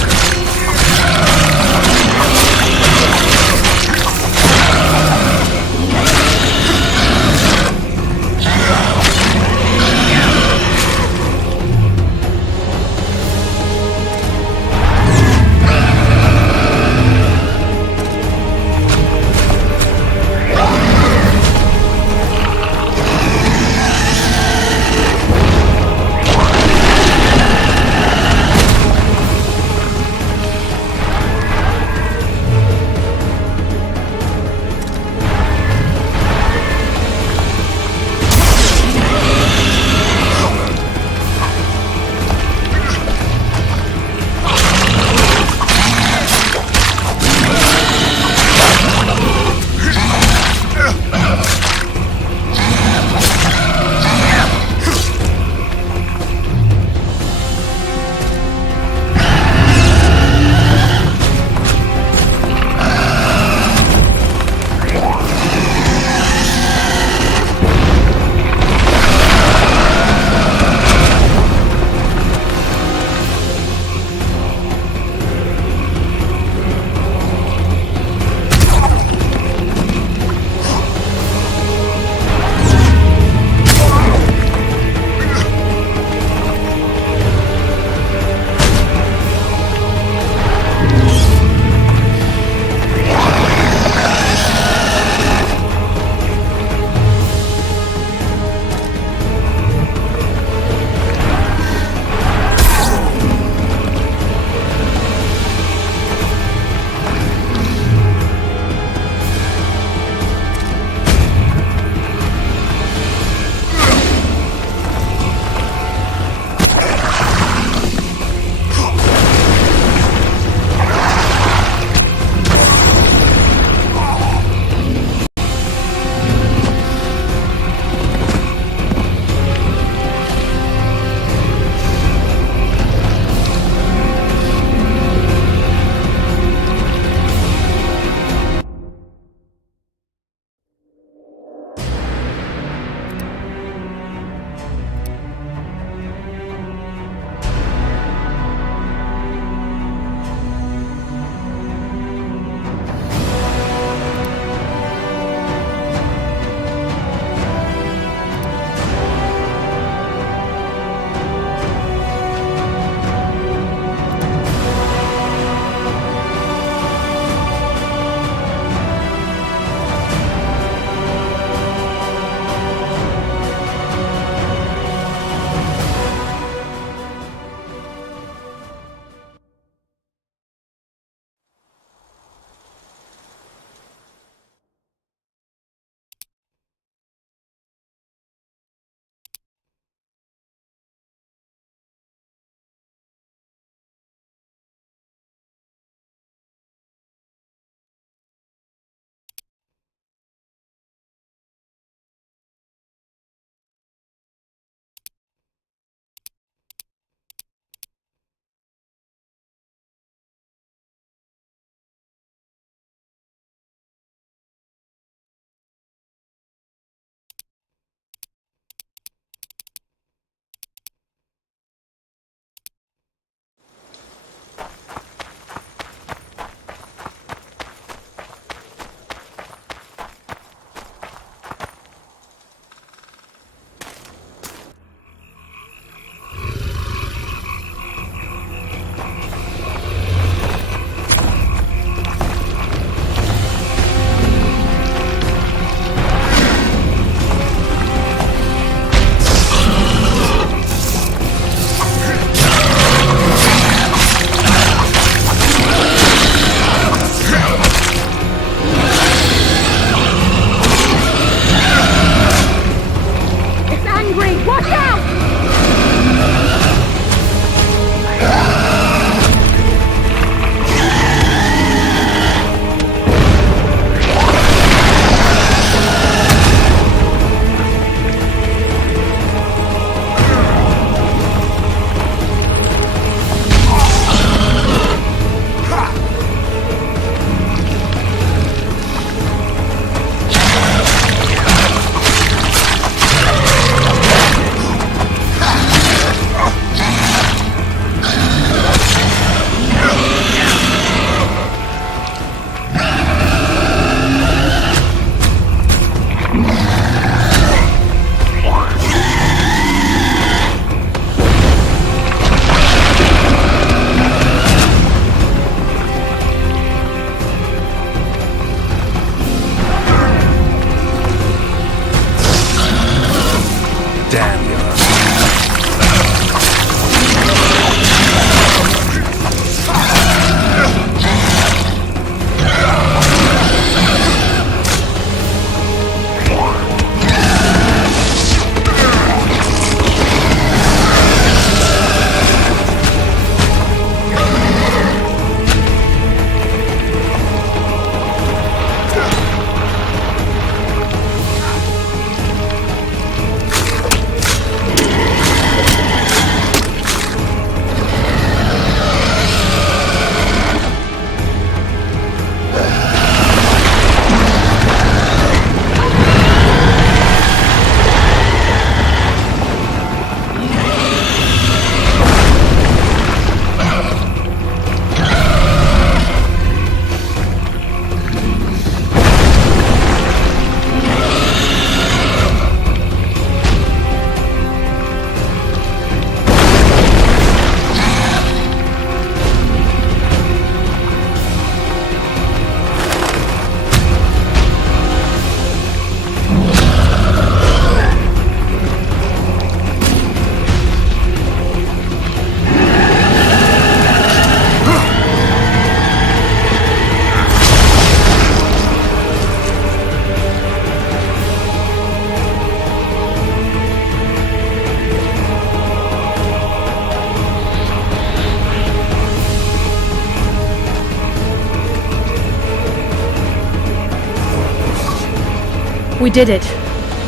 We did it.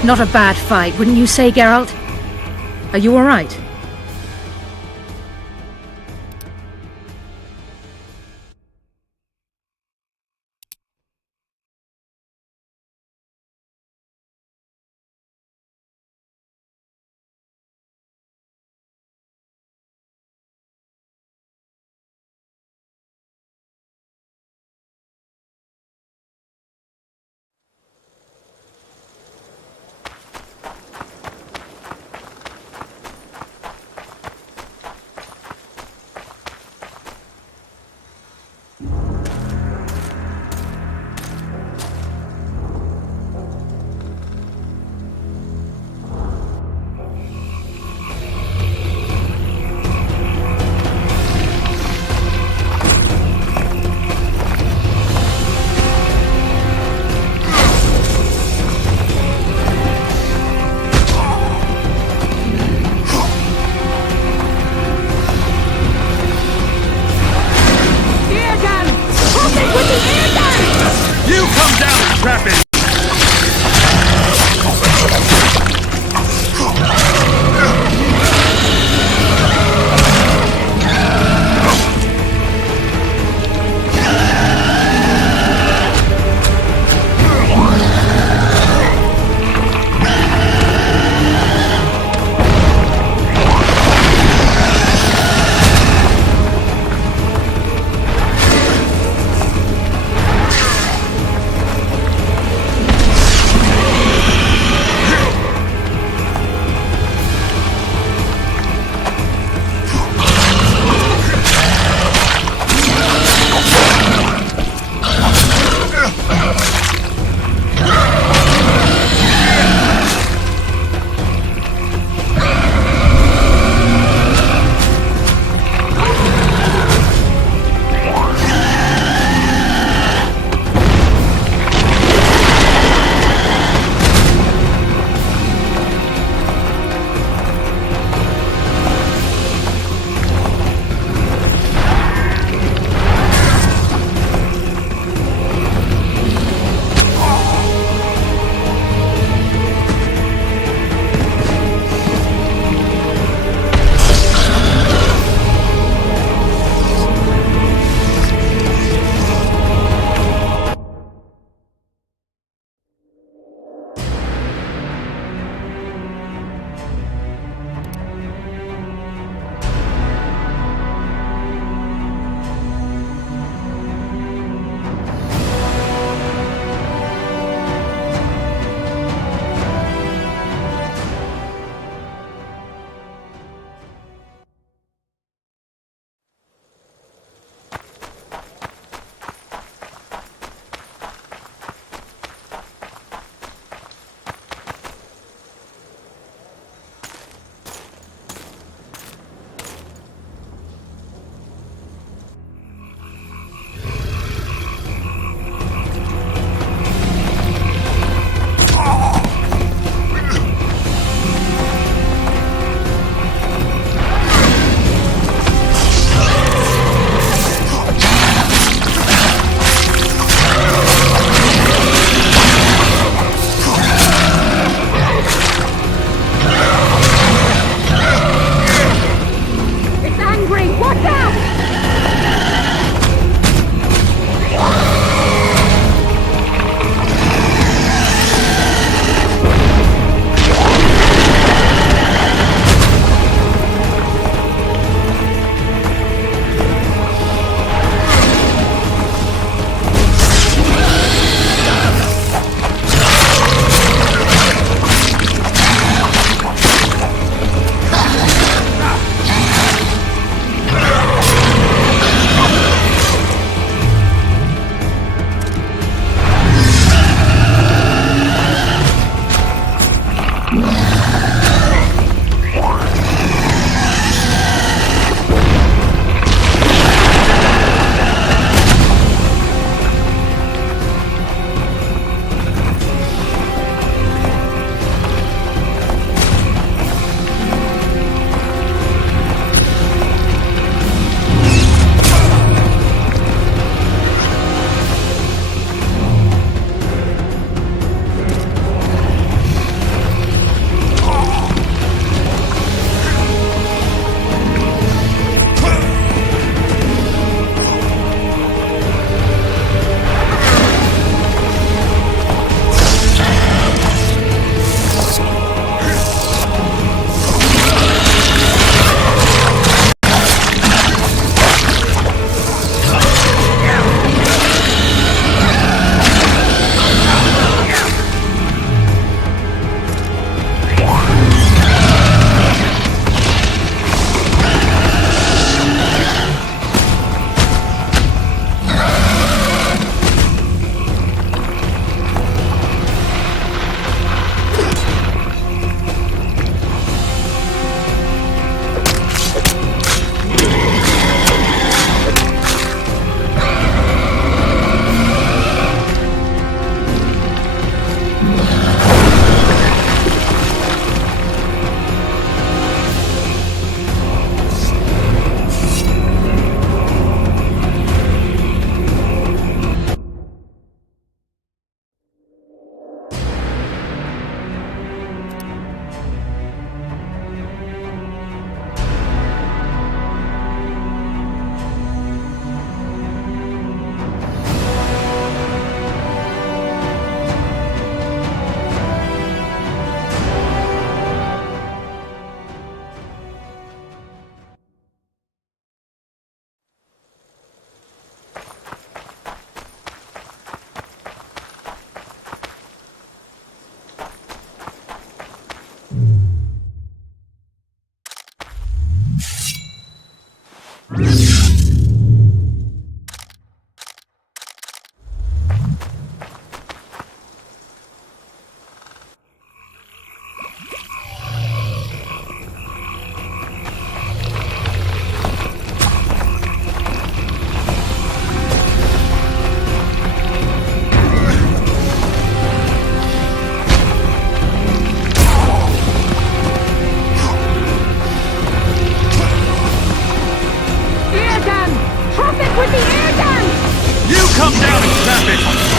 Not a bad fight, wouldn't you say, Geralt? Are you all right? down and snap it!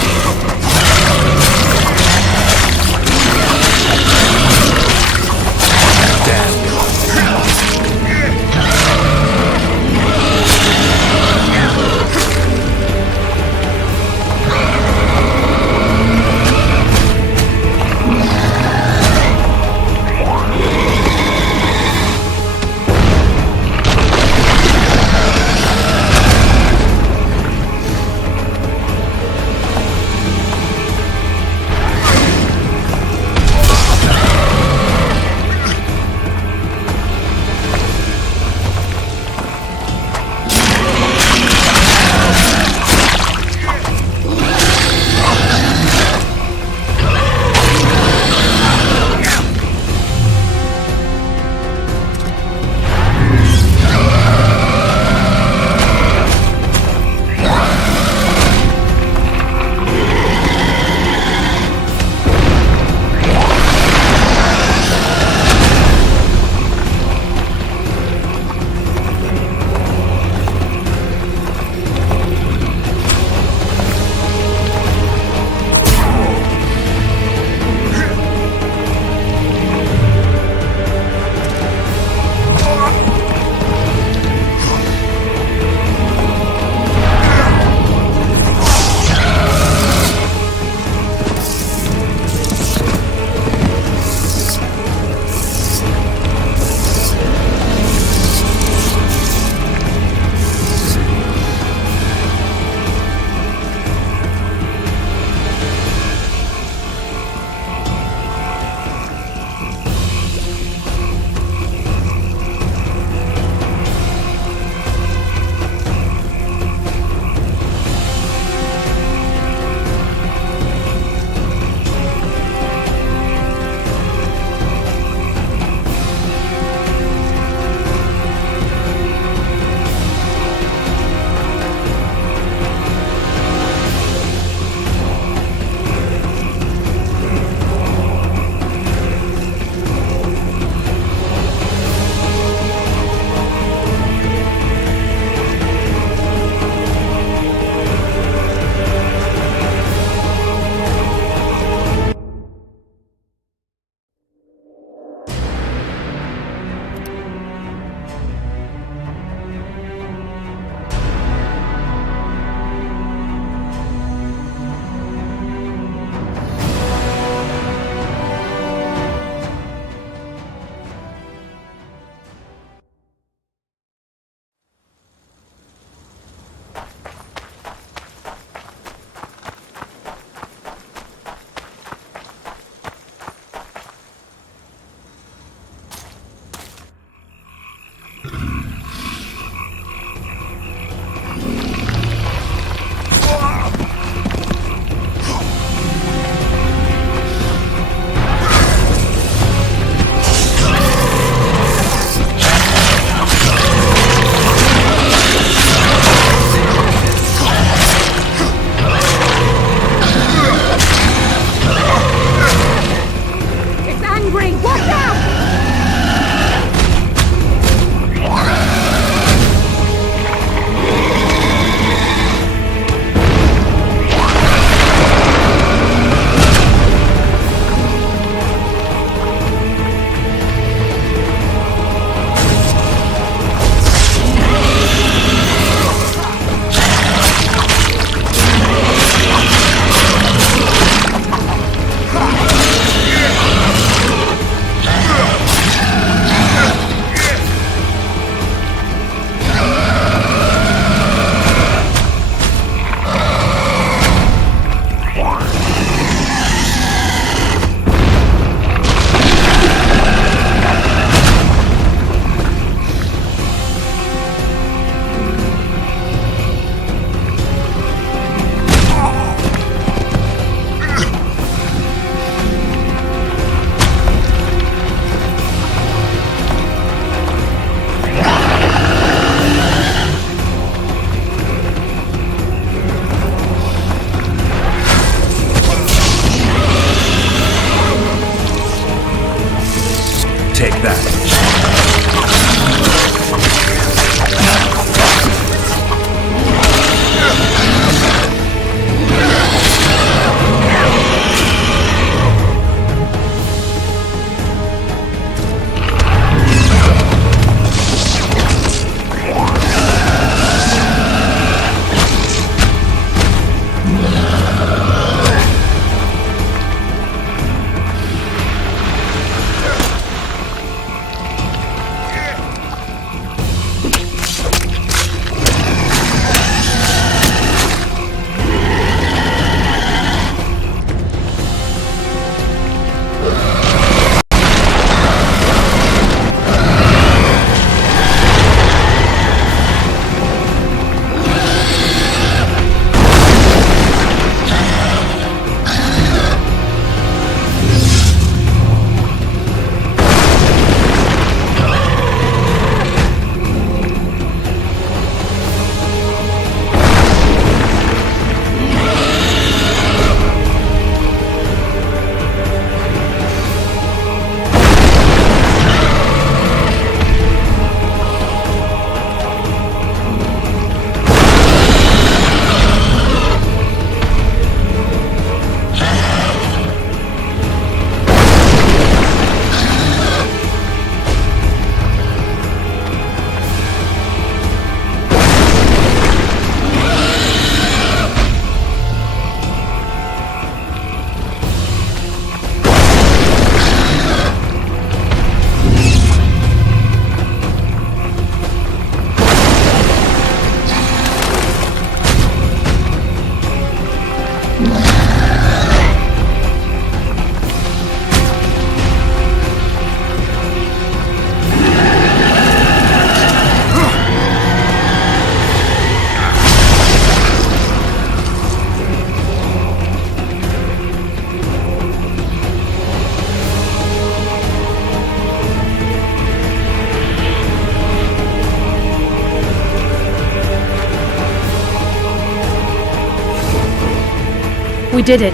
We did it.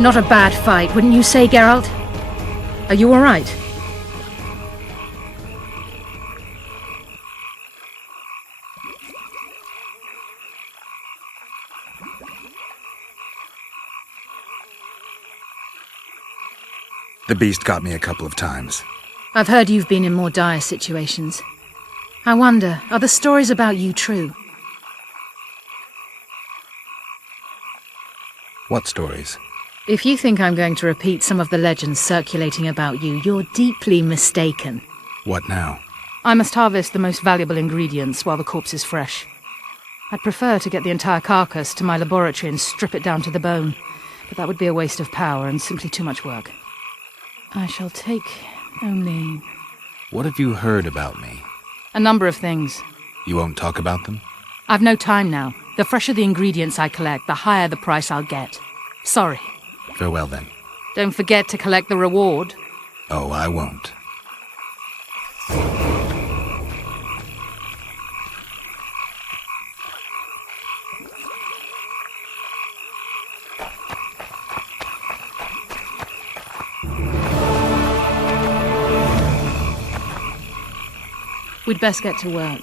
Not a bad fight, wouldn't you say, Geralt? Are you all right? The beast got me a couple of times. I've heard you've been in more dire situations. I wonder, are the stories about you true? What stories? If you think I'm going to repeat some of the legends circulating about you, you're deeply mistaken. What now? I must harvest the most valuable ingredients while the corpse is fresh. I'd prefer to get the entire carcass to my laboratory and strip it down to the bone, but that would be a waste of power and simply too much work. I shall take only... What have you heard about me? a number of things. You won't talk about them? I've no time now. The fresher the ingredients I collect, the higher the price I'll get. Sorry. Farewell, then. Don't forget to collect the reward. Oh, I won't. We'd best get to work.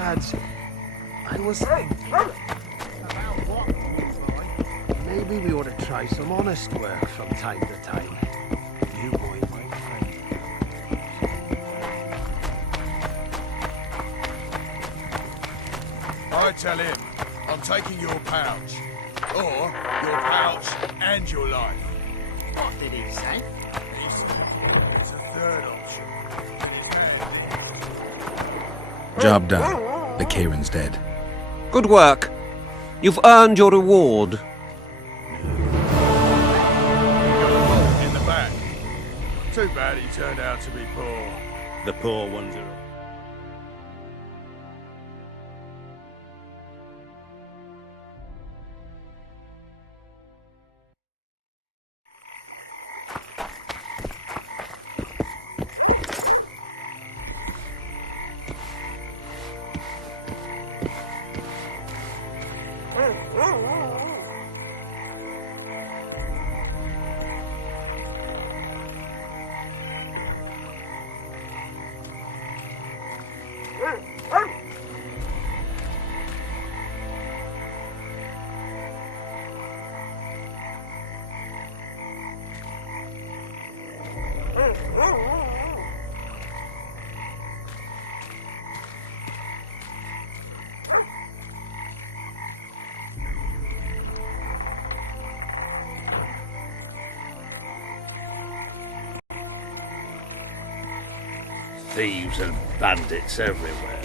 lads. I was thinking about what maybe we ought to try some honest work from time to time. You boy might find. I tell him I'm taking your pouch. Or your pouch and your life. What did he say? He said there's a third option. Job done. The Kieran's dead. Good work. You've earned your reward. In the back. Too bad he turned out to be poor. The poor ones are... Thieves and bandits everywhere.